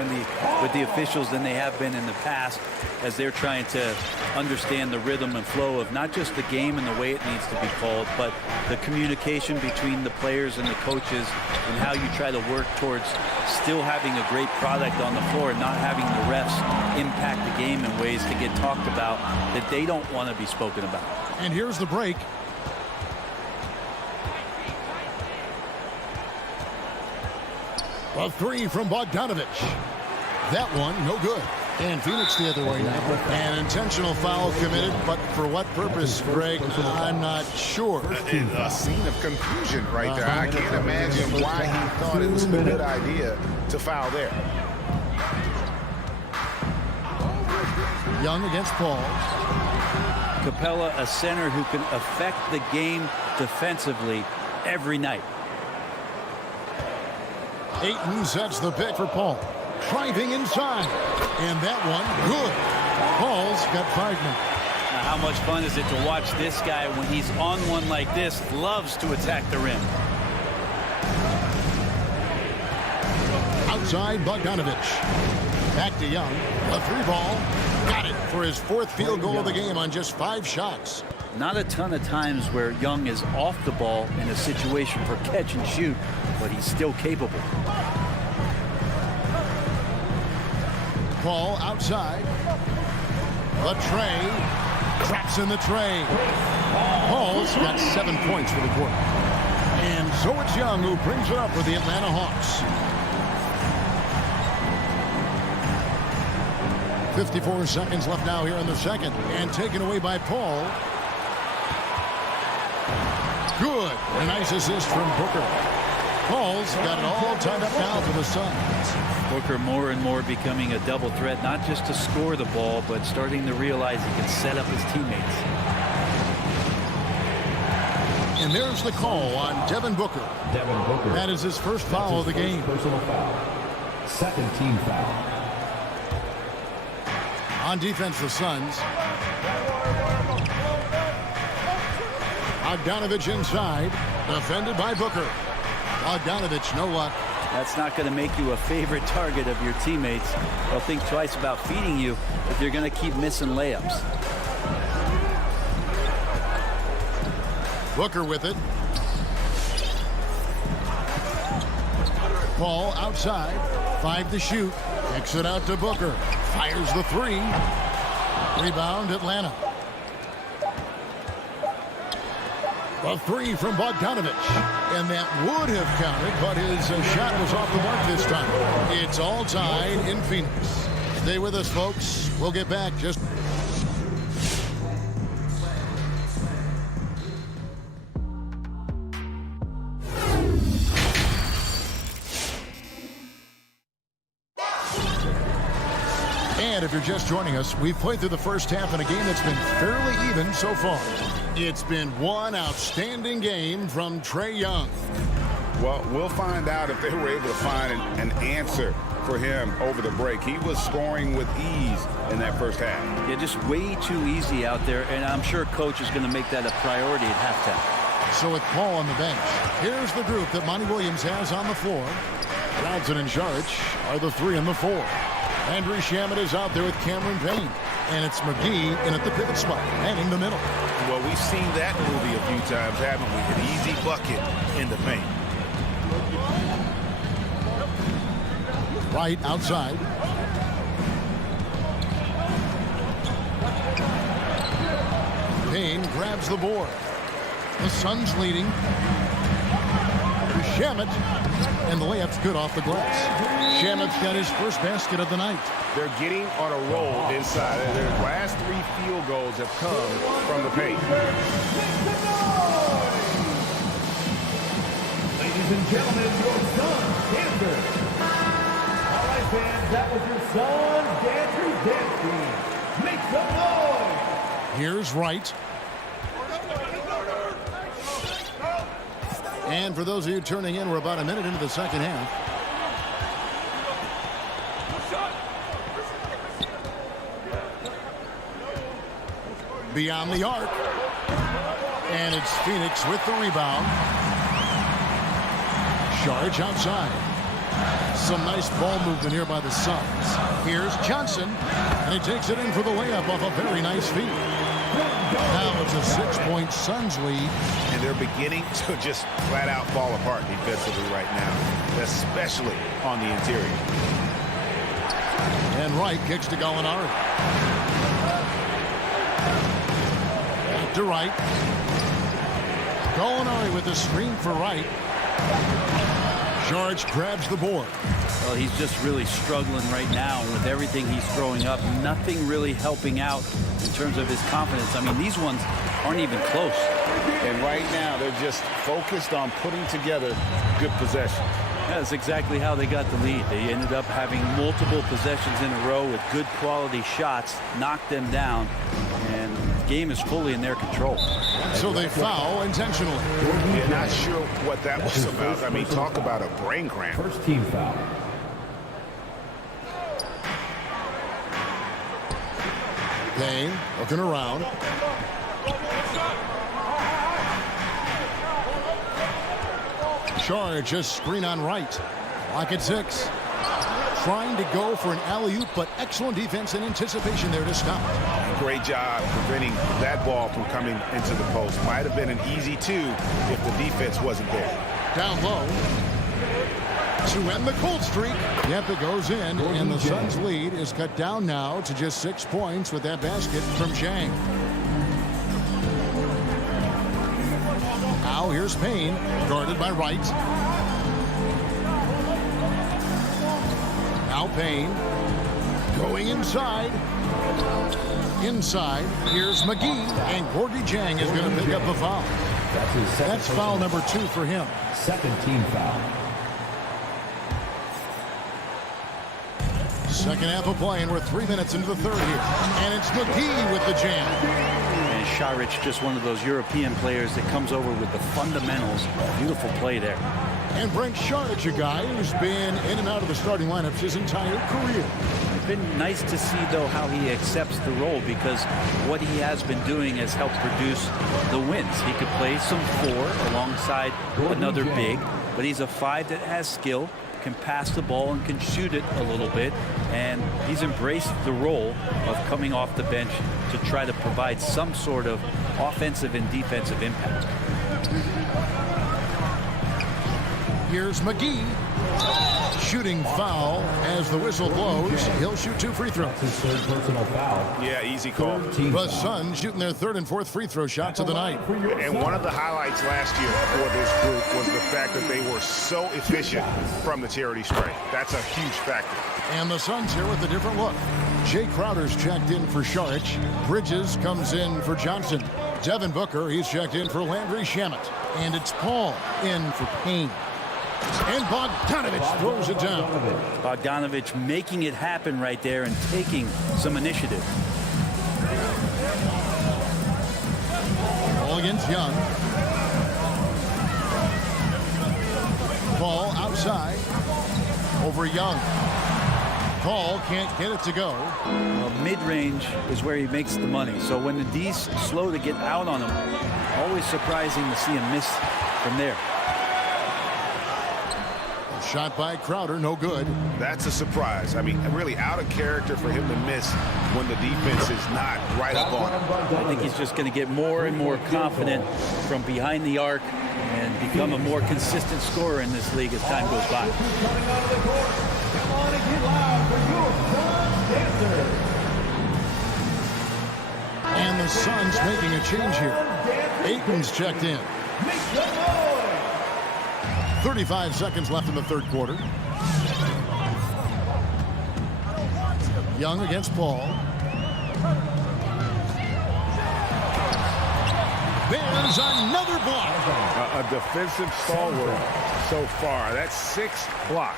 with the officials than they have been in the past, as they're trying to understand the rhythm and flow of not just the game and the way it needs to be called, but the communication between the players and the coaches, and how you try to work towards still having a great product on the floor and not having the refs impact the game in ways to get talked about that they don't want to be spoken about. And here's the break. A 3 from Bogdanovich. That one, no good. And Phoenix the other way now. An intentional foul committed, but for what purpose, Greg? I'm not sure. A scene of confusion right there. I can't imagine why he thought it was a good idea to foul there. Young against Paul. Capella, a center who can affect the game defensively every night. Ayton sets the pick for Paul. Driving inside. And that one, good. Paul's got 5 men. Now, how much fun is it to watch this guy when he's on one like this? Loves to attack the rim. Outside, Bogdanovich. Back to Young. A 3-ball. Got it for his 4th field goal of the game on just 5 shots. Not a ton of times where Young is off the ball in a situation for catch and shoot, but he's still capable. Paul outside. The tray. Traps in the tray. Paul's got 7 points for the quarter. And so it's Young who brings it up for the Atlanta Hawks. 54 seconds left now here in the second. And taken away by Paul. Good. A nice assist from Booker. Paul's got it all tied up now for the Suns. Booker more and more becoming a double threat, not just to score the ball, but starting to realize he can set up his teammates. And there's the call on Devin Booker. That is his first foul of the game. Personal foul. 2nd team foul. On defense, the Suns. Bogdanovich inside. Defended by Booker. Bogdanovich, no luck. That's not going to make you a favorite target of your teammates. They'll think twice about feeding you if you're going to keep missing layups. Booker with it. Paul outside. 5 to shoot. Kicks it out to Booker. Fires the 3. Rebound, Atlanta. A 3 from Bogdanovich. And that would have counted, but his shot was off the mark this time. It's all tied in Phoenix. Stay with us, folks. We'll get back just... And if you're just joining us, we've played through the first half in a game that's been fairly even so far. It's been one outstanding game from Trae Young. Well, we'll find out if they were able to find an answer for him over the break. He was scoring with ease in that first half. Yeah, just way too easy out there, and I'm sure coach is going to make that a priority at halftime. So with Paul on the bench, here's the group that Monty Williams has on the floor. Johnson and Saric are the 3 and the 4. Andrew Shamet is out there with Cameron Payne. And it's McGee in at the pivot spot, manning the middle. Well, we've seen that movie a few times, haven't we? An easy bucket in the paint. Right outside. Payne grabs the board. The Suns leading. Shamet, and the layup's good off the glass. Shamet's got his first basket of the night. They're getting on a roll inside. Their last 3 field goals have come from the paint. Ladies and gentlemen, your Suns dancer. All right, fans, that was your Suns dancer dance. Make some noise. Here's Wright. And for those of you turning in, we're about a minute into the second half. Beyond the arc. And it's Phoenix with the rebound. Saric outside. Some nice ball movement here by the Suns. Here's Johnson. And he takes it in for the layup off a very nice feed. Now it's a 6-point Suns lead. And they're beginning to just flat out fall apart defensively right now, especially on the interior. And Wright kicks to Gallinari. Back to Wright. Gallinari with the screen for Wright. Saric grabs the board. Well, he's just really struggling right now with everything he's throwing up. Nothing really helping out in terms of his confidence. I mean, these ones aren't even close. And right now, they're just focused on putting together good possessions. That's exactly how they got the lead. They ended up having multiple possessions in a row with good quality shots, knocked them down, and the game is fully in their control. So they foul intentionally. Yeah, not sure what that was about. I mean, talk about a brain cramp. First team foul. Payne looking around. Charge, just screen on right. Lock at 6. Trying to go for an alley-oop, but excellent defense and anticipation there to stop. Great job preventing that ball from coming into the post. Might have been an easy 2 if the defense wasn't there. Down low. To end the cold streak. Yep, it goes in, and the Suns' lead is cut down now to just 6 points with that basket from Zhang. Now here's Payne, guarded by Wright. Now Payne going inside. Inside, here's McGee, and Gorgie Zhang is going to pick up the foul. That's foul number 2 for him. Second team foul. Second half of play, and we're 3 minutes into the third here. And it's McGee with the jam. And Šarić, just one of those European players that comes over with the fundamentals. Beautiful play there. And Frank Šarić, a guy who's been in and out of the starting lineups his entire career. It's been nice to see, though, how he accepts the role, because what he has been doing has helped produce the wins. He could play some 4 alongside another big, but he's a 5 that has skill, can pass the ball and can shoot it a little bit, and he's embraced the role of coming off the bench to try to provide some sort of offensive and defensive impact. Here's McGee. Shooting foul as the whistle blows. He'll shoot 2 free throws. His third personal foul. Yeah, easy call. The Suns shooting their 3rd and 4th free throw shots of the night. And one of the highlights last year for this group was the fact that they were so efficient from the charity stripe. That's a huge factor. And the Suns here with a different look. Jay Crowder's checked in for Šarić. Bridges comes in for Johnson. Devin Booker, he's checked in for Landry Shamet. And it's Paul in for Payne. And Bogdanović throws it down. Bogdanović making it happen right there and taking some initiative. Ball against Young. Ball outside. Over Young. Paul can't get it to go. Well, mid-range is where he makes the money. So when the D's slow to get out on him, always surprising to see him miss from there. Shot by Crowder, no good. That's a surprise. I mean, really out of character for him to miss when the defense is not right up on him. I think he's just going to get more and more confident from behind the arc and become a more consistent scorer in this league as time goes by. And the Suns making a change here. Ayton's checked in. 35 seconds left in the third quarter. Young against Paul. There's another block. A defensive stalwart so far. That's 6 blocks.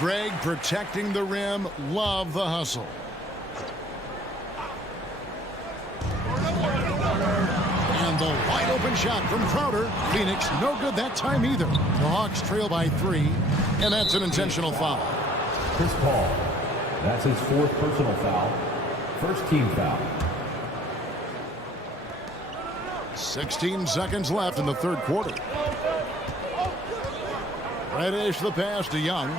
Greg protecting the rim. Love the hustle. And the wide open shot from Crowder. Phoenix no good that time either. The Hawks trail by 3, and that's an intentional foul. Chris Paul. That's his 4th personal foul. First team foul. 16 seconds left in the third quarter. Reddish the pass to Young.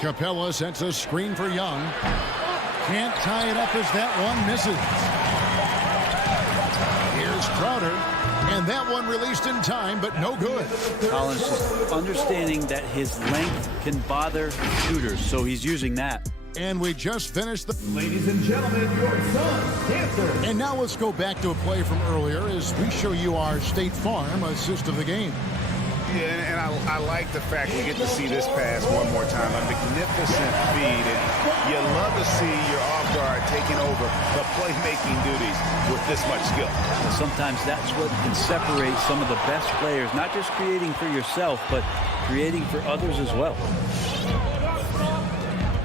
Capella sets a screen for Young. Can't tie it up as that one misses. Here's Crowder. And that one released in time, but no good. Collins just understanding that his length can bother shooters, so he's using that. And we just finished the... Ladies and gentlemen, your Suns dancer. And now let's go back to a play from earlier as we show you our State Farm assist of the game. Yeah, and I like the fact we get to see this pass one more time. A magnificent feed. And you love to see your off guard taking over the playmaking duties with this much skill. Well, sometimes that's what can separate some of the best players, not just creating for yourself, but creating for others as well.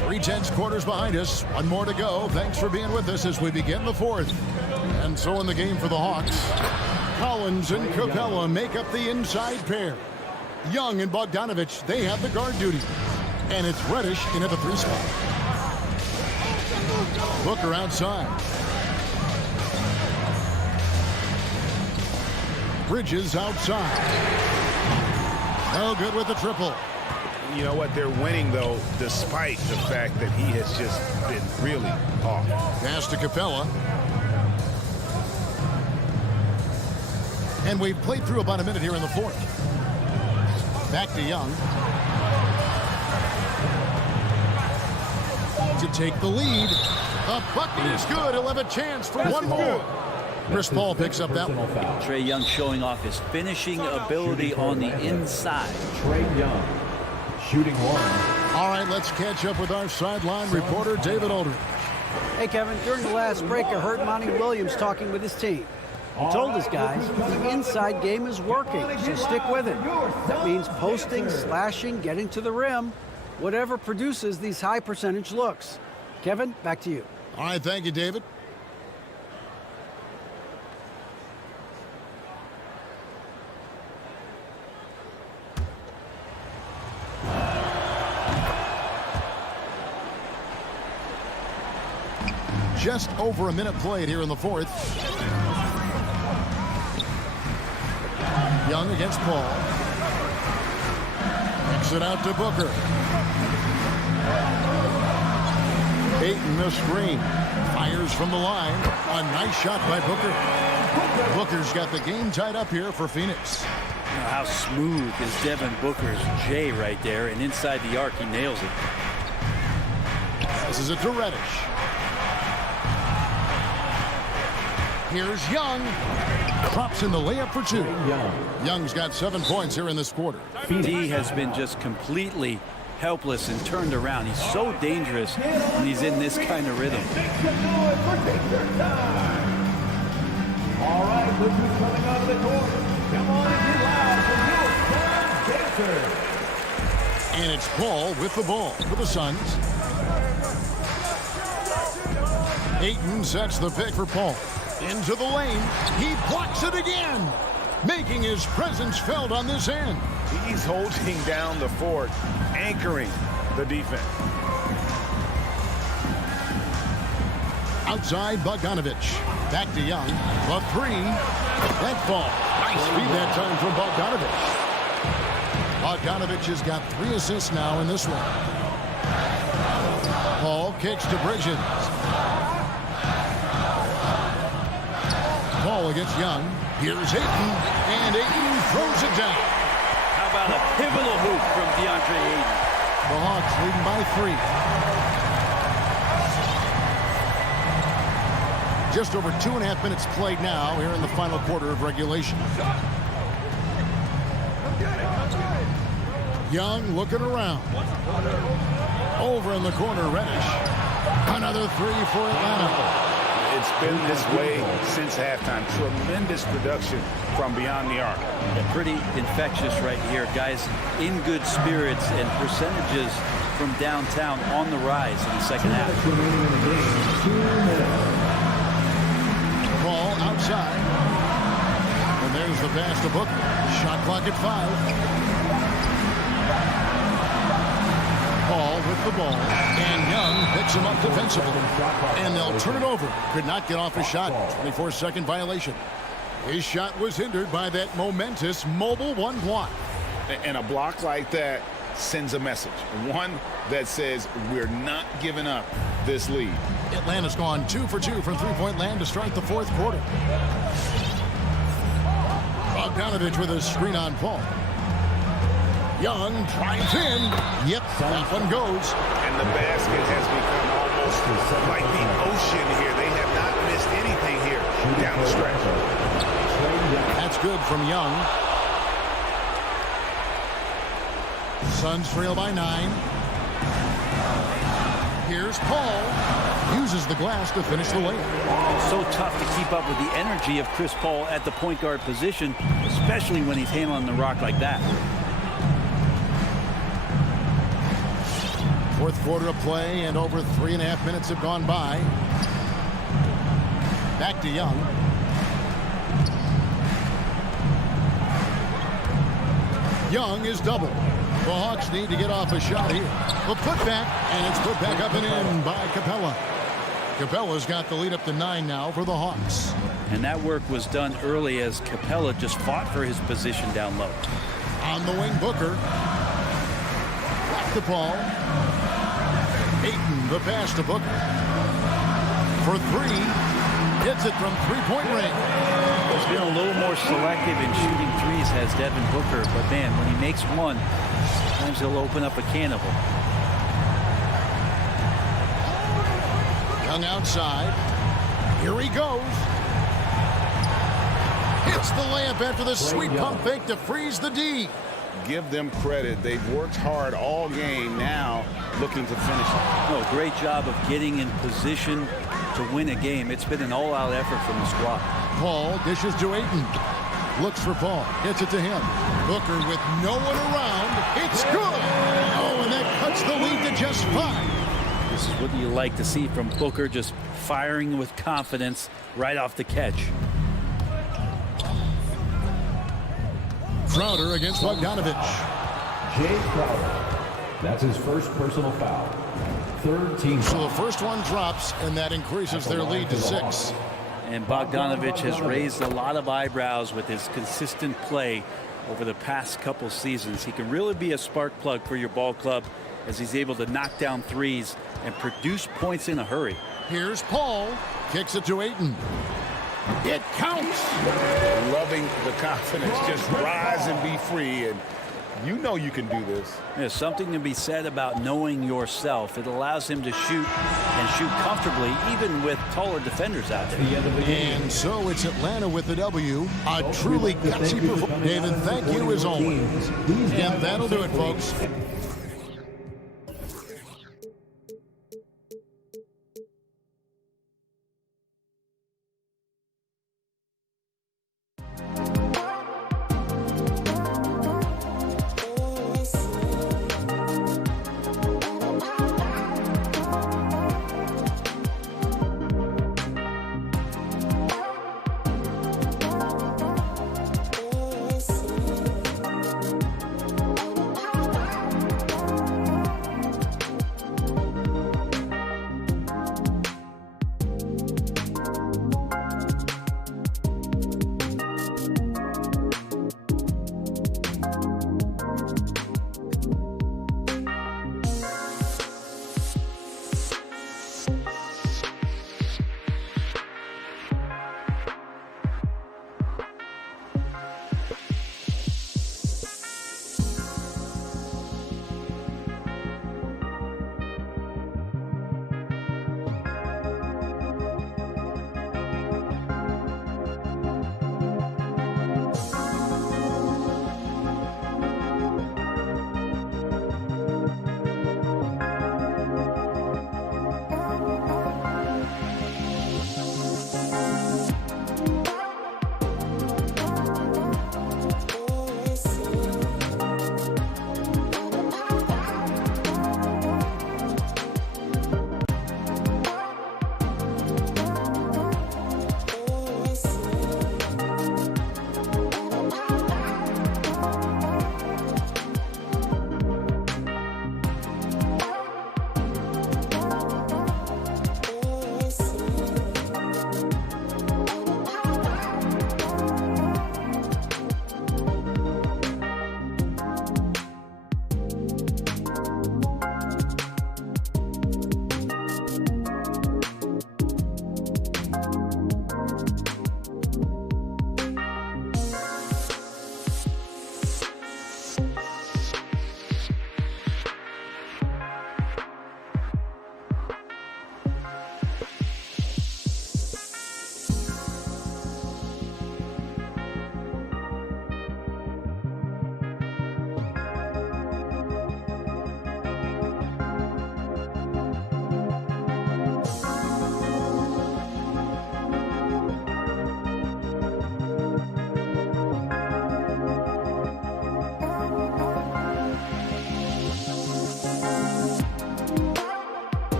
3/10 quarters behind us. One more to go. Thanks for being with us as we begin the fourth. And so in the game for the Hawks, Collins and Capella make up the inside pair. Young and Bogdanovich, they have the guard duty. And it's Reddish in at the 3 spot. Booker outside. Bridges outside. No good with the triple. You know what? They're winning, though, despite the fact that he has just been really off. Pass to Capella. And we've played through about a minute here in the fourth. Back to Young. To take the lead. The bucket is good. He'll have a chance for one more. Chris Paul picks up that one. Trae Young showing off his finishing ability on the inside. Trae Young, shooting one. All right, let's catch up with our sideline reporter, David Aldridge. Hey, Kevin, during the last break, I heard Monty Williams talking with his team. He told his guys the inside game is working, so stick with it. That means posting, slashing, getting to the rim, whatever produces these high percentage looks. Kevin, back to you. All right, thank you, David. Just over a minute played here in the fourth. Young against Paul. Kicks it out to Booker. Ayton the screen. Fires from the line. A nice shot by Booker. Booker's got the game tied up here for Phoenix. You know, how smooth is Devin Booker's J right there, and inside the arc, he nails it. Passes it to Reddish. Here's Young. Drops in the layup for 2. Young's got 7 points here in this quarter. D has been just completely helpless and turned around. He's so dangerous when he's in this kind of rhythm. All right, look who's coming out of the court. Come on and get loud for your Suns dancers. And it's Paul with the ball for the Suns. Ayton sets the pick for Paul. Into the lane. He blocks it again. Making his presence felt on this end. He's holding down the fort, anchoring the defense. Outside Bogdanovich. Back to Young. The 3. That ball. Nice speed that time from Bogdanovich. Bogdanovich has got 3 assists now in this one. Paul kicks to Bridges. Paul against Young. Here's Ayton. And Ayton throws it down. How about a pivotal hoop from DeAndre Ayton? The Hawks leading by 3. Just over 2.5 minutes played now here in the final quarter of regulation. Young looking around. Over in the corner, Reddish. Another 3 for Atlanta. It's been this way since halftime. Tremendous production from beyond the arc. Yeah, pretty infectious right here. Guys in good spirits and percentages from downtown on the rise in the second half. Ball outside. And there's the pass to Booker. Shot clock at 5. Paul with the ball. And Young picks him up defensively. And they'll turn it over. Could not get off a shot. 24-second violation. His shot was hindered by that momentous mobile 1 block. And a block like that sends a message. One that says we're not giving up this lead. Atlanta's gone 2 for 2 from three-point land to start the fourth quarter. Bogdanovich with a screen on Paul. Young drives in. Yep, that one goes. And the basket has become almost like the ocean here. They have not missed anything here down the stretch. That's good from Young. Suns trail by 9. Here's Paul. Uses the glass to finish the layup. It's so tough to keep up with the energy of Chris Paul at the point guard position, especially when he's handling the rock like that. Fourth quarter of play, and over 3.5 minutes have gone by. Back to Young. Young is doubled. The Hawks need to get off a shot here. The putback, and it's put back up and in by Capella. Capella's got the lead up to 9 now for the Hawks. And that work was done early as Capella just fought for his position down low. On the wing, Booker. Back to Paul. Ayton, the pass to Booker. For 3. Hits it from three-point range. He's been a little more selective in shooting threes, has Devin Booker. But, man, when he makes one, sometimes he'll open up a can of them. Young outside. Here he goes. Hits the layup after the sweet pump fake to freeze the D. Give them credit. They've worked hard all game, now looking to finish it. Oh, great job of getting in position to win a game. It's been an all-out effort from the squad. Paul dishes to Ayton. Looks for Paul. Hits it to him. Booker with no one around. It's good. Oh, and that cuts the lead to just 5. This is what you like to see from Booker, just firing with confidence right off the catch. Crowder against Bogdanovich. Jay Crowder. That's his first personal foul. Third team So foul. the first one drops, and that increases their lead to 6. And Bogdanovich has raised a lot of eyebrows with his consistent play over the past couple seasons. He can really be a spark plug for your ball club as he's able to knock down threes and produce points in a hurry. Here's Paul. Kicks it to Ayton. It counts. Loving the confidence. Just rise and be free. And you know you can do this. There's something to be said about knowing yourself. It allows him to shoot and shoot comfortably, even with taller defenders out there. And so it's Atlanta with the W. A truly gutsy performance. David, thank you as always. And that'll do it, folks.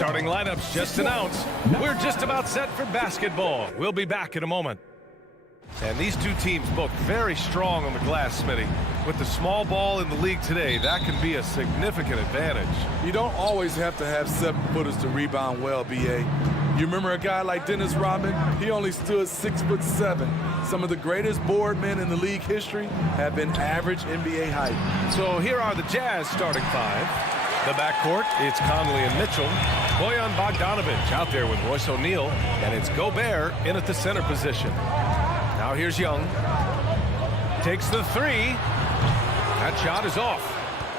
Starting lineups just announced. We're just about set for basketball. We'll be back in a moment. And these two teams both very strong on the glass, Smitty. With the small ball in the league today, that can be a significant advantage. You don't always have to have 7-footers to rebound well, B.A. You remember a guy like Dennis Rodman? He only stood 6'7". Some of the greatest board men in the league history have been average NBA height. So here are the Jazz starting five. The backcourt, it's Conley and Mitchell. Bojan Bogdanovic out there with Royce O'Neal. And it's Gobert in at the center position. Now here's Young. Takes the three. That shot is off.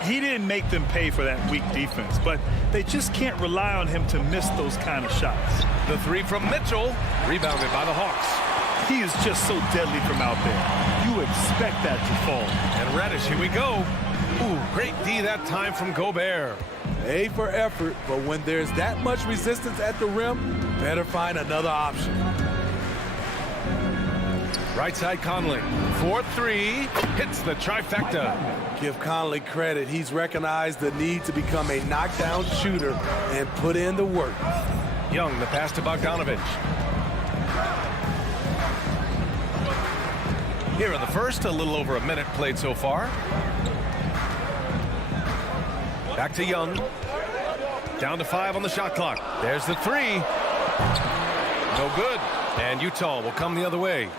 He didn't make them pay for that weak defense, but they just can't rely on him to miss those kind of shots. The three from Mitchell, rebounded by the Hawks. He is just so deadly from out there. You expect that to fall. And Reddish, here we go. Ooh, great D that time from Gobert. A for effort, but when there's that much resistance at the rim, better find another option. Right side Conley. 4-3. Hits the trifecta. Give Conley credit. He's recognized the need to become a knockdown shooter and put in the work. Young, the pass to Bogdanovic. Here in the first, a little over a minute played so far. Back to Young. Down to 5 on the shot clock. There's the three. No good. And Utah will come the other way.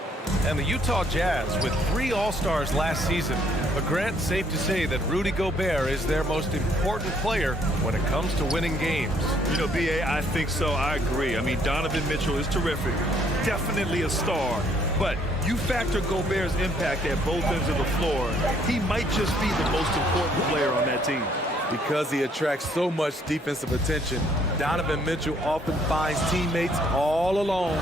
And the Utah Jazz with 3 All-Stars last season. But Grant, safe to say that Rudy Gobert is their most important player when it comes to winning games. You know, B.A., I think so. I agree. I mean, Donovan Mitchell is terrific. Definitely a star. But you factor Gobert's impact at both ends of the floor, he might just be the most important player on that team. Because he attracts so much defensive attention, Donovan Mitchell often finds teammates all alone.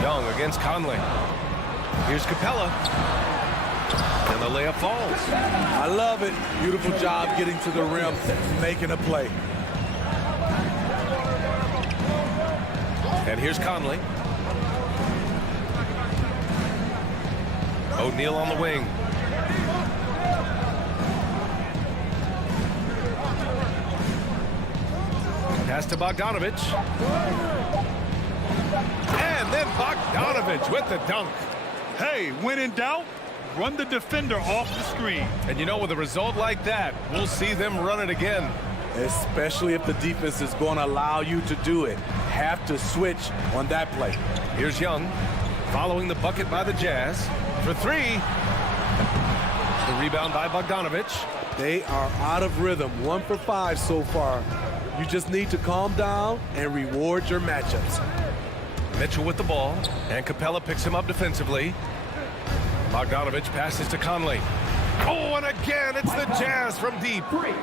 Young against Conley. Here's Capella. And the layup falls. I love it. Beautiful job getting to the rim, making a play. And here's Conley. O'Neal on the wing. Pass to Bogdanovic. And then Bogdanovic with the dunk. Hey, when in doubt, run the defender off the screen. And you know, with a result like that, we'll see them run it again. Especially if the defense is going to allow you to do it. Have to switch on that play. Here's Young, following the bucket by the Jazz. For 3. The rebound by Bogdanovic. They are out of rhythm. 1 for 5 so far. You just need to calm down and reward your matchups. Mitchell with the ball, and Capella picks him up defensively. Bogdanovic passes to Conley. Oh, and again, it's the Jazz from deep.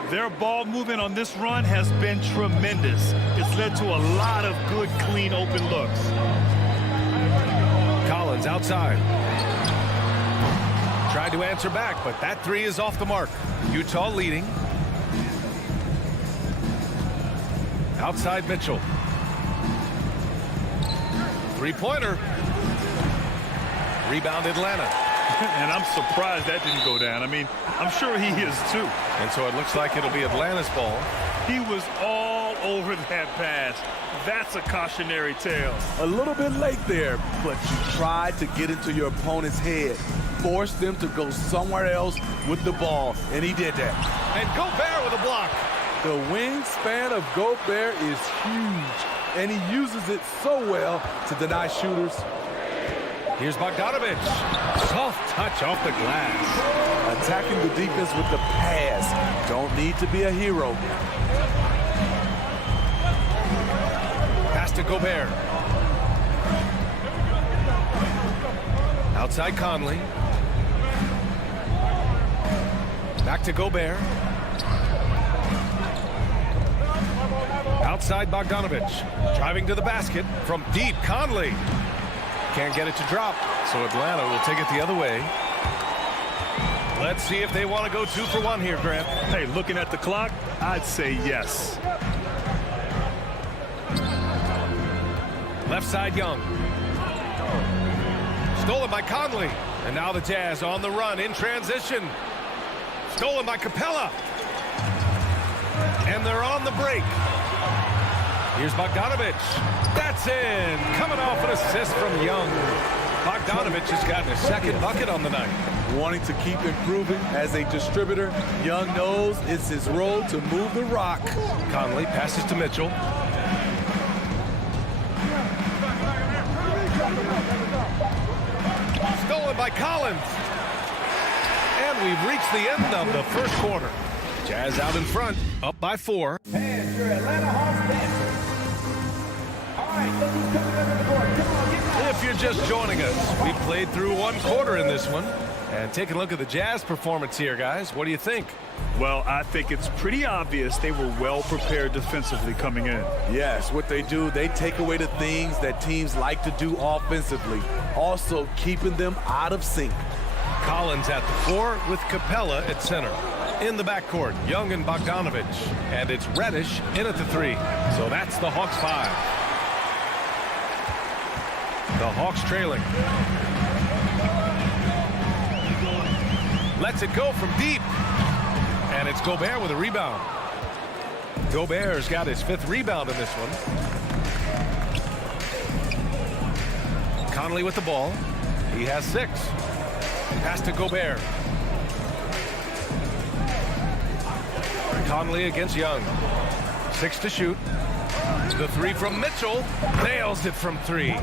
Their ball movement on this run has been tremendous. It's led to a lot of good, clean, open looks. Collins outside. Tried to answer back, but that 3 is off the mark. Utah leading. Outside Mitchell. 3-pointer. Rebound Atlanta. And I'm surprised that didn't go down. I mean, I'm sure he is too. And so it looks like it'll be Atlanta's ball. He was all over that pass. That's a cautionary tale. A little bit late there, but you tried to get into your opponent's head. Force them to go somewhere else with the ball, and he did that. And Gobert with a block. The wingspan of Gobert is huge, and he uses it so well to deny shooters. Here's Bogdanovic. Soft touch off the glass. Attacking the defense with the pass. Don't need to be a hero. Pass to Gobert. Outside Conley. Back to Gobert. Outside Bogdanovic. Driving to the basket from deep. Conley. Can't get it to drop, so Atlanta will take it the other way. Let's see if they want to go 2 for 1 here, Grant. Hey, looking at the clock, I'd say yes. Left side Young. Stolen by Conley. And now the Jazz on the run in transition. Stolen by Capella. And they're on the break. Here's Bogdanovich. That's in. Coming off an assist from Young. Bogdanovich has gotten his second bucket on the night. Wanting to keep improving as a distributor, Young knows it's his role to move the rock. Conley passes to Mitchell. Stolen by Collins. And we've reached the end of the first quarter. Jazz out in front, up by 4. And your Atlanta Hawks dancers. All right, look who's coming under the board. Come on, get loud. If you're just joining us, we played through one quarter in this one. And take a look at the Jazz performance here, guys. What do you think? Well, I think it's pretty obvious they were well prepared defensively coming in. Yes, what they do, they take away the things that teams like to do offensively, also keeping them out of sync. Collins at the 4 with Capella at center. In the backcourt, Young and Bogdanovich. And it's Reddish in at the 3. So that's the Hawks 5. The Hawks trailing. Lets it go from deep. And it's Gobert with a rebound. Gobert's got his 5th rebound in this one. Conley with the ball. He has 6. Pass to Gobert. Conley against Young. 6 to shoot. The 3 from Mitchell. Nails it from 3.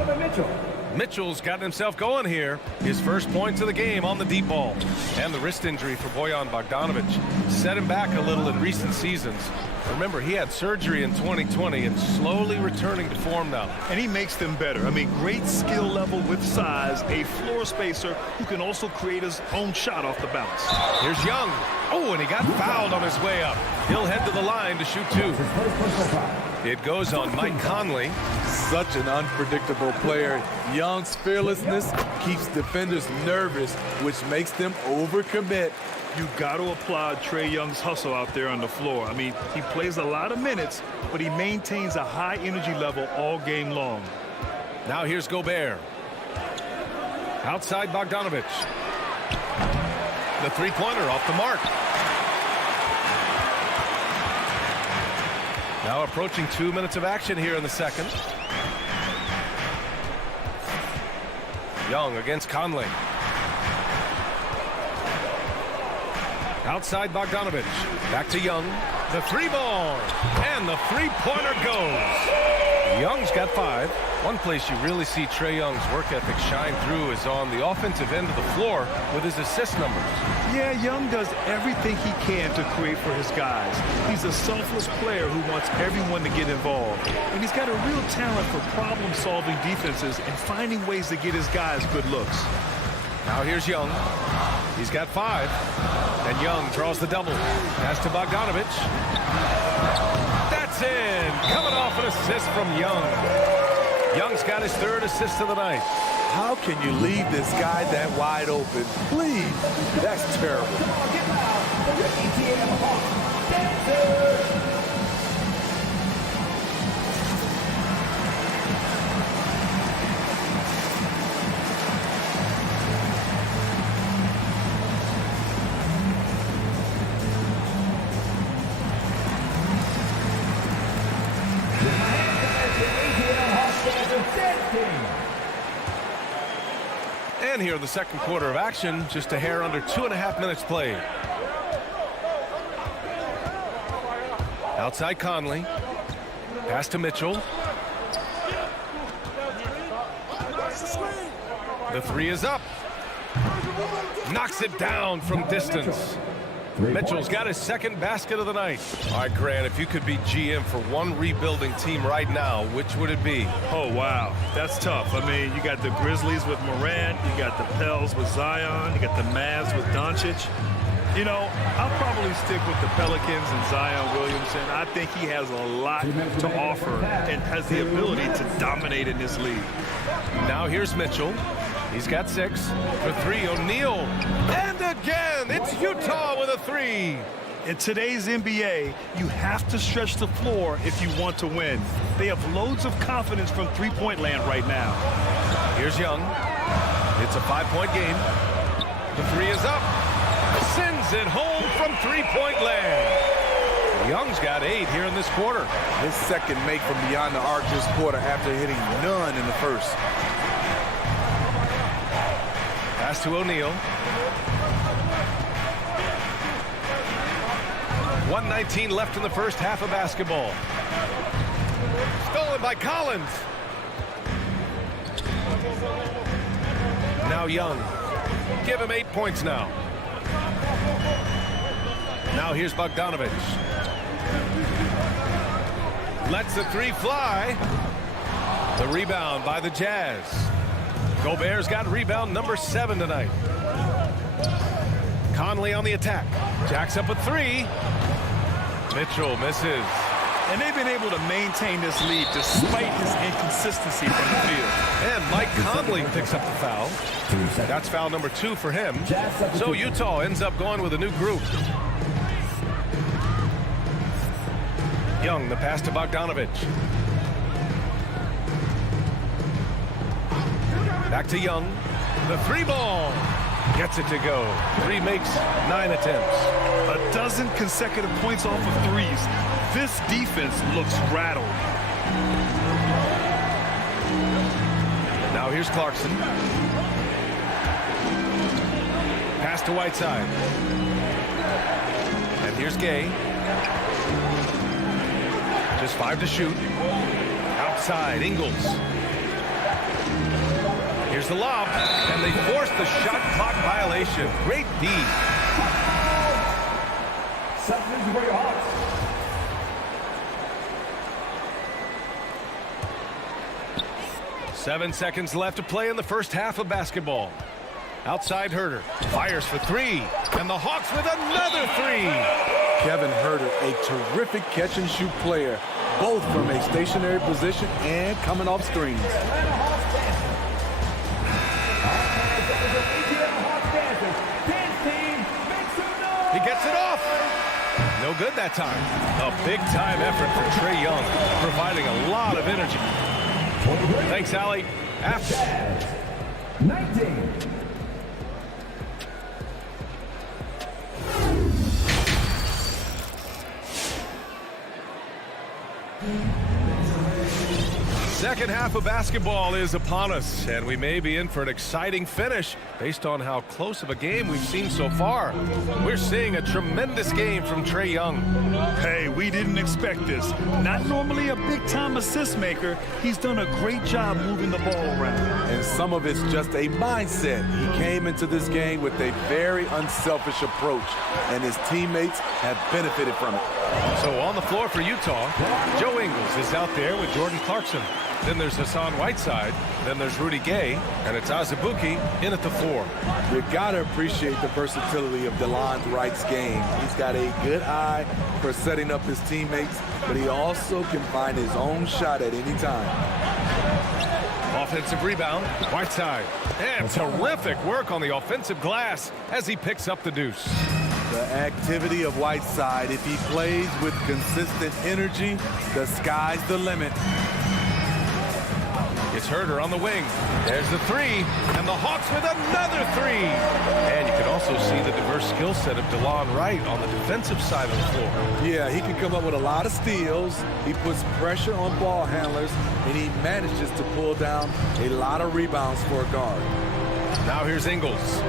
Mitchell's gotten himself going here. His first points of the game on the deep ball. And the wrist injury for Bojan Bogdanovich set him back a little in recent seasons. Remember, he had surgery in 2020 and slowly returning to form now. And he makes them better. I mean, great skill level with size, a floor spacer who can also create his own shot off the bounce. Here's Young. Oh, and he got fouled on his way up. He'll head to the line to shoot 2. It goes on Mike Conley. Such an unpredictable player. Young's fearlessness keeps defenders nervous, which makes them overcommit. You got to applaud Trae Young's hustle out there on the floor. I mean, he plays a lot of minutes, but he maintains a high energy level all game long. Now here's Gobert. Outside Bogdanovich. The 3-pointer off the mark. Now approaching 2 minutes of action here in the second. Young against Conley. Outside Bogdanovich. Back to Young. The 3-ball. And the 3-pointer goes. Young's got 5. One place you really see Trae Young's work ethic shine through is on the offensive end of the floor with his assist numbers. Yeah, Young does everything he can to create for his guys. He's a selfless player who wants everyone to get involved. And he's got a real talent for problem-solving defenses and finding ways to get his guys good looks. Now here's Young. He's got 5. And Young draws the double. Pass to Bogdanovich. That's in. Coming off an assist from Young. Young's got his 3rd assist of the night. How can you leave this guy that wide open? Please. That's terrible. Come on, get loud. The ATL Hawks dancers. And here in the second quarter of action, just a hair under 2.5 minutes played. Outside Conley. Pass to Mitchell. The 3 is up. Knocks it down from distance. Mitchell's got his 2nd basket of the night. All right, Grant, if you could be GM for one rebuilding team right now, which would it be? Oh, wow. That's tough. I mean, you got the Grizzlies with Morant. You got the Pels with Zion. You got the Mavs with Doncic. You know, I'll probably stick with the Pelicans and Zion Williamson. I think he has a lot to offer and has the ability to dominate in this league. Now here's Mitchell. He's got 6. For 3, O'Neal. And again, it's Utah with a 3. In today's NBA, you have to stretch the floor if you want to win. They have loads of confidence from three-point land right now. Here's Young. It's a 5-point game. The 3 is up. Sends it home from 3-point land. Young's got 8 here in this quarter. His second make from beyond the arc this quarter after hitting none in the first. Pass to O'Neal. 1:19 left in the first half of basketball. Stolen by Collins. Now Young. Give him 8 points now. Now here's Bogdanovich. Lets the 3 fly. The rebound by the Jazz. Gobert's got rebound number 7 tonight. Conley on the attack. Jacks up a 3. Mitchell misses. And they've been able to maintain this lead despite his inconsistency from the field. And Mike Conley picks up the foul. That's foul number 2 for him. So Utah ends up going with a new group. Young, the pass to Bogdanovich. Back to Young. The 3 ball. Gets it to go. 3 makes 9 attempts. A dozen consecutive points off of threes. This defense looks rattled. Now here's Clarkson. Pass to Whiteside. And here's Gay. Just 5 to shoot. Outside, Ingles. Here's the lob, and they force the shot clock violation. Great D. 7 seconds left to play in the first half of basketball. Outside Herter. Fires for 3. And the Hawks with another 3. Kevin Herter, a terrific catch-and-shoot player, both from a stationary position and coming off screens. He gets it off. No good that time. A big-time effort for Trae Young, providing a lot of energy. Thanks, Allie. After 19. Second half of basketball is upon us, and we may be in for an exciting finish based on how close of a game we've seen so far. We're seeing a tremendous game from Trae Young. Hey, we didn't expect this. Not normally a big-time assist maker. He's done a great job moving the ball around. And some of it's just a mindset. He came into this game with a very unselfish approach, and his teammates have benefited from it. So on the floor for Utah, Joe Ingles is out there with Jordan Clarkson. Then there's Hassan Whiteside. Then there's Rudy Gay. And it's Azubuike in at the 4. You got to appreciate the versatility of DeLon Wright's game. He's got a good eye for setting up his teammates, but he also can find his own shot at any time. Offensive rebound, Whiteside. And terrific work on the offensive glass as he picks up the deuce. The activity of Whiteside, if he plays with consistent energy, the sky's the limit. It's Herter on the wing. There's the 3, and the Hawks with another 3. And you can also see the diverse skill set of DeLon Wright on the defensive side of the floor. Yeah, he can come up with a lot of steals. He puts pressure on ball handlers, and he manages to pull down a lot of rebounds for a guard. Now here's Ingles.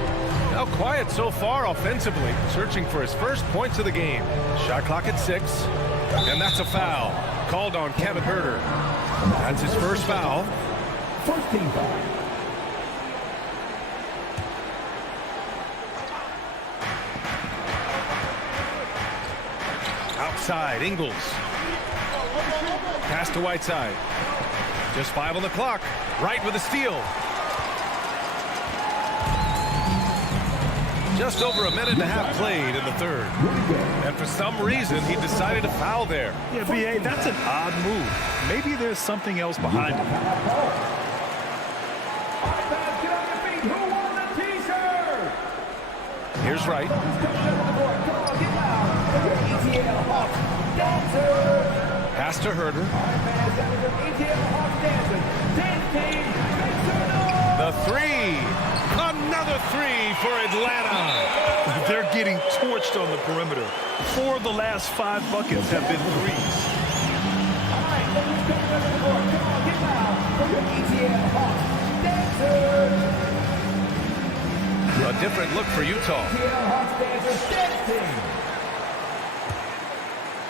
Now quiet so far offensively, searching for his first points of the game. Shot clock at 6, and that's a foul. Called on Kevin Herter. That's his first foul. First team foul. Outside, Ingles. Pass to Whiteside. Just 5 on the clock. Wright with a steal. Just over a minute and a half played in the third. And for some reason, he decided to foul there. Yeah, B.A., that's an odd move. Maybe there's something else behind it. Here's Wright. Pass to Herter. The three. Another three for Atlanta. They're getting torched on the perimeter. 4 of the last 5 buckets have been threes. All right, let's go to the board. Come on, get loud for your ETL Hawks dancers. A different look for Utah. ETL Hawks dancers dancing.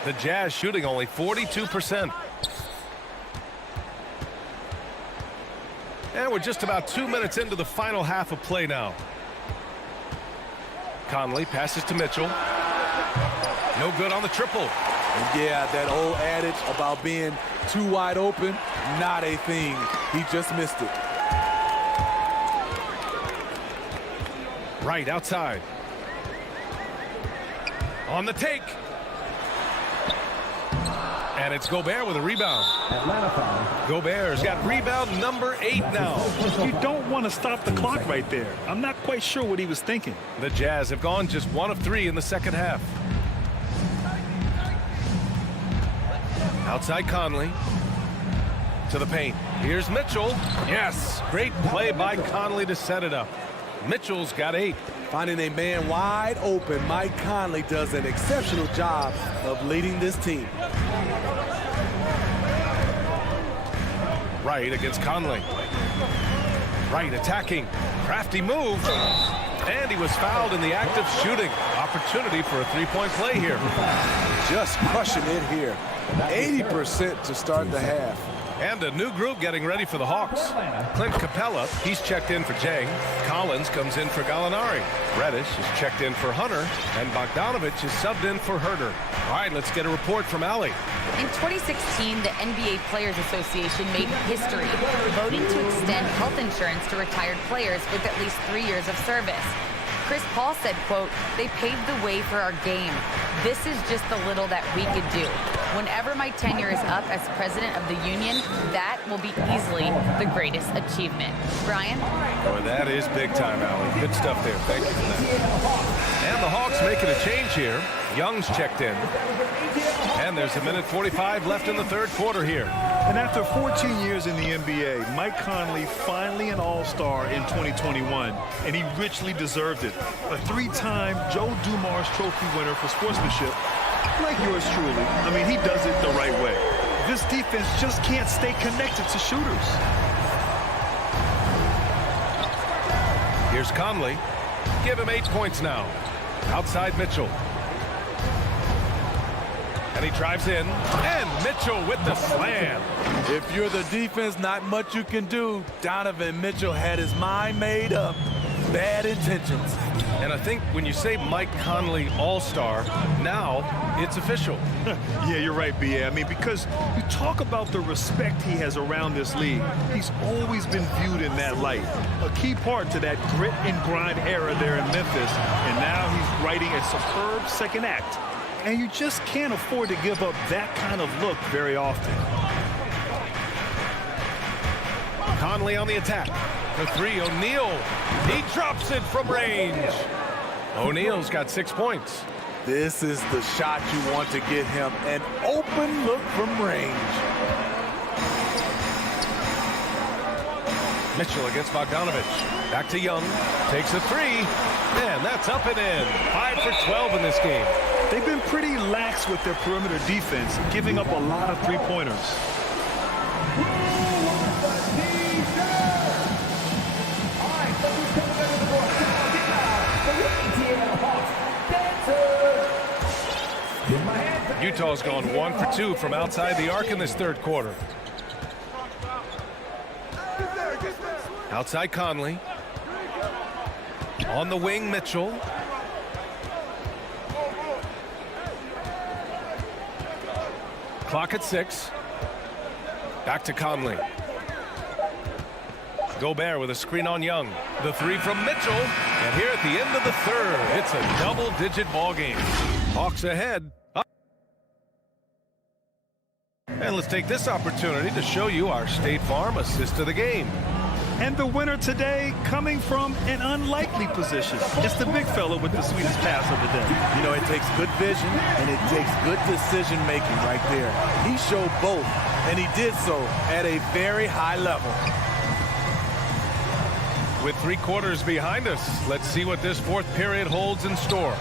The Jazz shooting only 42%. And we're just about 2 minutes into the final half of play now. Conley passes to Mitchell. No good on the triple. And yeah, that old adage about being too wide open, not a thing. He just missed it. Right outside. On the take. And it's Gobert with a rebound. Atlanta foul. Gobert's got rebound number 8 now. You don't want to stop the clock right there. I'm not quite sure what he was thinking. The Jazz have gone just 1 of 3 in the second half. Outside Conley. To the paint. Here's Mitchell. Yes, great play by Conley to set it up. Mitchell's got 8. Finding a man wide open, Mike Conley does an exceptional job of leading this team. Right against Conley. Right attacking. Crafty move. And he was fouled in the act of shooting. Opportunity for a three-point play here. Just crushing it here. 80% to start the half. And a new group getting ready for the Hawks. Clint Capella, he's checked in for Jang. Collins comes in for Gallinari. Reddish is checked in for Hunter. And Bogdanovich is subbed in for Herter. All right, let's get a report from Allie. In 2016, the NBA Players Association made history, voting to extend health insurance to retired players with at least 3 years of service. Chris Paul said, quote, "They paved the way for our game. This is just the little that we could do. Whenever my tenure is up as president of the union, that will be easily the greatest achievement." Brian? Boy, that is big time, Allie. Good stuff there. Thank you for that. And the Hawks making a change here. Young's checked in. And there's 1:45 left in the third quarter here. And after 14 years in the NBA, Mike Conley finally an all-star in 2021, and he richly deserved it. A 3-time Joe Dumars Trophy winner for sportsmanship, like yours truly. I mean, he does it the right way. This defense just can't stay connected to shooters. Here's Conley. Give him 8 points now. Outside Mitchell. And he drives in. And Mitchell with the slam. If you're the defense, not much you can do. Donovan Mitchell had his mind made up. Bad intentions. And I think when you say Mike Conley all-star, now it's official. Yeah, you're right, B.A. I mean, because you talk about the respect he has around this league. He's always been viewed in that light. A key part to that grit and grind era there in Memphis. And now he's writing a superb second act. And you just can't afford to give up that kind of look very often. Conley on the attack. The 3, O'Neal. He drops it from range. O'Neal's got 6 points. This is the shot you want to get him. An open look from range. Mitchell against Bogdanovich. Back to Young. Takes a 3. And that's up and in. 5 for 12 in this game. They've been pretty lax with their perimeter defense, giving up a lot of three-pointers. Utah's gone 1 for 2 from outside the arc in this third quarter. Outside Conley. On the wing, Mitchell. Clock at 6. Back to Conley. Gobert with a screen on Young. The 3 from Mitchell. And here at the end of the third, it's a double-digit ball game. Hawks ahead. And let's take this opportunity to show you our State Farm assist of the game. And the winner today coming from an unlikely position. It's the big fella with the sweetest pass of the day. You know, it takes good vision and it takes good decision making right there. He showed both, and he did so at a very high level. With 3 quarters behind us, let's see what this 4th period holds in store.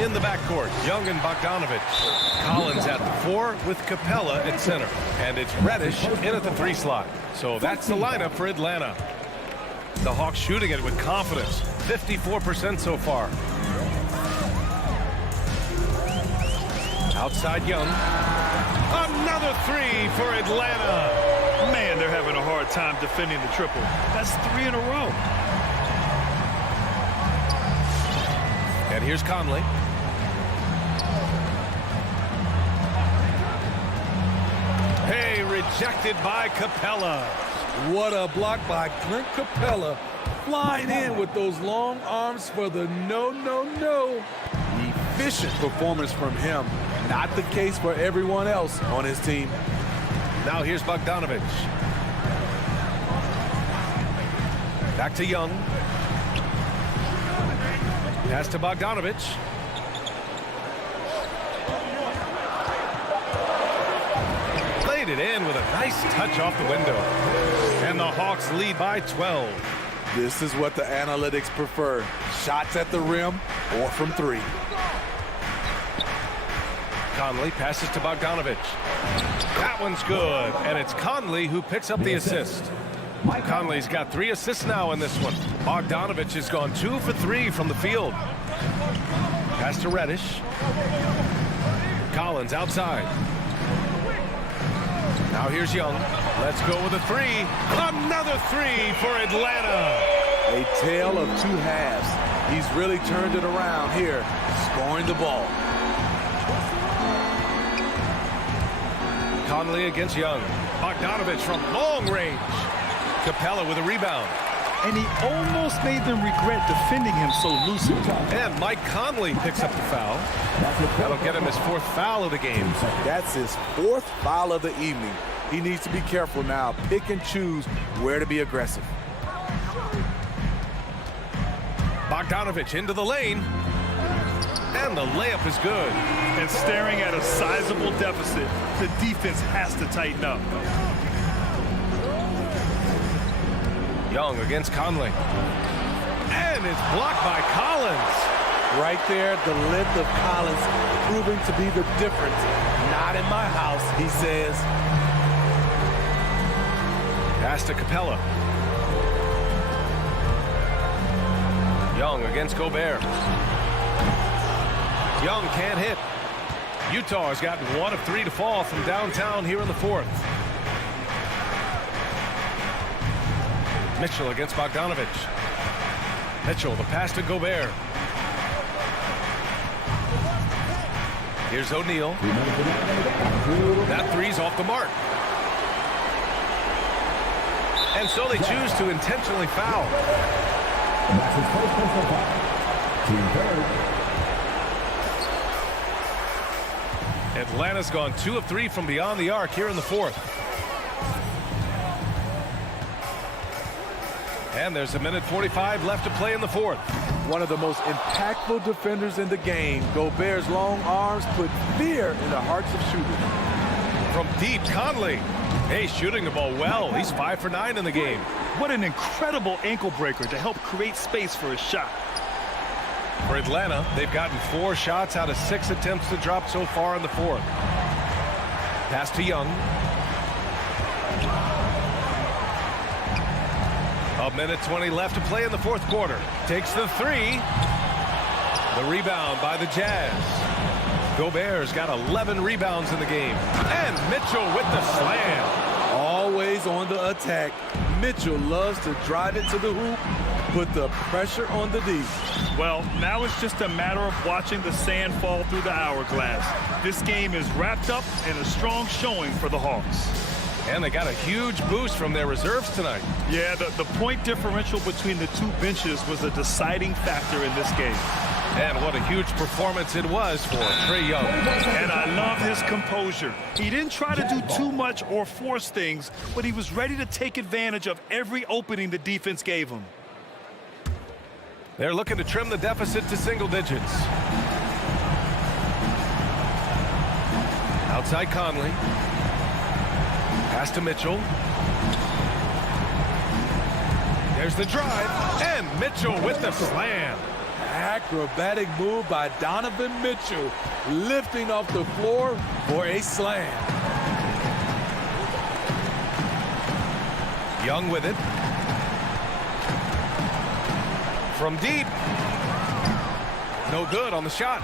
In the backcourt, Young and Bogdanovich. Collins at the 4 with Capella at center. And it's Reddish in at the 3 slot. So that's the lineup for Atlanta. The Hawks shooting it with confidence. 54% so far. Outside Young. Another 3 for Atlanta. Man, they're having a hard time defending the triple. That's 3 in a row. And here's Conley. Hey, rejected by Capella. What a block by Clint Capella. Flying in with those long arms for the no. Efficient performance from him. Not the case for everyone else on his team. Now here's Bogdanovich. Back to Young. Pass to Bogdanovich. Played it in with a nice touch off the window. And the Hawks lead by 12. This is what the analytics prefer. Shots at the rim or from 3. Conley passes to Bogdanovich. That one's good. And it's Conley who picks up the assist. Conley's got 3 assists now in this one. Bogdanovich has gone 2 for 3 from the field. Pass to Reddish. Collins outside. Now here's Young. Let's go with a 3. Another 3 for Atlanta. A tale of 2 halves. He's really turned it around here, scoring the ball. Conley against Young. Bogdanovich from long range. Capella with a rebound. And he almost made them regret defending him so loosely. And Mike Conley picks up the foul. That'll get him his 4th foul of the game. That's his 4th foul of the evening. He needs to be careful now. Pick and choose where to be aggressive. Bogdanovich into the lane. And the layup is good. And staring at a sizable deficit, the defense has to tighten up. Young against Conley. And it's blocked by Collins. Right there, the length of Collins proving to be the difference. Not in my house, he says. Pass to Capella. Young against Gobert. Young can't hit. Utah has gotten 1 of 3 to fall from downtown here in the 4th. Mitchell against Bogdanovich. Mitchell, the pass to Gobert. Here's O'Neal. That 3's off the mark. And so they choose to intentionally foul. That's his first personal foul. Team third. Atlanta's gone 2 of 3 from beyond the arc here in the 4th. And there's 1:45 left to play in the 4th. One of the most impactful defenders in the game. Gobert's long arms put fear in the hearts of shooters. From deep, Conley. Hey, shooting the ball well. He's 5 for 9 in the game. What an incredible ankle breaker to help create space for his shot. For Atlanta, they've gotten 4 shots out of 6 attempts to drop so far in the 4th. Pass to Young. 1:20 left to play in the 4th quarter. Takes the 3. The rebound by the Jazz. Gobert's got 11 rebounds in the game. And Mitchell with the slam. Always on the attack. Mitchell loves to drive it to the hoop, put the pressure on the D. Well, now it's just a matter of watching the sand fall through the hourglass. This game is wrapped up in a strong showing for the Hawks. And they got a huge boost from their reserves tonight. Yeah, the point differential between the 2 benches was a deciding factor in this game. And what a huge performance it was for Trae Young. And I love his composure. He didn't try to do too much or force things, but he was ready to take advantage of every opening the defense gave him. They're looking to trim the deficit to single digits. Outside Conley. Pass to Mitchell. There's the drive, and Mitchell with the slam. Acrobatic move by Donovan Mitchell, lifting off the floor for a slam. Young with it. From deep. No good on the shot.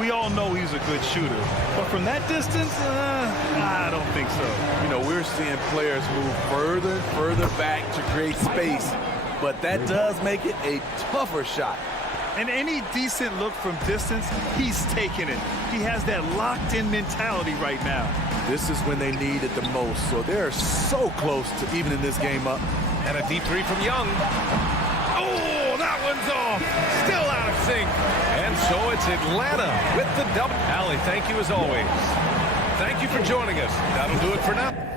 We all know he's a good shooter, but from that distance, I don't think so. You know, we're seeing players move further and further back to create space, but that does make it a tougher shot. And any decent look from distance, he's taking it. He has that locked-in mentality right now. This is when they need it the most, so they're so close to evening this game up. And a deep three from Young. Oh, that one's off. Still out of sync. And so it's Atlanta with the double. Allie, thank you as always. Thank you for joining us. That'll do it for now.